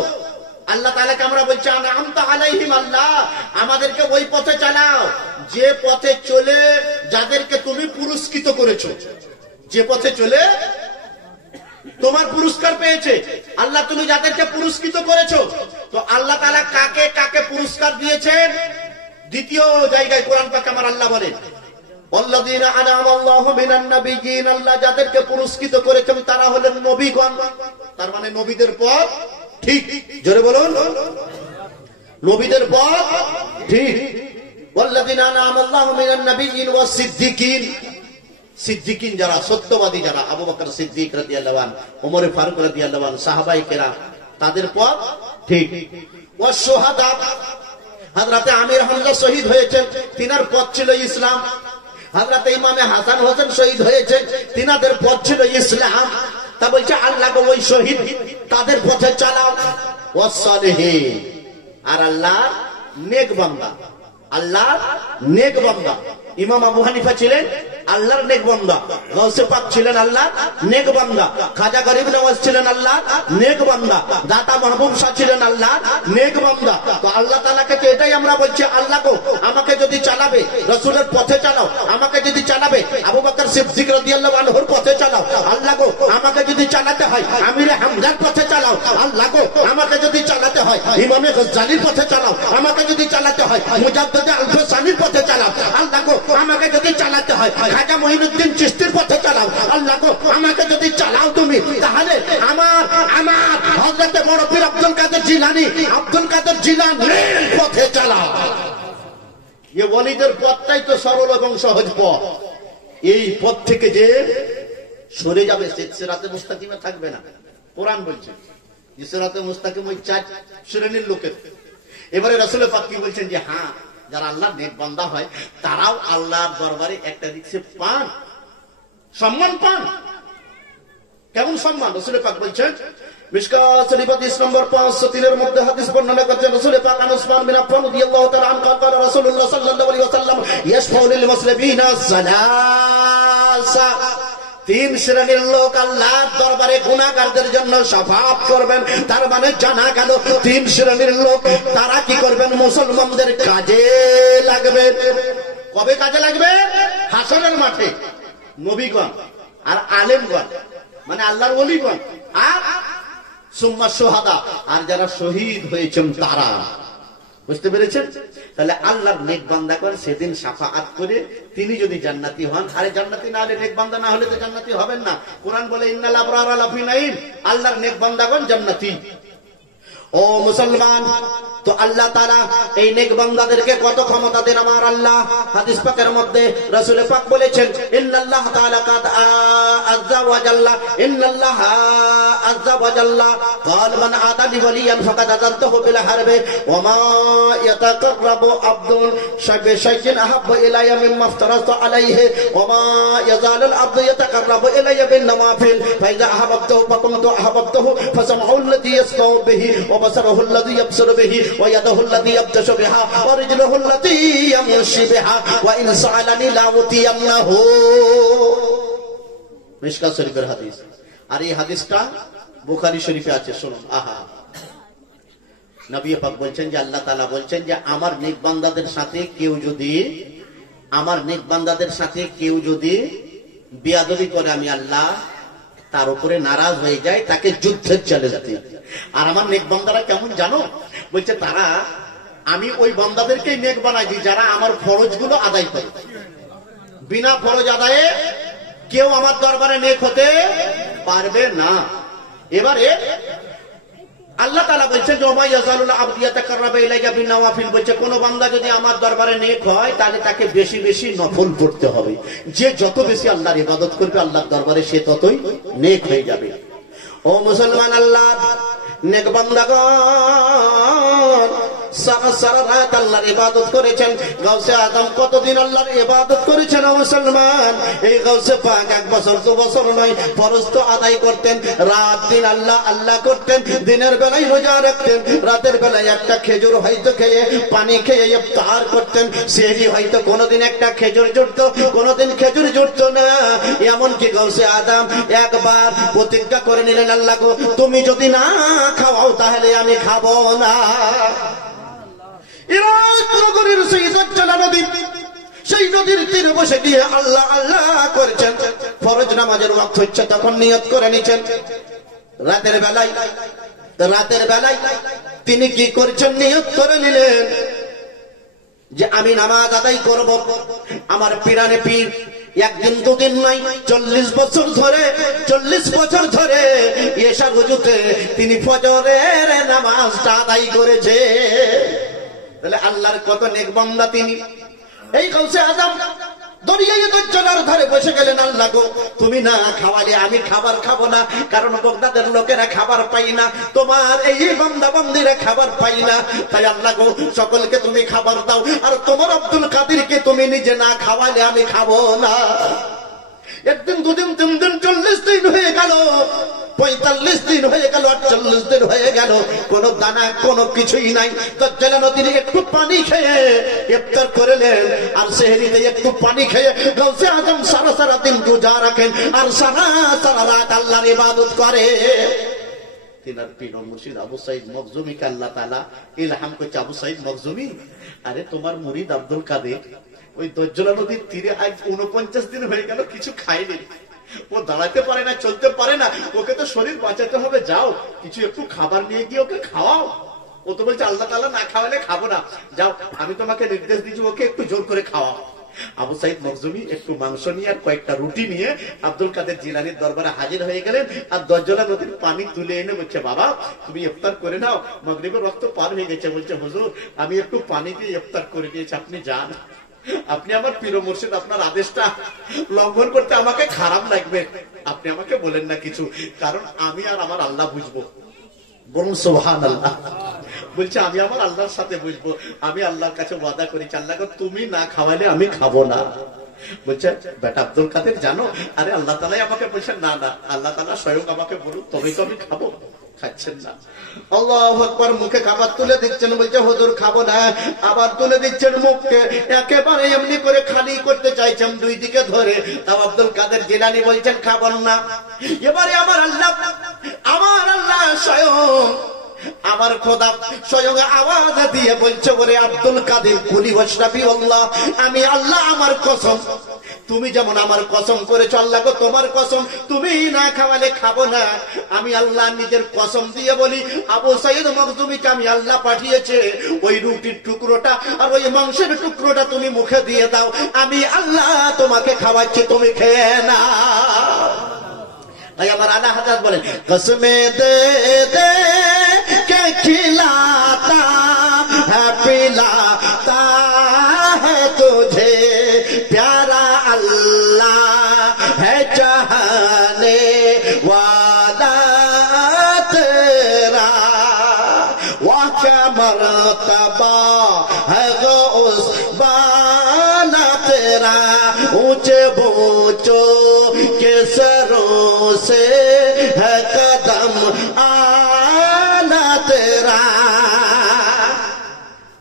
আল্লাহ তাআলাকে আমরা বলছি আনআমতা আলাইহিম, আল্লাহ আমাদেরকে ওই পথে চালাও যে পথে চলে যাদেরকে তুমি পুরস্কৃত করেছো, যে পথে চলে তোমার পুরস্কার পেয়েছে। আল্লাহ তুমি যাদেরকে পুরস্কৃত করেছো, তো আল্লাহ তাআলা কাকে কাকে পুরস্কার দিয়েছেন? দ্বিতীয় জায়গায় কোরআন পাকে আমার আল্লাহ বলেন, আল্লাযীনা আনআমা আল্লাহু মিনান নাবিয়্যিন, আল্লাহ যাদেরকে পুরস্কৃত করেছেন তারা হলেন নবীগণ। তার মানে নবীদের পথ ঠিক, জোরে বলুন, নবীদের পথ ঠিক। আল্লাযীনা আনআমা আল্লাহু মিনান নাবিয়্যিন ওয়াস সিদ্দিকিন, সিদ্দিকিন যারা, সত্যবাদী যারা, আবু বকর সিদ্দিক রাদিয়াল্লাহু আনহু, ওমর ফারুক রাদিয়াল্লাহু আনহু, সাহাবায়ে কেরাম, তাদের পথ ঠিক। ওয়াসশুহাদা, হযরতে আমির হামজা শহীদ হয়েছেন, তিনার পথ ছিল ইসলাম। হযরতে ইমামে হাসান হোসেন শহীদ হয়েছেন, তিনাদের পথ ছিল ইসলাম। তা বলছে আল্লাহ গো ওই শহীদ তাদের পথে চালাও। ওয়াসসালিহিন, আর আল্লাহ নেক বান্দা, আল্লাহ নেক বান্দা। ইমাম আবু হানিফা ছিলেন আল্লাহর নেক বান্দা, গাউসে পাক ছিলেন আল্লাহর নেক বান্দা, খাজা গরিব নওয়াজ ছিলেন আল্লাহর নেক বান্দা, দাতা মাহবুব শাহ ছিলেন আল্লাহর নেক বান্দা। তো আল্লাহ তাআলাকে তো এটাই আমরা বলছি, আল্লাহ গো আমাকে যদি চালাবে রাসূলের পথে চালাও, আমাকে যদি চালাবে আবু বকর সিদ্দিক রাদিয়াল্লাহু আনহুর পথে চালাও, আল্লাহ গো আমাকে যদি চালাতে হয় আমিরে হামজার পথে চালাও, আল্লাহ গো আমাকে যদি চালাতে হয় ইমামে গজ্জালির পথে চালাও, আমাকে যদি চালাতে হয় মুজাদ্দিদ আল-ফাসানির পথে চালাও, আল্লাহ গো আমাকে যদি চালাতে হয় খাজা মঈনুদ্দিন চিশতির পথে চালাও, আল্লাহ গো আমাকে যদি চালাও তুমি, তাহলে আমার হযরত বড় পীর আব্দুল কাদের জিলানীর পথে চালাও। এই ওয়ালিদের পথটাই তো সরল এবং সহজ পথ। এই পথ থেকে যে সরে যাবে সে সিরাতে মুস্তাকিমে থাকবে না। কোরআন বলছে সিরাতে মুস্তাকিম ওই 4 শ্রেণীর লোকের। এবারে রাসূল পাক কি বলছেন যে হ্যাঁ, যারা আল্লাহর নেক বান্দা হয় তারাও আল্লাহর দরবারে একটা দিকে পান, সম্মান পান। কেমন সম্মান? রাসূল পাক বলছেন মিশকাত শরীফ হাদিস নম্বর 503 এর মধ্যে হাদিস বর্ণনা করছেন রাসূল পাক উসমান বিন আফফান রাদিয়াল্লাহু তাআলা আনহু قال রাসূলুল্লাহ সাল্লাল্লাহু আলাইহি ওয়াসাল্লাম ইয়াশফাউ লিল মুসলিমিনা সালাসা, 3 শ্রেণীর লোক আল্লাহর দরবারে গুনাহগারদের জন্য শাফাআত করবেন। তার মানে জানা গেল 3 শ্রেণীর লোক, তারা কি করবেন? মুসলমানদের কাজে লাগবে। কবে কাজে লাগবে? হাসরের মাঠে। নবীগণ আর আলেমগণ মানে আল্লাহর ওলিগণ, আর সুম্মা শুহাদা, আর যারা শহীদ হয়েছেন তারা। বুঝতে পেরেছেন? তাহলে আল্লাহর নেক বান্দাগণ সেদিন শাফাআত করে তিনি যদি জান্নাতি হন, আরে জান্নাতি না হলে নেক বান্দা না হলে তো জান্নাতি হবেন না। কোরআন বলে ইন্নাল আবরারা লাফি নাঈম, আল্লাহর নেক বান্দাগণ জান্নাতি। ও মুসলমান, তো আল্লাহ তাআলা এই নেক বান্দাদেরকে কত ক্ষমতা দেন আমার আল্লাহ। হাদিস পাকের মধ্যে রাসূল পাক বলেছেন ইন্নাল্লাহ তাআলা কাদ আযজা ওয়া জাল্লা, ইন্নাল্লাহ আযজা ওয়া জাল্লা قال من আতানি ওয়ালিয়ান ফাকাদ আযানতুহু বিল হারবি ওয়া মা ইয়াতাকাররাবু আবদুন শাই'আন আহাব্বু ইলাইয়া মিম্মা আফতারাতু আলাইহি ওয়া মা ইয়াজালুল আবদু ইয়াতাকাররাবু ইলাইয়া বিন নওয়াফিল ফাইযা আহাব্বতুহু ফাকুনতু আহাব্বতুহু ফাসামউহু আল্লাযী ইয়াসমাউ বিহি ওয়া বাসারুহু আল্লাযী ইয়াবসুরু বিহি ওয়া ইয়াদুহু আল্লাযী ইয়াবতাশু বিহা ওয়া রিজলুহু আল্লাতী ইয়ামশি বিহা ওয়া ইন সাআলানি লাউতিয়ান্নাহু। মিশকাত শরীফের হাদিস। আর এই হাদিসটা বুখারী শরীফে আছে, শুনুন। আহা, নবী পাক বলছেন যে আল্লাহ তাআলা বলছেন যে আমার নেক বান্দাদের সাথে কেউ যদি বেয়াদবি করে আমি আল্লাহ তার উপরে নারাজ হয়ে যায়, তাকে যুদ্ধের চ্যালেঞ্জ দিই। আর আমার নেক বান্দারা কেমন জানো? বলছে তারা, আমি ওই বান্দাদেরকেই নেক বানাই দিই যারা আমার ফরজগুলো আদায় করে। বিনা ফরজ আদায়ে কেউ আমার দরবারে নেক হতে পারবে না। এবারে আল্লাহ তাআলা বলছেন যে ওমা ইয়াজালুল আবদু ইয়াতাকাররাবু ইলাইয়া বিন নওয়াফিল, বলছে কোন বান্দা যদি আমার দরবারে নেক হয় তাহলে তাকে বেশি বেশি নফল করতে হবে। যে যত বেশি আল্লাহর ইবাদত করবে আল্লাহর দরবারে সে ততই নেক হয়ে যাবে। ও মুসলমান, আল্লাহ নেক বান্দাগণ সারা রাত আল্লাহর ইবাদত করেছেন। গাউসে আদম কতদিন আল্লাহর ইবাদত করেছেন ও মুসলমান? এই গাউসে পাক 1 বছর 2 বছর নয়, ফরজ তো আদায় করতেন, রাত দিন আল্লাহ আল্লাহ করতেন। দিনের বেলায় রোজা রাখতেন, রাতের বেলায় একটা খেজুর হয়তো খেয়ে পানি খেয়ে ইফতার করতেন। সেহরি হয়তো কোনোদিন একটা খেজুর জুটতো, কোনোদিন খেজুর জুটতো না। এমনকি গাউসে আদম একবার প্রতিজ্ঞা করে নিলেন, আল্লাহ গো তুমি যদি না খাওয়াও তাহলে আমি খাবো না। ইরাক নগরীর সেই নদীর তীরে বসে গিয়ে আল্লাহ আল্লাহ করেছেন। ফরজ নামাজের ওয়াক্ত হচ্ছে, তখন নিয়ত করে নিছেন। রাতের বেলায় তিনি কি করছেন? নিয়ত করে নিলেন যে আমি নামাজ আদায় করব। আমার পিরানে পীর একদিন দুদিন নয়, 40 বছর ধরে এশা হুজুতে তিনি ফজরের নামাজটা আদায় করেছে। তাহলে আল্লাহর কত নেক বান্দা তিনি। এই গাউসে আজম দরিয়ায় দজ্জালের ধারে বসে গেলেন, আল্লাহ গো তুমি না খাওয়ালে আমি খাবার খাবো না, কারণ বাগদাদের লোকেরা খাবার পাই না, তোমার এই বান্দা বান্দীরা খাবার পাই না, তাই আল্লাহ গো সকলকে তুমি খাবার দাও, আর তোমার আব্দুল কাদেরকে তুমি নিজে না খাওয়ালে আমি খাবো না। একদিন, দুদিন, 3 দিন, 40 দিন হয়ে গেল, 45 দিন হয়ে গেল, 48 দিন হয়ে গেল, কোন দানা কোনো কিছুই নাই। দজ্জাল নদীর একটু পানি খেয়ে ইফতার করলেন, আর সেহরিতে একটু পানি খেয়ে গাউসে আজম সারা সারা দিন রোজা রাখেন, আর সারা সারা রাত আল্লাহর ইবাদত করে। তিনার পীর মুর্শিদ আবু সাইদ মখজুমিকে আল্লাহ তাআলা ইলহাম করেছে, আবু সাইদ মখজুমি, আরে তোমার মুরিদ আব্দুল কাদের ওই দজ্জাল নদীর তীরে আজ 49 দিন হয়ে গেল কিছু খায়নি, ও দাঁড়াতে পারে না, চলতে পারে না, ওকে তো শরীর বাঁচাতে হবে, যাও কিছু একটু খাবার নিয়ে গিয়ে ওকে খাওয়াও। ও তো বলছে আল্লাহ তাআলা না খাওয়ালে খাবো না, যাও আমি তোমাকে নির্দেশ দিচ্ছি ওকে একটু জোর করে খাওয়াও। আবু সাইদ মখজুমি একটু মাংস নিয়ে আর কয়েকটা রুটি নিয়ে আব্দুল কাদের জিলানীর দরবারে হাজির হয়ে গেলেন, আর দজ্জাল নদীর পানি তুলে এনে বলছে বাবা তুমি ইফতার করে নাও, মাগরিবের ওয়াক্ত পার হয়ে গেছে। বলছে হুজুর আমি একটু পানি দিয়ে ইফতার করে দিয়েছি, আপনি যান, আপনি আমার পীর মুর্শিদ, আপনার আদেশটা লঙ্ঘন করতে আমাকে খারাপ লাগবে, আপনি আমাকে বলেন না কিছু, কারণ আমি আর আমার আল্লাহ বুঝবো। বলুন সুবহানাল্লাহ। বলছে আমি আমার আল্লাহর সাথে বুঝবো, আমি আল্লাহর কাছে ওয়াদা করেছি, আল্লাহকে তুমি না খাওয়ালে আমি খাবো না। বলছে বেটা আব্দুল কাদের জানো, আরে আল্লাহ তাআলাই আমাকে বলছেন না না, আল্লাহ তাআলা স্বয়ং আমাকে বলুন তবেই তো আমি খাবো, খাচ্ছেন না। আল্লাহু আকবার, মুখে খাবার তুলে দিচ্ছেন, বলছে হুজুর খাবো না, আবার তুলে দিচ্ছেন মুখকে, একেবারে এমনি করে খালি করতে চাইছেন দুই দিকে ধরে, তাও আব্দুল কাদের জিলানী বলছেন খাবেন না। এবারে আমার আল্লাহ স্বয়ং আমার খোদা স্বয়ং আওয়াজ দিয়ে বলছে ওরে আব্দুল কাদের কুলি ওয়াশরাবি আল্লাহ, আমি আল্লাহ আমার কসম, তুমি যেমন আমার কসম করেছো আল্লাহ গো তোমার কসম, তুমি না খাওয়ালে খাবো না। আমি আল্লাহ নিজের কসম দিয়ে বলি, আবু সাইদ মখজুমিকে আমি আল্লাহ পাঠিয়েছে, ওই রুটির টুকরোটা আর ওই মাংসের টুকরোটা তুমি মুখে দিয়ে দাও, আমি আল্লাহ তোমাকে খাওয়াচ্ছি, তুমি খেয়ে না। তাই আমার আলা হাজার বলেন কসমে দে দে কে খিলাতা হ্যাঁ পিলাতা है तुझे प्यारा अल्लाह है चाहने वाला तेरा, वाह क्या मर्तबा है उस बाला तेरा, ऊंचे ऊंचों के सरों से है कदम आला तेरा।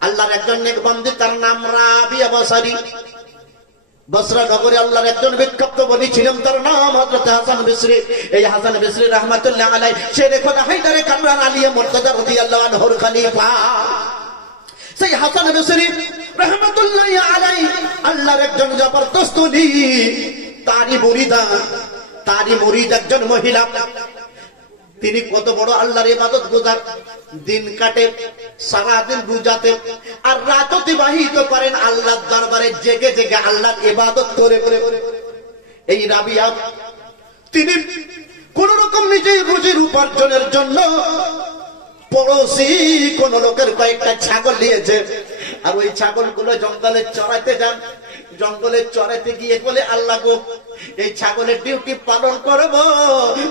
আল্লাহর একজন নেক বান্দী, তার নাম রাবিয়া বসরি, বসরা নগরে আল্লাহর একজন বিখ্যাত বলি ছিলেন, তার নাম হযরত হাসান বসরি। এই হাসান বসরি রাহমাতুল্লাহ আলাইহি শেরে খোদা হায়দারে কামরান আলিয়া মুর্তজা রাদিয়াল্লাহু আনহুর খলিফা। সেই হাসান বসরি রাহমাতুল্লাহ আলাইহি আল্লাহর একজন জবরদস্ত ওলি, তারই মুরিদ একজন মহিলা। তিনি কত বড় আল্লাহর ইবাদত গুজার, দিন কাটে সারাদিন রোজাতে, আর রাত অতিবাহিত করেন আল্লাহর দরবারে জেগে জেগে আল্লাহর ইবাদত করে। এই রাবিয়া তিনি কোন রকম নিজের রুজির উপার্জনের জন্য পড়োশি কোন লোকের কয়েকটা ছাগল নিয়েছে, আর ওই ছাগলগুলো জঙ্গলে চড়াইতে যান। জঙ্গলে চড়াইতে গিয়ে বলে আল্লাহ গো এই ছাগলের ডিউটি পালন করব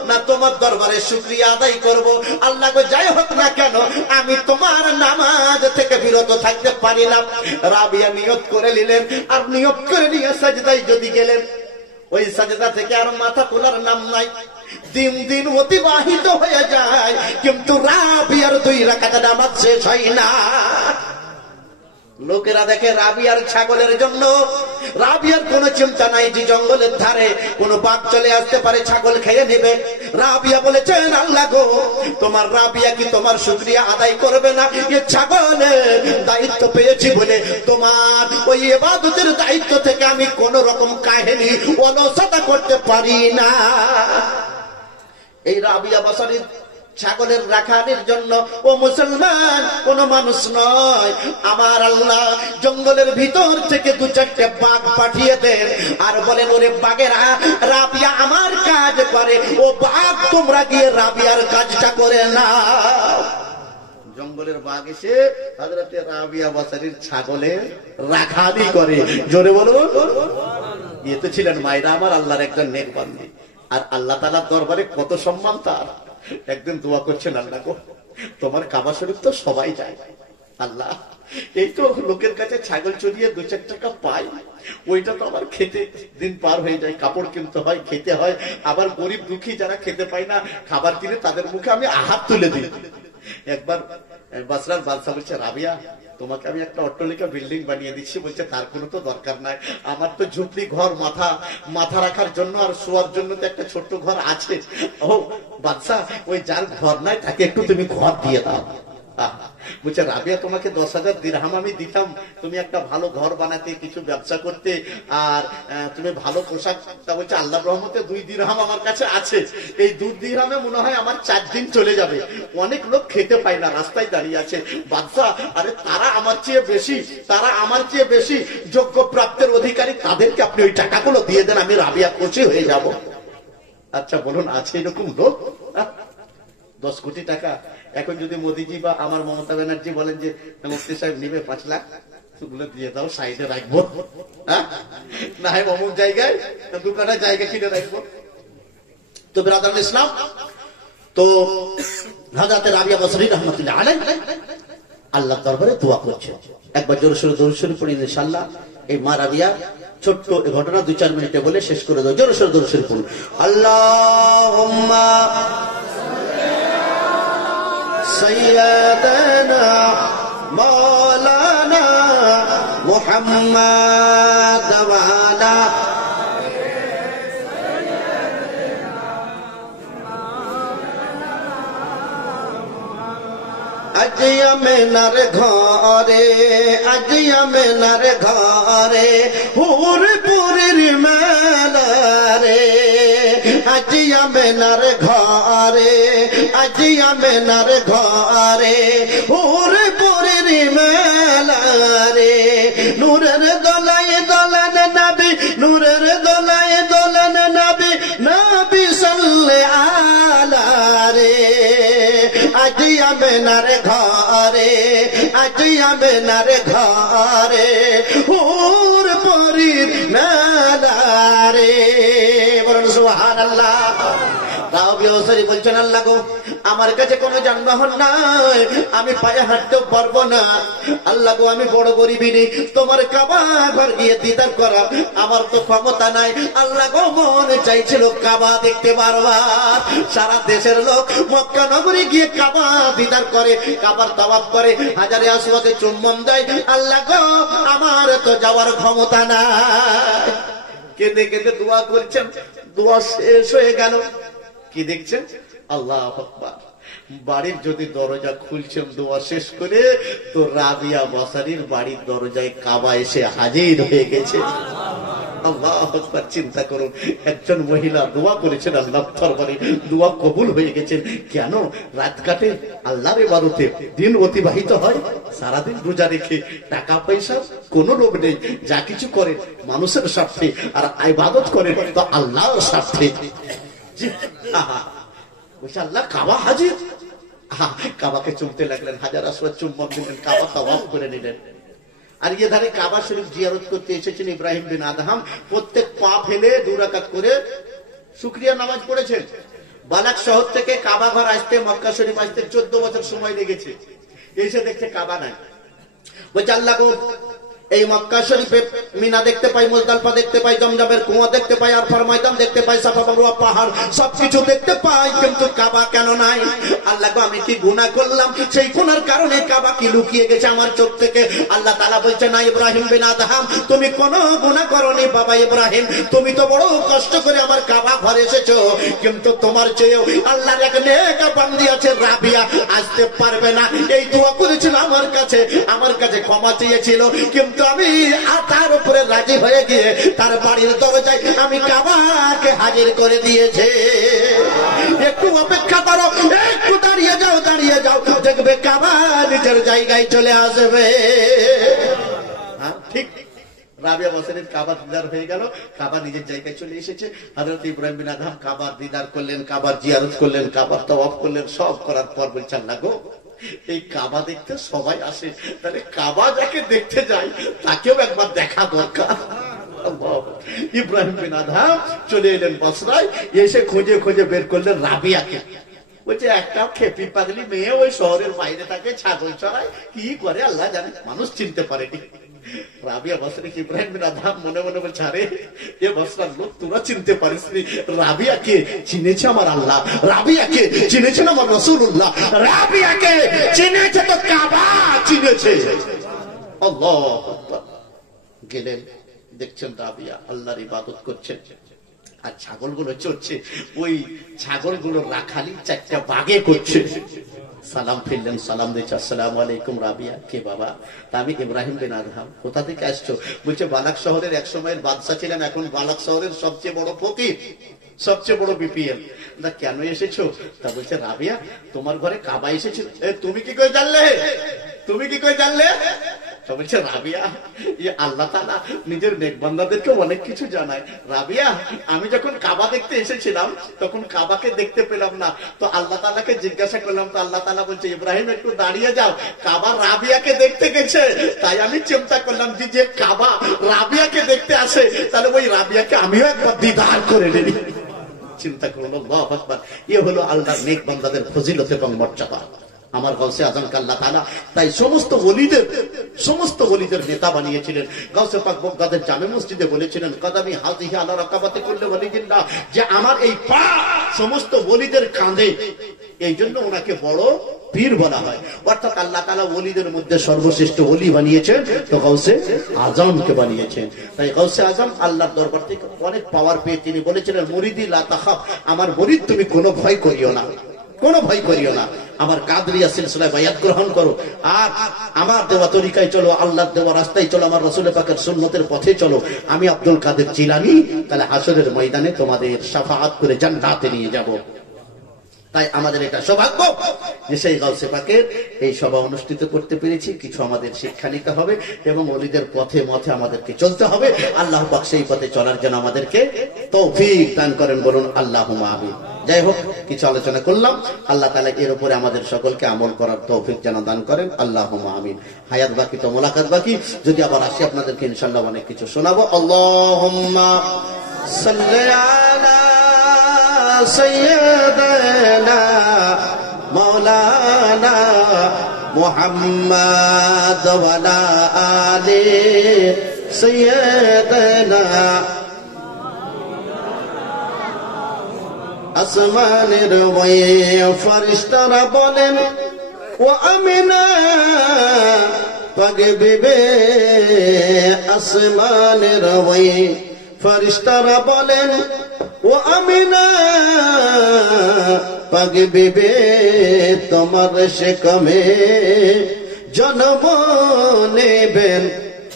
না তোমার দরবারে শুকরিয়া আদায় করব, আল্লাহ গো যাই হোক না কেন আমি তোমার নামাজ থেকে বিরত থাকতে পারি না। রাবিয়া নিয়ত করে নিলেন, আর নিয়ত করে নিয়ে সাজদায় যদি গেলেন, ওই সাজদা থেকে আর মাথা তোলার নাম নাই। দিন দিন অতিবাহিত হয়ে যায়, কিন্তু রাবিয়ার 2 রাকাত নামাজ শেষ হয় না। লোকেরা দেখে রাবিয়ার ছাগলের জন্য, রাবিয়ার কোনো চিন্তা নাই যে জঙ্গলের ধারে কোন বাঘ চলে আসতে পারে, ছাগল খেয়ে নেবে। রাবিয়া বলেছেন আল্লাহ গো তোমার রাবিয়া কি তোমার শুকরিয়া আদায় করবে না? এ ছাগলের দায়িত্ব পেয়েছি বলে তোমার ওই ইবাদতের দায়িত্ব থেকে আমি কোন রকম কাহিনী অলসতা করতে পারি না। এই রাবিয়া বসরি ছাগলের রাখানির জন্য ও মুসলমান কোন মানুষ নয়, আমার আল্লাহ জঙ্গলের ভিতর থেকে 2-4টে বাঘ পাঠিয়ে দেন, আর বলেন ওরে বাঘেরা রাবিয়া আমার কাজ করে, ও বাঘ তোমরা গিয়ে রাবিয়ার কাজটা করে না। জঙ্গলের বাঘ এসে হযরতে রাবিয়া বসরির ছাগলের রাখানি করে। জোরে বলুন বিয়ে তো ছিলেন মায়েরা আমার আল্লাহর একজন নেক বান্দি, আর আল্লাহ তাআলার দরবারে কত সম্মান তার। একদিন দোয়া করছেন, আল্লাহ গো তোমার কাবা শরীফ তো সবাই যায়, আল্লাহ এই তো লোকের কাছে ছাগল চড়িয়ে 2-4 টাকা পাই, ওইটা তো আমার খেতে দিন পার হয়ে যায়, কাপড় কিনতে হয়, খেতে হয়, আবার গরিব দুঃখী যারা খেতে পায় না খাবার কিনে তাদের মুখে আমি হাত তুলে দিই। একবার বাসরার বাদশা বলছে, রাবিয়া তোমাকে আমি একটা অট্টালিকা বিল্ডিং বানিয়ে দিচ্ছি। বলছে তার কোনো তো দরকার নাই, আমার তো ঝুপড়ি ঘর, মাথা রাখার জন্য আর শোয়ার জন্য তো একটা ছোট্ট ঘর আছে। ও বাদশা, ওই যার ঘর নাই তাকে একটু তুমি ঘর দিয়ে দাও। বলছে রাবিয়া তোমাকে 10,000 দিরহাম আমি দিতাম, তুমি একটা ভালো ঘর বানাতে, কিছু ব্যবসা করতে, আর তুমি ভালো পোশাক। তা বলছে আল্লাহর রহমতে 2 দিরহাম আমার কাছে আছে, এই 2 দিরহামে মনে হয় আমার 4 দিন চলে যাবে। অনেক লোক খেতে পায় না, রাস্তায় দাঁড়িয়ে আছে। বাদশা, আরে তারা আমার চেয়ে বেশি যোগ্য প্রাপ্তের অধিকারী, তাদেরকে আপনি ওই টাকাগুলো দিয়ে দেন, আমি রাবিয়া খুশি হয়ে যাব। আচ্ছা বলুন, আছে এরকম লোক? 10 কোটি টাকা এখন যদি মোদিজি বা আমার মমতা ব্যানার্জি বলেন যে মুফতি সাহেব নিবে 5 লাখ, সেগুলো দিয়ে দাও, সাইডে রাখবো, না হয় অমুক জায়গায় 2 কাঠা জায়গা কিনে রাখবো। তো ব্রাদার ইসলাম, তো হযরত রাবিয়া বসরি রাহমাতুল্লাহ আলাইহি আল্লাহর দরবারে দোয়া করছে। একবার জোরে সোরে দরুদ শরীফ পড়ি ইনশাআল্লাহ। এই মা রাবিয়া ছোট্ট এই ঘটনা 2-4 মিনিটে বলে শেষ করে দাও। জোরে সোরে দরুদ শরীফ পড়ুন। আল্লাহুম্মা سيدنا مولانا محمد وعلى আজিয়া মেনার ঘরে হুরপুরের মেলা রে, আজিয়া মেনার ঘরে হুরপুরের মেলা রে, নূরের দোলায় দোলান নবী, নবী সাল্লাল্লাহু আলা রে, আজিয়া মেনার ঘরে হুরপুরের মেলা রে। বলুন সুবহানাল্লাহ। বলছেন আল্লাহ গো আমার কাছে কোনো যানবাহন নাই, আমি পায়ে হাঁটতেও পারবো না, আল্লাহ গো আমি বড় গরিবিনী, তোমার কাবা ঘর গিয়ে দিদার করা আমার তো ক্ষমতা নাই। আল্লাহ গো মন চাইছিল কাবা দেখতে পারবার। সারা দেশের লোক মক্কা নগরী গিয়ে কাবা দিদার করে, কাবার তাওয়াফ করে, হাজারে আসওয়াদে চুম্বন দেয়। আল্লাহ গো আমার তো যাওয়ার ক্ষমতা নাই। কেঁদে কেঁদে দোয়া করছেন, দোয়া শেষ হয়ে গেল। কি দেখছেন? আল্লাহু আকবার। বাড়ির যদি দরজা খুলছেন দোয়া শেষ করে, তো রাবিয়া বসারির বাড়ির দরজায় কাবা এসে হাজির হয়ে গেছে। আল্লাহু আকবার। চিন্তা করুন, একজন মহিলা দোয়া করেছেন আল্লাহর দরবারে, দোয়া কবুল হয়ে গেছেন। কেন? রাত কাটে আল্লাহর ইবাদতে, দিন অতিবাহিত হয় সারাদিন রোজা রেখে, টাকা পয়সা কোনো লোভ নেই, যা কিছু করে মানুষের স্বার্থে, আর ইবাদত করে তো আল্লাহর স্বার্থে। আল্লাহ কাবা হাজির। কাবাকে চুমতে লাগলেন, হাজার আসওয়াদ চুম্বন দিলেন, কাবা তাওয়াফ করে নিলেন। আর ইয়ে ধারে কাবা শরীফ জিয়ারত করতে এসেছেন ইব্রাহিম বিন আদহাম। প্রত্যেক পা ফেলে 2 রাকাত করে শুকরিয়া নামাজ পড়েছেন। বালাক শহর থেকে কাবা ঘর আসতে, মক্কা শরীফ আসতে 14 বছর সময় লেগেছে। এসে দেখছে কাবা নাই। বলছে আল্লাহ গো এই মক্কা শরীফে মিনা দেখতে পাই, মুজদালিফা দেখতে পাই, জমজমের কুয়া দেখতে পাই, আরফার ময়দান দেখতে পাই, সাফা মারওয়া পাহাড় সবকিছু দেখতে পাই, কিন্তু কাবা কেন নাই? আল্লাহ গো আমি কি গুনাহ করলাম? সেই গুনার কারণে কাবা কি লুকিয়ে গেছে আমার চোখ থেকে? আল্লাহ তাআলা বলছেন, না ইব্রাহিম বিন আদহাম, তুমি কোনো গুনাহ করনি বাবা ইব্রাহিম, তুমি তো বড় কষ্ট করে আমার কাবা ঘরে এসেছো, কিন্তু তোমার চেয়েও আল্লাহর এক নেক বান্দি আছে রাবিয়া, আসতে পারবে না। এই দোয়া করেছিল আমার কাছে ক্ষমা চেয়েছিল, কিন্তু আমি তার উপরে রাজি হয়ে গিয়ে তার বাড়ির দরজায় আমি কাবাকে হাজির করে দিয়েছে। একটু অপেক্ষা করো, একটু দাঁড়িয়ে যাও, দেখবে কাবা নিজের জায়গায় চলে আসবে। ঠিক রাবিয়া বসরির কাবা দিদার হয়ে গেল, কাবা নিজের জায়গায় চলে এসেছে। হযরত ইব্রাহিম বিন আদহাম কাবার দিদার করলেন, কাবার জিয়ারত করলেন, কাবার তাওয়াফ করলেন। সব করার পর বলছেন, না গো এই কাবা দেখতে সবাই আসে, তাহলে কাবা যাকে দেখতে যায় তাকেও একবার দেখা দরকার। ইব্রাহিম বিন আদহাম চলে এলেন বসরায়, এসে খুঁজে খুঁজে বের করলেন রাবিয়াকে। বলছে একটাও খেপি পাগলি মেয়ে ওই শহরের বাইরে থাকে, ছাগল চড়ায়, কি করে আল্লাহ জানে, মানুষ চিনতে পারেনি। রাবিয়া বসরে ইব্রাহিম বিন আদহাম মনে মনে বলছে, আরে এ বসরার লোক তোরা চিনতে পারিসনি, রাবিয়াকে চিনেছে আমার আল্লাহ, রাবিয়াকে চিনেছেন আমার রাসূলুল্লাহ, রাবিয়াকে চিনেছে তো কাবা চিনেছে। আল্লাহু আকবার। গেলেন, দেখছেন রাবিয়া আল্লাহর ইবাদত করছেন আর ছাগলগুলো চড়ছে, ওই ছাগলগুলো রাখালি চারটা বাগে করছে। সালাম ফিরলেন, সালাম দিচ্ছে, আসসালামু আলাইকুম। রাবিয়া, কে বাবা? তা আমি ইব্রাহিম বিন আদহাম। কোথা থেকে আসছো? বলছে বালাক শহরের এক সময়ের বাদশা ছিলেন, এখন বালাক শহরের সবচেয়ে বড় ফকির, সবচেয়ে বড় বিপিএল। না কেন এসেছো? তা বলছে রাবিয়া তোমার ঘরে কাবা এসেছিল। তুমি কি করে জানলে? তুমি কি করে জানলে? তো বলছে রাবিয়া আল্লাহ তাআলা নিজের নেকবান্দাদেরকে অনেক কিছু জানায়। রাবিয়া আমি যখন কাবা দেখতে এসেছিলাম তখন কাবাকে দেখতে পেলাম না, তো আল্লাহ তাআলাকে জিজ্ঞাসা করলাম, তো আল্লাহ তাআলা বলছে ইব্রাহিম একটু দাঁড়িয়ে যাও, কাবা রাবিয়াকে দেখতে গেছে। তাই আমি চিন্তা করলাম যে কাবা রাবিয়াকে দেখতে আসে, তাহলে ওই রাবিয়াকে আমিও একবার দিদার করে নিই। চিন্তা করুন, আল্লাহু আকবার। এ হলো আল্লাহর নেক বান্দাদের ফজিলত এবং মর্যাদা। আমার গাউসে আজমকে আল্লাহ তাআলা তাই সমস্ত ওলিদের নেতা বানিয়েছিলেন। গাউসে পাক বগদাদের জামে মসজিদে বলেছিলেন, কদামি হাযিহি আলা রাকাবাতি কুল্লি ওলিয়িল্লাহ, যে আমার এই পা সমস্ত ওলিদের কাঁধে, এই জন্য ওনাকে বড় পীর বলা হয়। অর্থাৎ আল্লাহ তাআলা ওলিদের মধ্যে সর্বশ্রেষ্ঠ ওলি বানিয়েছেন, তো গাউসে আজমকে বানিয়েছেন। তাই গাউসে আজম আল্লাহর দরবার থেকে অনেক পাওয়ার পেয়ে তিনি বলেছিলেন, মুরিদি লা তাখাফ, আমার মুরিদ তুমি কোনো ভয় করিও না, কোনো ভয় করিও না, আমার কাদরিয়া সিলসিলায় বায়াত গ্রহণ করো, আর আমার দেওয়া তরিকায় চলো, আল্লাহর দেওয়া রাস্তায় চলো, আমার রাসূল পাকের সুন্নতের পথে চলো। আমি আব্দুল কাদের জিলানী তাহলে হাসরের ময়দানে তোমাদের শাফাআত করে জান্নাতে নিয়ে যাব। তাই আমাদের এটা সৌভাগ্য যে সেই গাউসে পাকের এই সভা অনুষ্ঠিত করতে পেরেছি। কিছু আমাদের শিক্ষা নিতে হবে এবং ওলিদের পথে মথে আমাদেরকে চলতে হবে। আল্লাহ পাক সেই পথে চলার জন্য আমাদেরকে তৌফিক দান করেন, বলুন আল্লাহুম্মা আমিন। যাই হোক, কিছু আলোচনা করলাম, আল্লাহ তাআলা এর উপরে আমাদের সকলকে আমল করার তৌফিক যেন দান করেন, আল্লাহুম্মা আমিন। হায়াত বাকি তো মোলাকাত বাকি, যদি আবার আসি আপনাদেরকে ইনশাআল্লাহ অনেক কিছু শোনাবো। আল্লাহুম্মা সাল্লি আলা সাইয়্যিদানা মাওলানা মুহাম্মদ ওয়া আলা আলি সাইয়্যিদানা। আসমানের ওই ফেরেশতারা বলেন, ও আমিনা পাক বিবি, আসমানের ওই ফেরেশতারা বলেন, ও আমিনা পাক বিবি, তোমার সেকমে জন্ম নেবেন,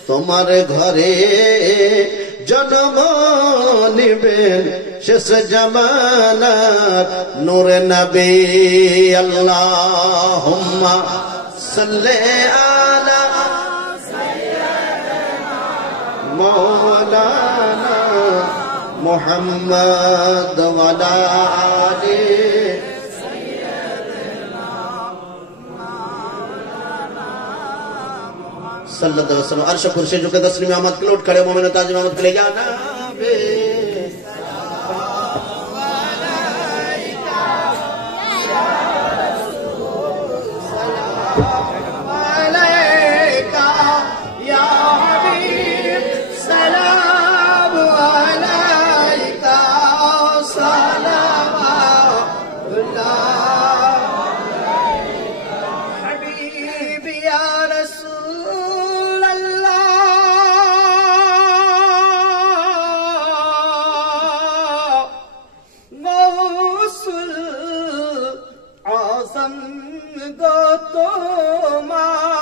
তোমার ঘরে জন্ম নেবেন শেষ জামানার নূরে নবী। আল্লাহুম্মা সাল্লি আলা সাইয়্যিদিনা মাওলানা মুহাম্মদ ওয়া আলা আলি সাইয়্যিদিনা মাওলানা सल्लल्लाहु अलैहि वसल्लम। अर्श कुर्सी झुके तस्लीम अहमद के लौट खड़े मोमिन ताज अहमद के ले जाना बे গো তোমার